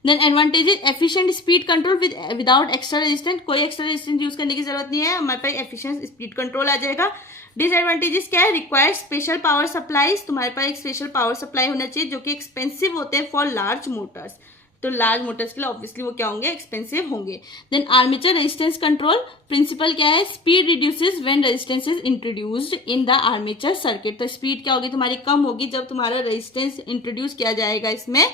Then advantages, efficient speed control without extra resistance, कोई एक्स्ट्रा रेजिस्टेंस यूज करने की जरूरत नहीं है, हमारे पास एफिशिएंट स्पीड कंट्रोल आ जाएगा। डिसएडवांटेजेस क्या है? रिक्वायर स्पेशल पावर सप्लाईज, तुम्हारे पास एक स्पेशल पावर सप्लाई होना चाहिए जो कि एक्सपेंसिव होते हैं फॉर लार्ज मोटर्स, तो लार्ज मोटर्स के लिए ऑब्वियसली वो क्या होंगे? एक्सपेंसिव होंगे। Then armature resistance control principle क्या है? Speed reduces when resistance is introduced in the armature circuit, तो स्पीड क्या होगी तुम्हारी? कम होगी जब तुम्हारा रेजिस्टेंस इंट्रोड्यूस किया जाएगा इसमें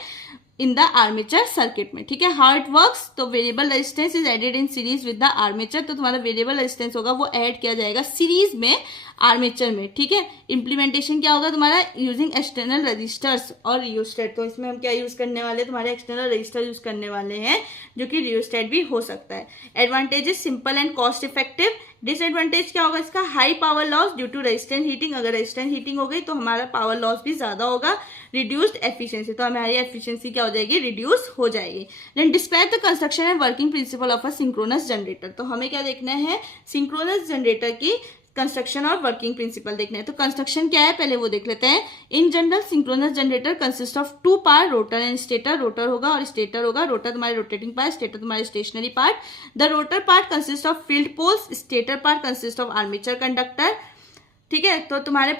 इन द आर्मेचर सर्किट में, ठीक है। How it works? तो variable resistance is added in series with the armature, तो तुम्हारा वेरिएबल रेजिस्टेंस होगा वो ऐड किया जाएगा सीरीज में आर्मेचर में, ठीक है। इम्प्लीमेंटेशन क्या होगा तुम्हारा, यूजिंग एक्सटर्नल रजिस्टर्स और रियोस्टेट। तो इसमें हम क्या यूज करने वाले हैं, तुम्हारे एक्सटर्नल रजिस्टर यूज करने वाले हैं, जो कि रियोस्टेट भी हो सकता है। Advantages, simple and cost effective. Disadvantage क्या होगा इसका, high power loss due to resistance heating. अगर रेजिस्टेंस हीटिंग हो गई तो हमारा पावर लॉस भी ज्यादा होगा। रिड्यूस्ड एफिशिएंसी, तो हमारी एफिशिएंसी क्या हो जाएगी, रिड्यूस हो जाएगी। Then describe the construction and working principle of a synchronous generator. तो हमें क्या देखना है, सिंक्रोनस जनरेटर की कंस्ट्रक्शन और वर्किंग प्रिंसिपल देखना है। तो कंस्ट्रक्शन क्या है पहले वो देख लेते हैं। In general synchronous generator consist of 2 part, rotor and stator. Rotor होगा और स्टेटर होगा। रोटर तुम्हारे रोटेटिंग पार्ट, स्टेटर तुम्हारे stationary part. The rotor part consist of field poles, stator part consist of armature conductor, ठीक है। तो तुम्हारे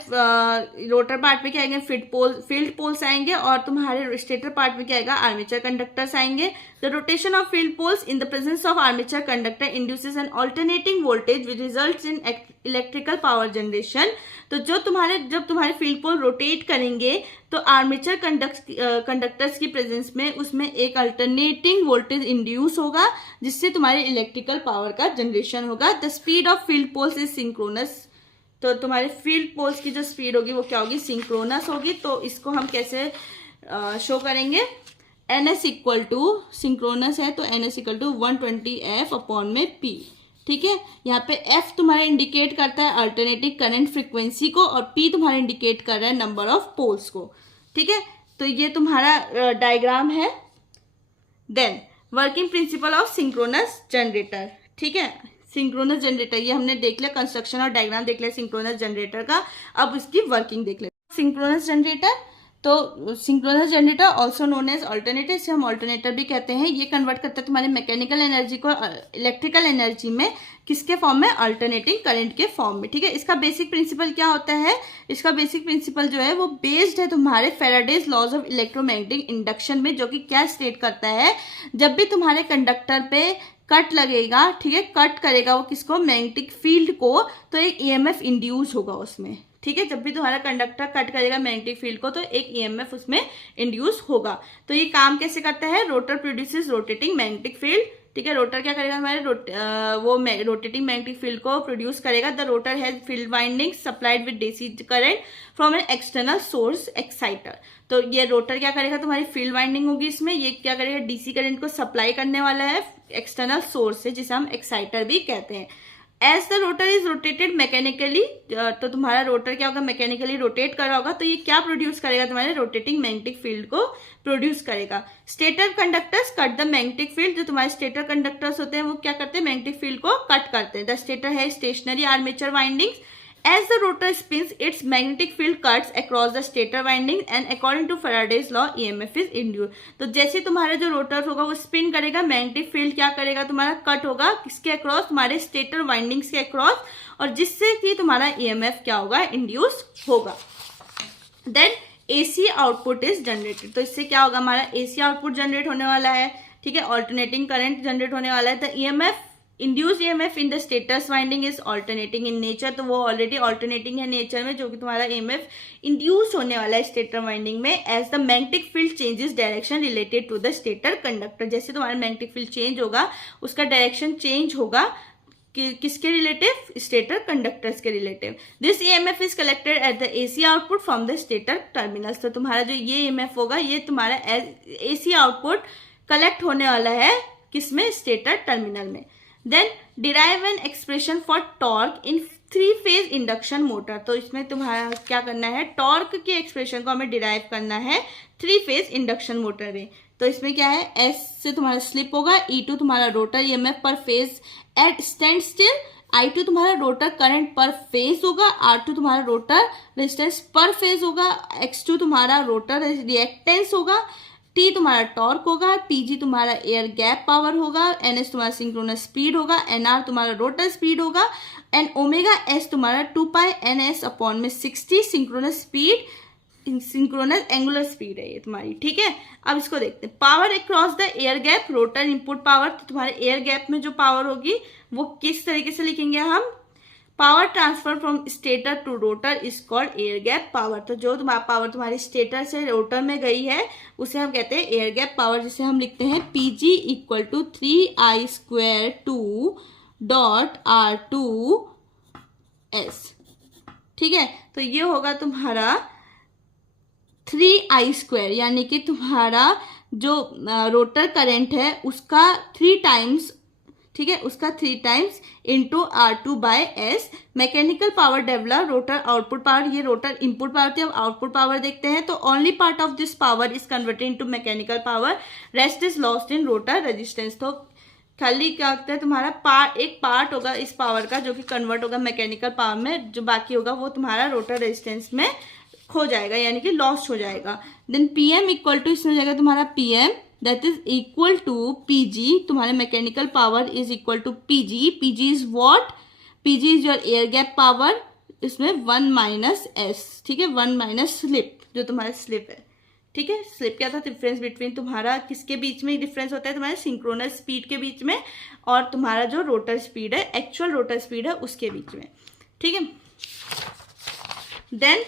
rotor part में क्या आएंगे, फील्ड पोल्स आएंगे, और तुम्हारे स्टेटर पार्ट में क्या आएगा, आर्मेचर कंडक्टर्स आएंगे। The rotation of field poles in the presence of armature conductor induces an alternating voltage which results in electrical power generation. तो जब तुम्हारे फील्ड पोल रोटेट करेंगे तो आर्मेचर कंडक्टर्स की प्रेजेंस में उसमें एक अल्टरनेटिंग वोल्टेज इंड्यूस होगा, जिससे तुम्हारे इलेक्ट्रिकल पावर का जनरेशन होगा। The speed of field poles is synchronous. तो तुम्हारे फील्ड पोल्स की जो स्पीड होगी वो क्या होगी, सिंक्रोनस होगी। तो इसको हम कैसे शो करेंगे, ns इक्वल टू, सिंक्रोनस है तो ns equal to 120f upon में p, ठीक है। यहाँ पे f तुम्हारा इंडिकेट करता है अल्टरनेटिंग करंट फ्रीक्वेंसी को, और p तुम्हारा इंडिकेट कर रहा है नंबर ऑफ पोल्स को, ठीक है। तो ये तुम्हारा डायग्राम है। Then working principle of synchronous generator, ठीक है। सिंक्रोनस जनरेटर ये हमने देख लिया, कंस्ट्रक्शन और डायग्राम देख लिया सिंक्रोनस जनरेटर का। अब इसकी वर्किंग देख ले। सिंक्रोनस जनरेटर, तो synchronous generator also known as alternator, इसे हम ऑल्टरनेटर भी कहते हैं। ये कन्वर्ट करता है तुम्हारे मैकेनिकल एनर्जी को इलेक्ट्रिकल एनर्जी में, किसके फॉर्म में, अल्टरनेटिंग करंट के फॉर्म में, ठीक है। इसका बेसिक प्रिंसिपल क्या होता है, इसका बेसिक प्रिंसिपल जो है वो बेस्ड है तुम्हारे Faraday's laws of electromagnetic induction में, जो कि क्या स्टेट करता है, जब भी तुम्हारे कंडक्टर पे कट लगेगा, ठीक है, कट करेगा वो किसको, मैग्नेटिक फील्ड को, तो एक ईएमएफ इंड्यूस होगा उसमें, ठीक है। जब भी तुम्हारा कंडक्टर कट करेगा मैग्नेटिक फील्ड को तो एक ईएमएफ उसमें इंड्यूस होगा। तो ये काम कैसे करता है, rotor produces rotating magnetic field, ठीक है। रोटर क्या करेगा, हमारे रोटेटिंग मैग्नेटिक फील्ड को प्रोड्यूस करेगा। The rotor has field winding supplied with DC current from an external source exciter. तो ये रोटर क्या करेगा, तुम्हारी फील्ड वाइंडिंग होगी इसमें, ये क्या करेगा, डीसी करंट को सप्लाई करने वाला है एक्सटर्नल सोर्स से, जिसे हम एक्साइटर भी कहते हैं। As the rotor is rotated mechanically, तो तुम्हारा रोटर क्या होगा, मैकेनिकली रोटेट कर रहा होगा, तो ये क्या प्रोड्यूस करेगा, तुम्हारे रोटेटिंग मैग्नेटिक फील्ड को प्रोड्यूस करेगा। Stator conductors cut the magnetic field, जो तुम्हारे स्टेटर कंडक्टर्स होते हैं वो क्या करते हैं, मैग्नेटिक फील्ड को कट करते हैं। द स्टेटर है stationary armature windings. As the rotor spins, its magnetic field cuts across the stator winding and according to Faraday's law, EMF is induced. तो जैसे तुम्हारा जो रोटर होगा वो स्पिन करेगा, मैग्नेटिक फील्ड क्या करेगा, तुम्हारा कट होगा किसके अक्रॉस, तुम्हारे स्टेटर वाइंडिंग्स के अक्रॉस, और जिससे कि तुम्हारा EMF क्या होगा, इंड्यूस होगा। देन AC आउटपुट इज जनरेटेड। तो इससे क्या होगा, हमारा AC आउटपुट जनरेट होने वाला है, ठीक है, ऑल्टरनेटिंग करंट जनरेट होने वाला है। The EMF induce EMF in the status winding is alternating in nature. तो वो ऑलरेडी ऑल्टरनेटिंग है नेचर में, जो कि तुम्हारा EMF इंड्यूस होने वाला है स्टेटर वाइंडिंग में। As the magnetic field changes direction related to the stator conductor, जैसे तुम्हारा मैग्नेटिक फील्ड चेंज होगा उसका डायरेक्शन चेंज होगा किसके रिलेटिव, स्टेटर कंडक्टर्स के relative. This EMF is collected at the AC output from the stator terminals. तो तुम्हारा जो ये EMF होगा ये तुम्हारा AC आउटपुट कलेक्ट होने वाला है किसमें, स्टेटर टर्मिनल में। Then derive an expression for torque in three phase induction motor. तो इसमें तुम्हारा क्या करना है, टॉर्क के एक्सप्रेशन को हमें डिराइव करना है 3-फेज इंडक्शन मोटर में। तो इसमें क्या है, S से तुम्हारा स्लिप होगा, E2 तुम्हारा रोटर EMF पर phase at standstill, I2 तुम्हारा रोटर करंट पर फेज होगा, R2 तुम्हारा रोटर रेजिस्टेंस पर फेज होगा, X2 तुम्हारा रोटर रिएक्टेंस होगा, T तुम्हारा टॉर्क होगा, PG तुम्हारा एयर गैप पावर होगा, NS तुम्हारा सिंक्रोनस स्पीड होगा, NR तुम्हारा रोटर स्पीड होगा, एंड ओमेगा S तुम्हारा 2 NS अपॉन में 60 synchronous speed, synchronous angular speed है ये तुम्हारी, ठीक है। अब इसको देखते हैं, power across the air gap, rotor input power. तो तुम्हारे एयर गैप में जो पावर होगी वो किस तरीके से लिखेंगे हम, power transfer from stator to rotor is called air gap power. तो जो पावर तुम्हारी स्टेटर से रोटर में गई है उसे हम कहते हैं एयर गैप पावर, जिसे हम लिखते हैं PG equal to 3I² 2 R2S, ठीक है, तो ये होगा तुम्हारा 3I², यानी कि तुम्हारा जो रोटर करंट है उसका 3 टाइम्स, ठीक है, उसका 3 times into R2/S। Mechanical power develop, rotor output power, ये रोटर इनपुट पावर थी, अब आउटपुट पावर देखते हैं। तो only part of this power is converted into mechanical power, rest is lost in rotor resistance. तो खाली क्या होता है तुम्हारा एक पार्ट होगा इस पावर का जो कि कन्वर्ट होगा मैकेनिकल पावर में, जो बाकी होगा वो तुम्हारा रोटर रेजिस्टेंस में खो जाएगा, यानी कि लॉस्ट हो जाएगा। देन PM इक्वल टू, इसमें हो जाएगा तुम्हारा PM that is equal to PG, तुम्हारे mechanical power is equal to PG। PG is what? PG is your air gap power, इसमें 1 - S, ठीक है, 1 - स्लिप, जो तुम्हारा स्लिप है, ठीक है। स्लिप क्या था? डिफरेंस बिटवीन तुम्हारा किसके बीच में डिफरेंस होता है? तुम्हारे सिंक्रोनस स्पीड के बीच में और तुम्हारा जो रोटर स्पीड है, एक्चुअल रोटर स्पीड है, उसके बीच में, ठीक है। देन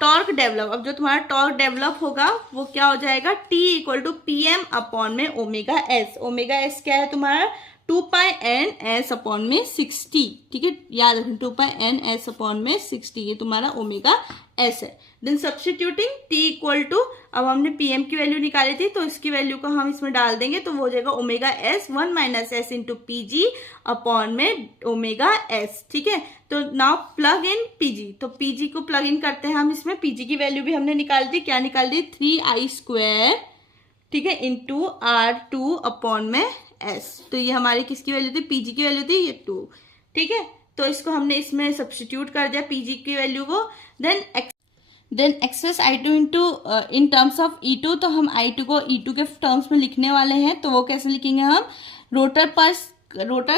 टॉर्क डेवलप, अब जो तुम्हारा टॉर्क डेवलप होगा वो क्या हो जाएगा? T equal to PM upon में ओमेगा S। ओमेगा S क्या है तुम्हारा? 2πN/S अपॉन में 60, ठीक है, याद रखें 2πN/S अपॉन में 60, ये तुम्हारा ओमेगा S है। Then substituting T equal to, अब हमने PM की वैल्यू निकाली थी तो इसकी वैल्यू को हम इसमें डाल देंगे तो वो हो जाएगा omega S 1 - S into PG upon में ओमेगा S, ठीक है। तो नाउ प्लग इन PG, तो PG को प्लग इन करते हैं हम इसमें। PG की वैल्यू भी हमने निकाल दी, क्या निकाल दी? 3I², ठीक है, इंटू R2 अपॉन में S। तो ये हमारी किसकी वैल्यू थी? PG की वैल्यू थी, ये 2, ठीक है। तो इसको हमने इसमें सब्स्टिट्यूट कर दिया PG की वैल्यू को। Then express I2 into in terms of E2, तो हम I2 को E2 के टर्म्स में लिखने वाले हैं। तो वो कैसे लिखेंगे हम? रोटर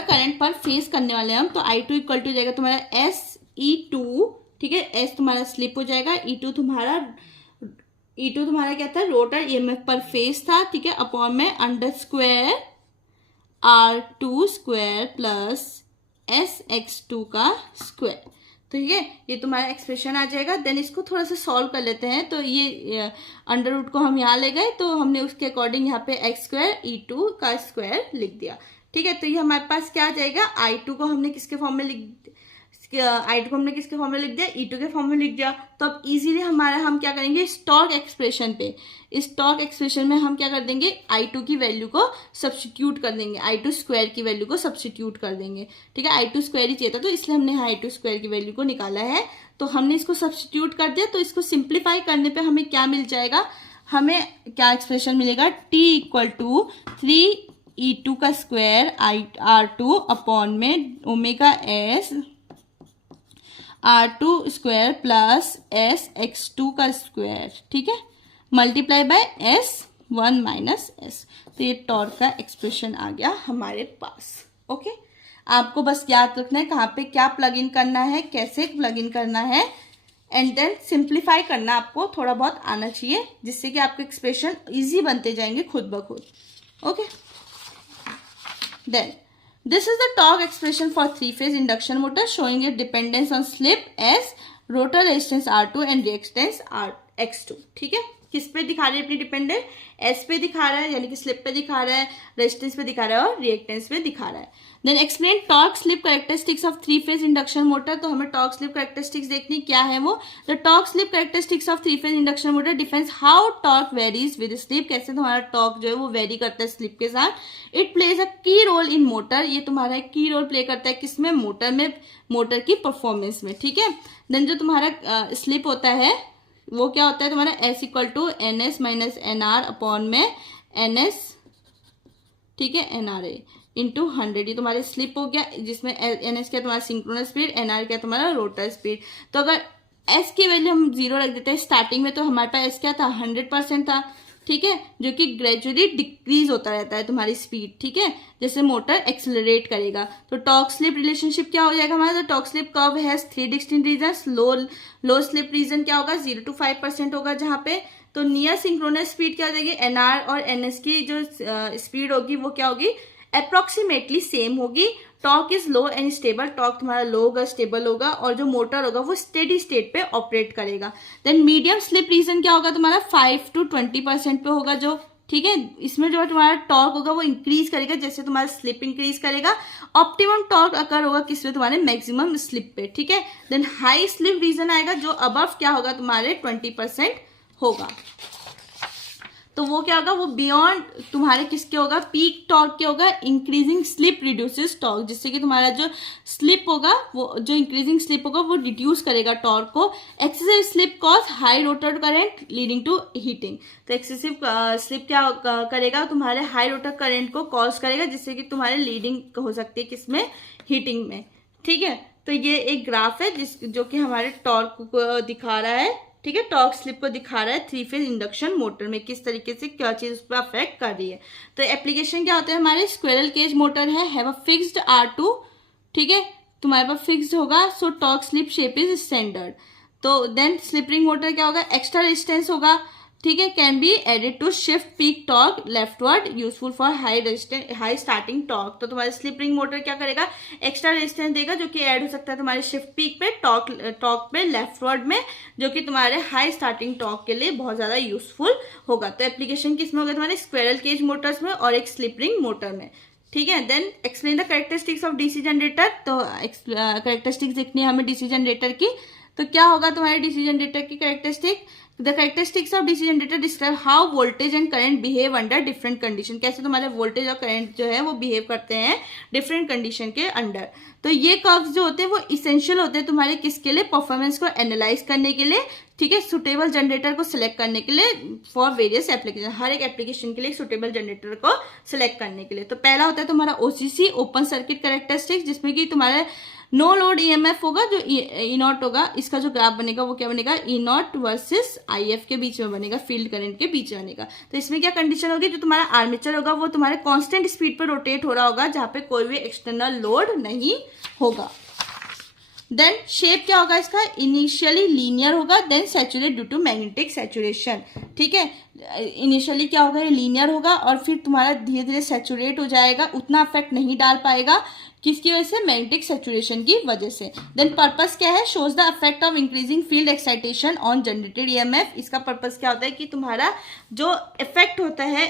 करंट पर फेस करने वाले हैं हम। तो I2 इक्वल टू जाएगा तुम्हारा SE2, ठीक है, S तुम्हारा स्लिप हो जाएगा, E2 तुम्हारा क्या था? रोटर EMF पर फेस था, ठीक है, अपॉन में अंडर R2² प्लस SX2 का स्क्वायर, ठीक है। ये तुम्हारा एक्सप्रेशन आ जाएगा। देन इसको थोड़ा सा सॉल्व कर लेते हैं। तो ये अंडर रूट को हम यहाँ ले गए तो हमने उसके अकॉर्डिंग यहाँ पे x² E2 का स्क्वायर लिख दिया, ठीक है। तो ये हमारे पास क्या आ जाएगा? I2 को हमने किसके फॉर्म में लिख दिया? E2 के फॉर्म में लिख दिया। तो अब इजीली हम क्या करेंगे? इस टॉर्क एक्सप्रेशन में हम क्या कर देंगे? I2 की वैल्यू को सब्स्टिट्यूट कर देंगे, I2² की वैल्यू को सब्स्टिट्यूट कर देंगे, ठीक है। I2² ही चाहिए था तो इसलिए हमने I2² की वैल्यू को निकाला है। तो हमने इसको सब्स्टिट्यूट कर दिया। तो इसको सिंप्लीफाई करने पे हमें क्या मिल जाएगा? हमें क्या एक्सप्रेशन मिलेगा? T इक्वल टू 3E2 का स्क्वायर R2 अपॉन में omega S R2² plus SX2 का स्क्वायर, ठीक है, मल्टीप्लाई बाय S1 - S। तो ये टॉर्क का एक्सप्रेशन आ गया हमारे पास। ओके, आपको बस याद रखना है कहाँ पे क्या प्लग इन करना है, कैसे प्लग इन करना है, एंड देन सिंप्लीफाई करना आपको थोड़ा बहुत आना चाहिए, जिससे कि आपके एक्सप्रेशन इजी बनते जाएंगे खुद ब खुद। Okay, then this is the torque expression for 3-phase induction motor showing a dependence on slip S, rotor resistance R2 and reactance X2, ठीक है। किस पे दिखा रही है अपनी डिपेंडेंस? S पे दिखा रहा है, यानी कि स्लिप पे दिखा रहा है, रेजिस्टेंस पे दिखा रहा है और रिएक्टेंस पे दिखा रहा है। Then explain torque slip characteristics of 3-phase induction motor. तो हमें टॉर्क स्लिप कैरेक्टरिस्टिक्स देखनी, क्या है वो? The torque slip characteristics of 3-phase induction motor defines how torque varies with slip, कैसे तुम्हारा टॉर्क जो है वो वेरी करता है स्लिप के साथ। इट प्लेज अ की रोल इन मोटर, ये तुम्हारा एक की रोल प्ले करता है किसमें? मोटर में, मोटर की परफॉर्मेंस में, ठीक है। देन जो तुम्हारा स्लिप होता है वो क्या होता है तुम्हारा? S equal to NS - NR upon में NS, ठीक है, NRA इंटू 100, ये तुम्हारे स्लिप हो गया, जिसमें NS क्या तुम्हारा सिंक्रोनस स्पीड, NR क्या तुम्हारा रोटर स्पीड। तो अगर S की वैल्यू हम 0 रख देते हैं स्टार्टिंग में, तो हमारे पास S क्या था? 100% था, ठीक है, जो कि ग्रेजुअली डिक्रीज होता रहता है तुम्हारी स्पीड, ठीक है, जैसे मोटर एक्सेलरेट करेगा। तो टॉर्क स्लिप रिलेशनशिप क्या हो जाएगा हमारा? तो torque slip curve has 3 distinct regions. Low slip region क्या होगा? 0 to 5% होगा जहाँ पे। तो नियर सिंक्रोनस स्पीड क्या हो जाएगी? NR और NS की जो स्पीड होगी वो क्या होगी? अप्रोक्सीमेटली सेम होगी। Torque is low and stable, torque तुम्हारा लो होगा, स्टेबल होगा, और जो मोटर होगा वो स्टेडी स्टेट पे ऑपरेट करेगा। देन मीडियम स्लिप रीजन क्या होगा तुम्हारा? 5 to 20% पे होगा जो ठीक है। इसमें जो तुम्हारा टॉर्क होगा वो इंक्रीज करेगा जैसे तुम्हारा स्लिप इंक्रीज करेगा। ऑप्टिमम टॉर्क अकर होगा किसमें, तुम्हारे मैक्सिमम स्लिप पे, ठीक है। देन हाई स्लिप रीजन आएगा जो अबव क्या होगा, तुम्हारे 20% होगा। तो वो क्या होगा, वो बियॉन्ड तुम्हारे किसके होगा, पीक टॉर्क के होगा। इंक्रीजिंग स्लिप रिड्यूसेस टॉर्क, जिससे कि तुम्हारा जो स्लिप होगा, वो जो इंक्रीजिंग स्लिप होगा वो रिड्यूस करेगा टॉर्क को। Excessive slip cause high rotor current leading to heating. तो एक्सेसिव स्लिप क्या करेगा, तुम्हारे हाई रोटर करंट को कॉज करेगा, जिससे कि तुम्हारे लीडिंग हो सकती है किसमें, हीटिंग में, ठीक है। तो ये एक ग्राफ है जो कि हमारे टॉर्क को दिखा रहा है, ठीक है। टॉर्क स्लिप को दिखा रहा है 3 फेज इंडक्शन मोटर में किस तरीके से क्या चीज उस पर अफेक्ट कर रही है। तो एप्लीकेशन क्या होता है, हमारे स्क्विरल केज मोटर है, हैव अ फिक्स्ड R2, ठीक है, तुम्हारे पास फिक्स्ड होगा। So torque slip shape is standard. तो देन स्लिप रिंग मोटर क्या होगा, एक्स्ट्रा रेजिस्टेंस होगा, ठीक है, can be added to shift peak torque leftward, useful for high starting torque. तो तुम्हारे स्लिप रिंग मोटर क्या करेगा, एक्स्ट्रा रेजिस्टेंस देगा जो कि ऐड हो सकता है तुम्हारे शिफ्ट पीक पे, टॉर्क पे लेफ्टवर्ड में, जो कि तुम्हारे हाई स्टार्टिंग टॉर्क के लिए बहुत ज्यादा यूजफुल होगा। तो एप्लीकेशन किसमें होगा, तुम्हारे स्क्विरल केज मोटर्स में और एक स्लिप रिंग मोटर में, ठीक है। Then explain the characteristics of DC generator. तो कैरेक्टरिस्टिक्स देखनी है हमें डीसी जनरेटर की। तो क्या होगा तुम्हारे डीसी जनरेटर की characteristic, the characteristics of DC generator describe how voltage and current behave under different condition. कैसे तुम्हारे वोल्टेज और करंट जो है वो बिहेव करते हैं डिफरेंट कंडीशन के अंडर। तो ये कर्व्स जो होते हैं वो इसेंशियल होते हैं तुम्हारे किसके लिए, परफॉर्मेंस को एनालाइज करने के लिए, ठीक है, सुटेबल जनरेटर को सिलेक्ट करने के लिए फॉर वेरियस एप्लीकेशन, हर एक एप्लीकेशन के लिए सुटेबल जनरेटर को सिलेक्ट करने के लिए। तो पहला होता है तुम्हारा ओसीसी, ओपन सर्किट कैरेक्टरिस्टिक्स, जिसमें कि तुम्हारे नो लोड ईएमएफ होगा, जो ई नॉट होगा, इसका जो ग्राफ बनेगा वो क्या बनेगा, ई नॉट वर्सेस आईएफ के बीच में बनेगा, फील्ड करंट के बीच में बनेगा। तो इसमें क्या कंडीशन होगी, जो तुम्हारा आर्मेचर होगा वो तुम्हारे कांस्टेंट स्पीड पर रोटेट हो रहा होगा, जहां पे कोई भी एक्सटर्नल लोड नहीं होगा। देन शेप क्या होगा इसका, इनिशियली लीनियर होगा, then saturate due to magnetic saturation, ठीक है। इनिशियली क्या होगा, ये लीनियर होगा और फिर तुम्हारा धीरे धीरे सैचुरेट हो जाएगा, उतना इफेक्ट नहीं डाल पाएगा, किसकी वजह से, मैग्नेटिक सैचुरेशन की वजह से। देन पर्पस क्या है, shows the effect of increasing field excitation on generated EMF. इसका पर्पस क्या होता है कि तुम्हारा जो इफेक्ट होता है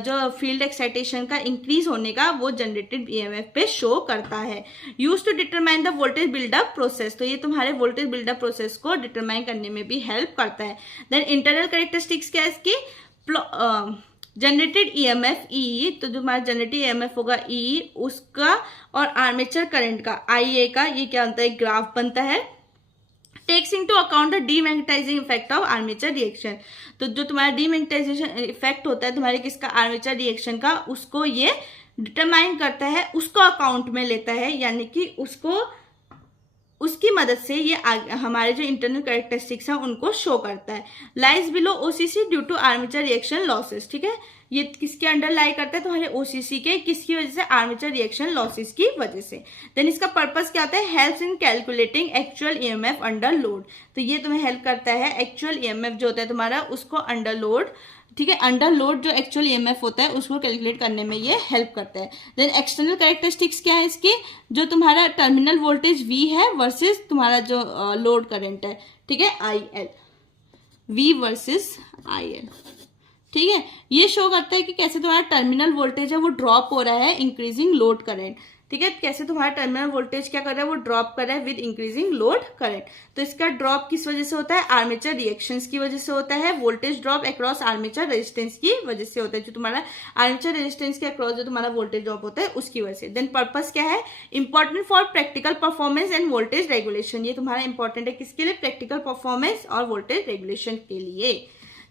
जो फील्ड एक्साइटेशन का इंक्रीज होने का, वो जनरेटेड ईएमएफ पे शो करता है। Use to determine the voltage buildup process. तो ये तुम्हारे वोल्टेज बिल्डअप प्रोसेस को डिटरमाइन करने में भी हेल्प करता है। देन इंटरनल कैरेक्टरिस्टिक्स क्या है इसकी, जनरेटेड ईएमएफ ई, तो जो हमारा जनरेटेड ईएमएफ होगा ई, उसका और आर्मेचर करंट का आईए का ये क्या होता है, ग्राफ बनता है। Takes into account the demagnetizing effect of armature reaction. तो जो तुम्हारा डीमैग्नेटाइजेशन इफेक्ट होता है तुम्हारे किसका, आर्मेचर रिएक्शन का, उसको ये डिटरमाइन करता है, उसको अकाउंट में लेता है, यानी कि उसकी मदद से ये हमारे जो इंटरनल कैरेक्टरिस्टिक्स हैं उनको शो करता है। Lies below OCC due to armature reaction losses, ठीक है, ये किसके अंडर लाई करता है, तुम्हारे ओसीसी के, किसकी वजह से, आर्मेचर रिएक्शन लॉसेस की वजह से। देन इसका पर्पस क्या होता है, helps in calculating actual EMF under load. तो ये तुम्हें हेल्प करता है एक्चुअल ईएमएफ जो होता है तुम्हारा, उसको अंडर लोड, ठीक है, अंडर लोड जो एक्चुअल ईएमएफ होता है उसको कैलकुलेट करने में ये हेल्प करता है। देन एक्सटर्नल कैरेक्टरिस्टिक्स क्या है इसकी, जो तुम्हारा टर्मिनल वोल्टेज V है वर्सेस तुम्हारा जो लोड करंट है, ठीक है, IL, V वर्सेस IL, ठीक है। ये शो करता है कि कैसे तुम्हारा टर्मिनल वोल्टेज है वो ड्रॉप हो रहा है इंक्रीजिंग लोड करंट, ठीक है, कैसे तुम्हारा टर्मिनल वोल्टेज क्या कर रहा है, वो ड्रॉप कर रहा है विद इंक्रीजिंग लोड करंट। तो इसका ड्रॉप किस वजह से होता है, आर्मेचर रिएक्शंस की वजह से होता है। Voltage drop across armature resistance की वजह से होता है, जो तुम्हारा आर्मेचर रेजिस्टेंस के अक्रॉस जो तुम्हारा वोल्टेज ड्रॉप होता है उसकी वजह से। देन पर्पस क्या है, important for practical performance and voltage regulation. ये तुम्हारा इंपॉर्टेंट है किसके लिए, प्रैक्टिकल परफॉर्मेंस और वोल्टेज रेगुलेशन के लिए।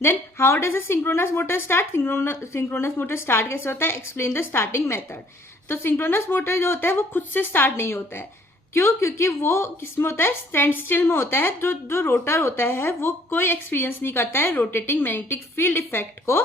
Then how does a synchronous motor start, synchronous motor start कैसे होता है, एक्सप्लेन द स्टार्टिंग मेथड। तो सिंक्रोनस मोटर जो होता है वो खुद से स्टार्ट नहीं होता है, क्यों, क्योंकि वो किसमें होता है, स्टैंड स्टिल में होता है। जो रोटर होता है वो कोई एक्सपीरियंस नहीं करता है रोटेटिंग मैग्नेटिक फील्ड इफेक्ट को,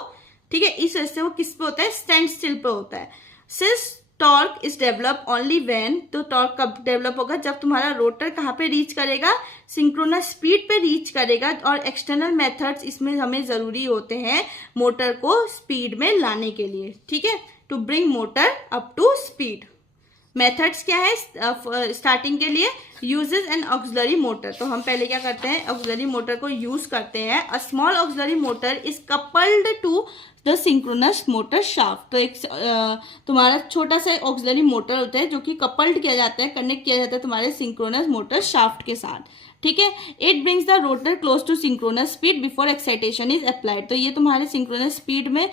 ठीक है, इस वजह से वो किस पे होता है, स्टैंड स्टिल पे होता है। Since torque is develop only when, तो टॉर्क कब डेवलप होगा, जब तुम्हारा रोटर कहाँ पे रीच करेगा, सिंक्रोनस स्पीड पे रीच करेगा। और एक्सटर्नल मेथड्स इसमें हमें जरूरी होते हैं मोटर को स्पीड में लाने के लिए, ठीक है, to bring motor up to speed. Methods क्या है स्टार्टिंग के लिए, यूजेस एन ऑक्सिलरी मोटर। तो हम पहले क्या करते हैं, ऑक्सिलरी मोटर को यूज करते हैं। A small auxiliary motor is coupled to the synchronous motor shaft. तो एक तुम्हारा छोटा सा ऑक्सिलरी मोटर होता है जो कि कपल्ड किया जाता है, कनेक्ट किया जाता है तुम्हारे सिंक्रोनस मोटर शाफ्ट के साथ, ठीक है। It brings the rotor close to synchronous speed before excitation is applied. तो ये तुम्हारे सिंक्रोनस स्पीड में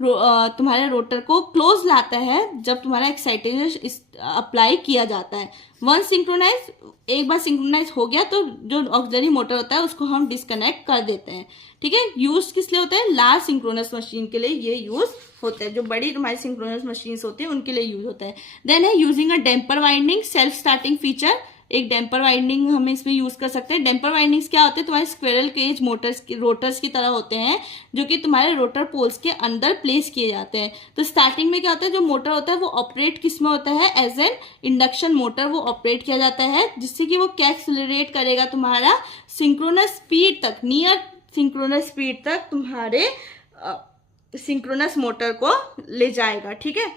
तुम्हारे रोटर को क्लोज लाता है जब तुम्हारा एक्साइटेशन अप्लाई किया जाता है। वन सिंक्रोनाइज, एक बार सिंक्रोनाइज हो गया तो जो ऑक्सिलरी मोटर होता है उसको हम डिस्कनेक्ट कर देते हैं, ठीक है। यूज किस लिए होता है? लार्ज सिंक्रोनस मशीन के लिए ये यूज होता है, जो बड़ी तुम्हारी सिंक्रोनस मशीन्स होती है उनके लिए यूज होता है। देन है using a damper winding self starting feature. एक डैम्पर वाइंडिंग हम इसमें यूज कर सकते हैं। डैम्पर वाइंडिंग्स क्या होते हैं? तुम्हारे स्क्विरल केज मोटर्स रोटर्स की तरह होते हैं जो कि तुम्हारे रोटर पोल्स के अंदर प्लेस किए जाते हैं। तो स्टार्टिंग में क्या होता है, जो मोटर होता है वो ऑपरेट किस में होता है? एज एन इंडक्शन मोटर वो ऑपरेट किया जाता है, जिससे कि वो क्या एक्सेलरेट करेगा तुम्हारा सिंक्रोनस स्पीड तक, नियर सिंक्रोनस स्पीड तक तुम्हारे सिंक्रोनस मोटर को ले जाएगा, ठीक है,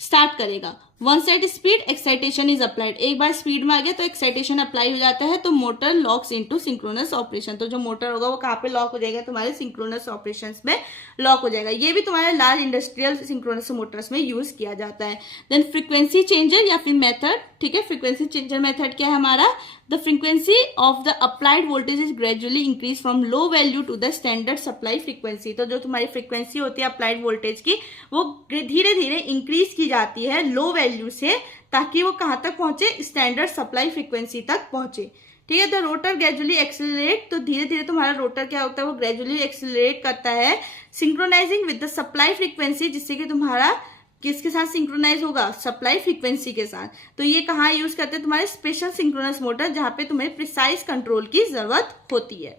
स्टार्ट करेगा। One set speed excitation is applied. एक बार स्पीड में आ गया तो एक्साइटेशन अप्लाई हो जाता है, तो motor locks into synchronous operation. तो जो मोटर होगा वो कहाँ पे लॉक हो जाएगा? तुम्हारे सिंक्रोनस ऑपरेशंस में लॉक हो जाएगा। ये भी तुम्हारे लार्ज इंडस्ट्रियल सिंक्रोनस मोटर्स में यूज किया जाता है। देन फ्रीक्वेंसी चेंजर या फिर मेथड, ठीक है। फ्रीक्वेंसी चेंजर मेथड क्या है हमारा? The frequency of the applied voltage is gradually increase from low value to the standard supply frequency. तो जो तुम्हारी फ्रीक्वेंसी होती है अप्लाइड वोल्टेज की, वो धीरे धीरे इंक्रीज की जाती है लो वैल्यू से, ताकि वो कहाँ तक पहुंचे? स्टैंडर्ड सप्लाई फ्रीक्वेंसी तक पहुंचे, ठीक है। The rotor gradually accelerate. तो धीरे धीरे तुम्हारा रोटर क्या होता है? वो ग्रेजुअली एक्सेलरेट करता है synchronising with the supply frequency, जिससे कि तुम्हारा किसके साथ सिंक्रोनाइज होगा? सप्लाई फ्रीक्वेंसी के साथ। तो ये कहाँ यूज करते हैं? तुम्हारे स्पेशल सिंक्रोनस मोटर, जहां पे तुम्हें प्रिसाइज कंट्रोल की जरूरत होती है।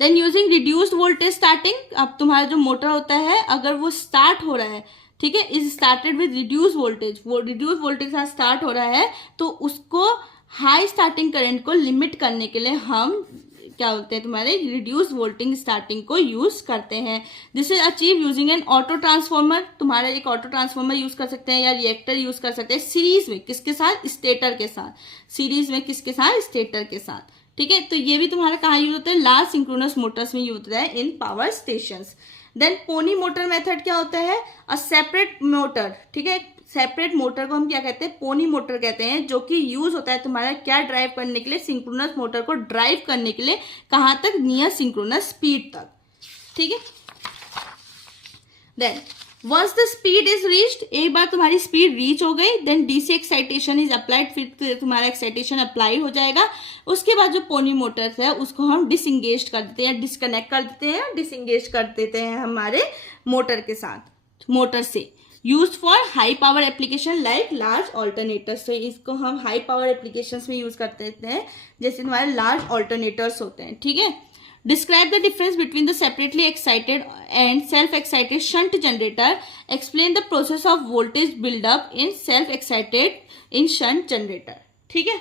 Then using reduced voltage starting. अब तुम्हारा जो मोटर होता है अगर वो स्टार्ट हो रहा है, ठीक है, is started with reduce voltage, वो रिड्यूस वोल्टेज के साथ स्टार्ट हो रहा है, तो उसको हाई स्टार्टिंग करंट को लिमिट करने के लिए हम क्या बोलते हैं? तुम्हारे रिड्यूस वोल्टेज स्टार्टिंग को यूज करते हैं। This is achieve using N auto transformer. तुम्हारे एक ऑटो ट्रांसफॉर्मर यूज कर सकते हैं या रिएक्टर यूज कर सकते हैं सीरीज में। किसके साथ? स्टेटर के साथ। सीरीज में किसके साथ? स्टेटर के साथ, ठीक है। तो ये भी तुम्हारा कहाँ यूज होता है? लार्ज सिंक्रोनस मोटर्स में यूज होता है, in power stations. Then pony motor method क्या होता है? अ सेपरेट मोटर, ठीक है। सेपरेट मोटर को हम क्या कहते हैं? पोनी मोटर कहते हैं, जो कि यूज होता है तुम्हारा क्या ड्राइव करने के लिए? सिंक्रोनस मोटर को ड्राइव करने के लिए। कहाँ तक? नियर सिंक्रोनस स्पीड तक, ठीक है। Then once the speed is reached, एक बार तुम्हारी स्पीड रीच हो गई, then DC excitation is applied, फिर तुम्हारा एक्साइटेशन अप्लाई हो जाएगा। उसके बाद जो पोनी मोटर्स है उसको हम डिसंगेज कर देते हैं, डिस्कनेक्ट कर देते हैं, डिसंगेज कर देते हैं हमारे मोटर के साथ, मोटर से। Use for high power application like large alternators. तो इसको हम हाई पावर एप्लीकेशंस में यूज करते हैं, जैसे तुम्हारे लार्ज ऑल्टरनेटर्स होते हैं, ठीक है। Describe the difference between the separately excited and self-excited shunt generator. Explain the process of voltage build-up in self-excited in shunt generator. ठीक है।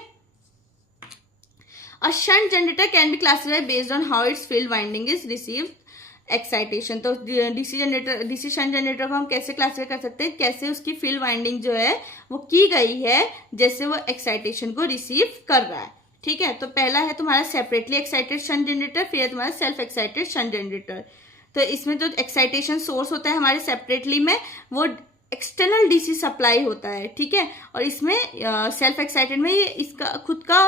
A shunt generator can be classified based on how its field winding is received excitation. तो DC generator, DC shunt generator को हम कैसे classify कर सकते हैं? कैसे उसकी फील्ड वाइंडिंग जो है वो की गई है, जैसे वो एक्साइटेशन को रिसीव कर रहा है, ठीक है। तो पहला है तुम्हारा सेपरेटली एक्साइटेड शंट जनरेटर, फिर है तुम्हारा सेल्फ एक्साइटेड शंट जनरेटर। तो इसमें जो एक्साइटेशन सोर्स होता है हमारे सेपरेटली में, वो एक्सटर्नल डीसी सप्लाई होता है, ठीक है। और इसमें सेल्फ एक्साइटेड में ये इसका खुद का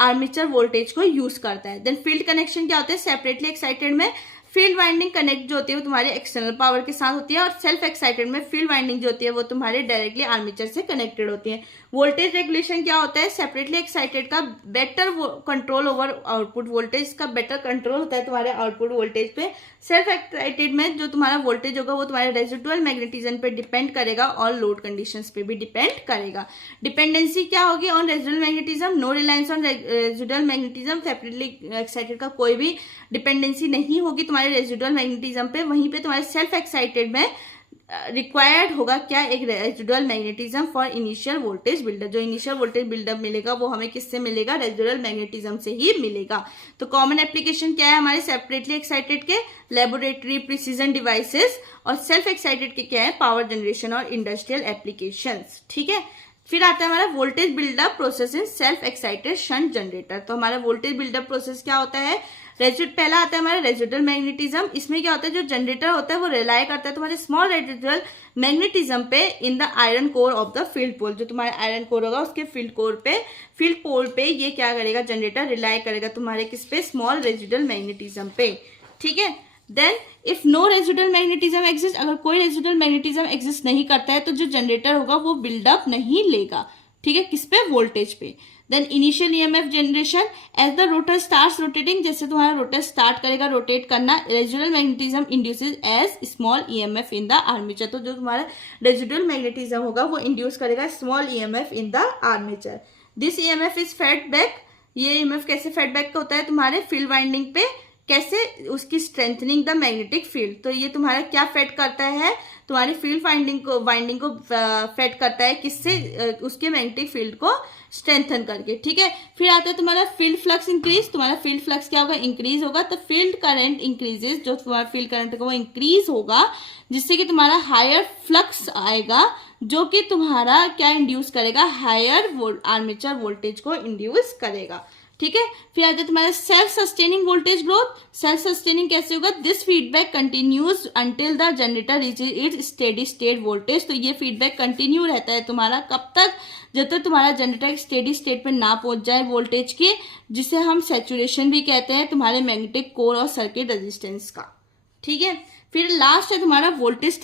आर्मेचर वोल्टेज को यूज करता है। देन फील्ड कनेक्शन क्या होता है? सेपरेटली एक्साइटेड में फील्ड वाइंडिंग कनेक्ट जो होती है वो तुम्हारे एक्सटर्नल पावर के साथ होती है, और सेल्फ एक्साइटेड में फील्ड वाइंडिंग जो होती है वो तुम्हारे डायरेक्टली आर्मेचर से कनेक्टेड होती है। वोल्टेज रेगुलेशन क्या होता है? सेपरेटली एक्साइटेड का better control over output voltage, का बेटर कंट्रोल होता है तुम्हारे आउटपुट वोल्टेज पे। सेल्फ एक्साइटेड में जो तुम्हारा वोल्टेज होगा वो तुम्हारे रेजिडुअल मैग्नेटिज्म पे डिपेंड करेगा और लोड कंडीशंस पे भी डिपेंड करेगा। डिपेंडेंसी क्या होगी on residual magnetism? No reliance on residual magnetism. Separately excited का कोई भी डिपेंडेंसी नहीं होगी तुम्हारे रेजिडुअल मैग्नेटिज्म पे। वहीं पे तुम्हारे सेल्फ एक्साइटेड में रिक्वायर्ड होगा क्या? एक residual magnetism for initial voltage buildup. जो इनिशियल वोल्टेज बिल्डअप मिलेगा वो हमें किससे मिलेगा? रेजिडुअल मैग्नेटिज्म से ही मिलेगा। तो कॉमन एप्लीकेशन क्या है हमारे सेपरेटली एक्साइटेड के? Laboratory precision devices. और सेल्फ एक्साइटेड के क्या है? पावर जनरेशन और इंडस्ट्रियल एप्लीकेशंस, ठीक है। फिर आता है हमारा voltage buildup process in self excited shunt generator. तो हमारा वोल्टेज बिल्डअप प्रोसेस क्या होता है? पहला आता है हमारा रेजिडुअल मैग्नेटिज्म। इसमें क्या होता है, जो जनरेटर होता है वो रिलाई करता है तुम्हारे स्मॉल रेजिडुअल मैग्नेटिज्म पे in the iron core of the field pole. जो तुम्हारा आयरन कोर होगा उसके फील्ड पोल पे ये क्या करेगा, जनरेटर रिलाई करेगा तुम्हारे किस पे, स्मॉल रेजिडुअल मैग्नेटिज्म पे। ठीक है, then if no residual magnetism exist, अगर कोई रेजिडुअल मैग्नेटिज्म एग्जिस्ट नहीं करता है तो जो जनरेटर होगा वो बिल्डअप नहीं लेगा। ठीक है, किस पे, वोल्टेज पे। Then initial EMF generation, as the rotor starts rotating, जैसे तुम्हारा रोटर स्टार्ट करेगा रोटेट करना, residual magnetism induces as small EMF in the armature. तो जो तुम्हारा रेजिडुअल मैग्नेटिज्म होगा वो इंड्यूस करेगा small EMF in the armature. This EMF is fed back, ये ईएमएफ कैसे फेड बैक होता है तुम्हारे फील्ड वाइंडिंग पे, कैसे, उसकी स्ट्रेंथनिंग द मैग्नेटिक फील्ड। तो ये तुम्हारा क्या फेड करता है, तुम्हारी फील्ड वाइंडिंग को फेड करता है, किससे, उसके मैग्नेटिक फील्ड को स्ट्रेंथन करके। ठीक है, फिर आता है तुम्हारा फील्ड फ्लक्स इंक्रीज। तुम्हारा फील्ड फ्लक्स क्या होगा, इंक्रीज होगा। तो फील्ड करंट इंक्रीजेस, जो तुम्हारा फील्ड करंट होगा वो इंक्रीज होगा, जिससे कि तुम्हारा हायर फ्लक्स आएगा, जो कि तुम्हारा क्या इंड्यूस करेगा, हायर आर्मेचर वोल्टेज को इंड्यूस करेगा। ठीक है, फिर आता है तुम्हारा self sustaining voltage growth. Self sustaining कैसे होगा, this feedback continues until the generator reaches it's steady state voltage. तो ये फीडबैक कंटिन्यू रहता है तुम्हारा कब तक, जब तक तुम्हारा जनरेटर स्टेडी स्टेट पे ना पहुंच जाए वोल्टेज की, जिसे हम सैचुरेशन भी कहते हैं तुम्हारे मैग्नेटिक कोर और सर्किट रेजिस्टेंस का। ठीक है, फिर लास्ट है तुम्हारा voltage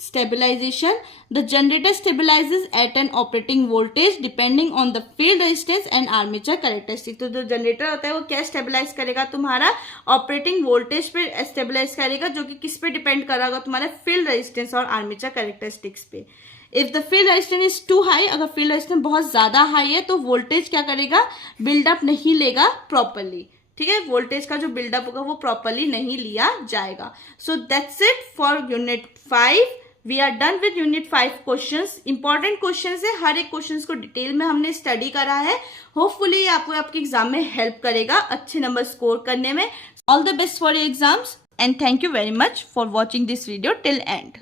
stabilisation. The generator stabilises at an operating voltage depending on the field resistance and armature characteristic. तो जो जनरेटर होता है वो क्या स्टेबलाइज करेगा, तुम्हारा ऑपरेटिंग वोल्टेज पे स्टेबलाइज करेगा, जो कि किस पे डिपेंड कर रहा होगा, तुम्हारे फील्ड रेजिस्टेंस और आर्मेचर कैरेक्टरिस्टिक्स पे। If the field resistance is too high, अगर फील्ड रेजिस्टेंस बहुत ज्यादा हाई है तो वोल्टेज क्या करेगा, बिल्डअप नहीं लेगा प्रॉपरली। ठीक है, वोल्टेज का जो बिल्डअप होगा वो प्रॉपरली नहीं लिया जाएगा। So that's it for unit 5। We are done with unit 5 questions. Important questions है, हर एक क्वेश्चंस को डिटेल में हमने स्टडी करा है। होपफुली आपको आपके एग्जाम में हेल्प करेगा अच्छे नंबर स्कोर करने में। All the best for your exams and thank you very much for watching this video till and.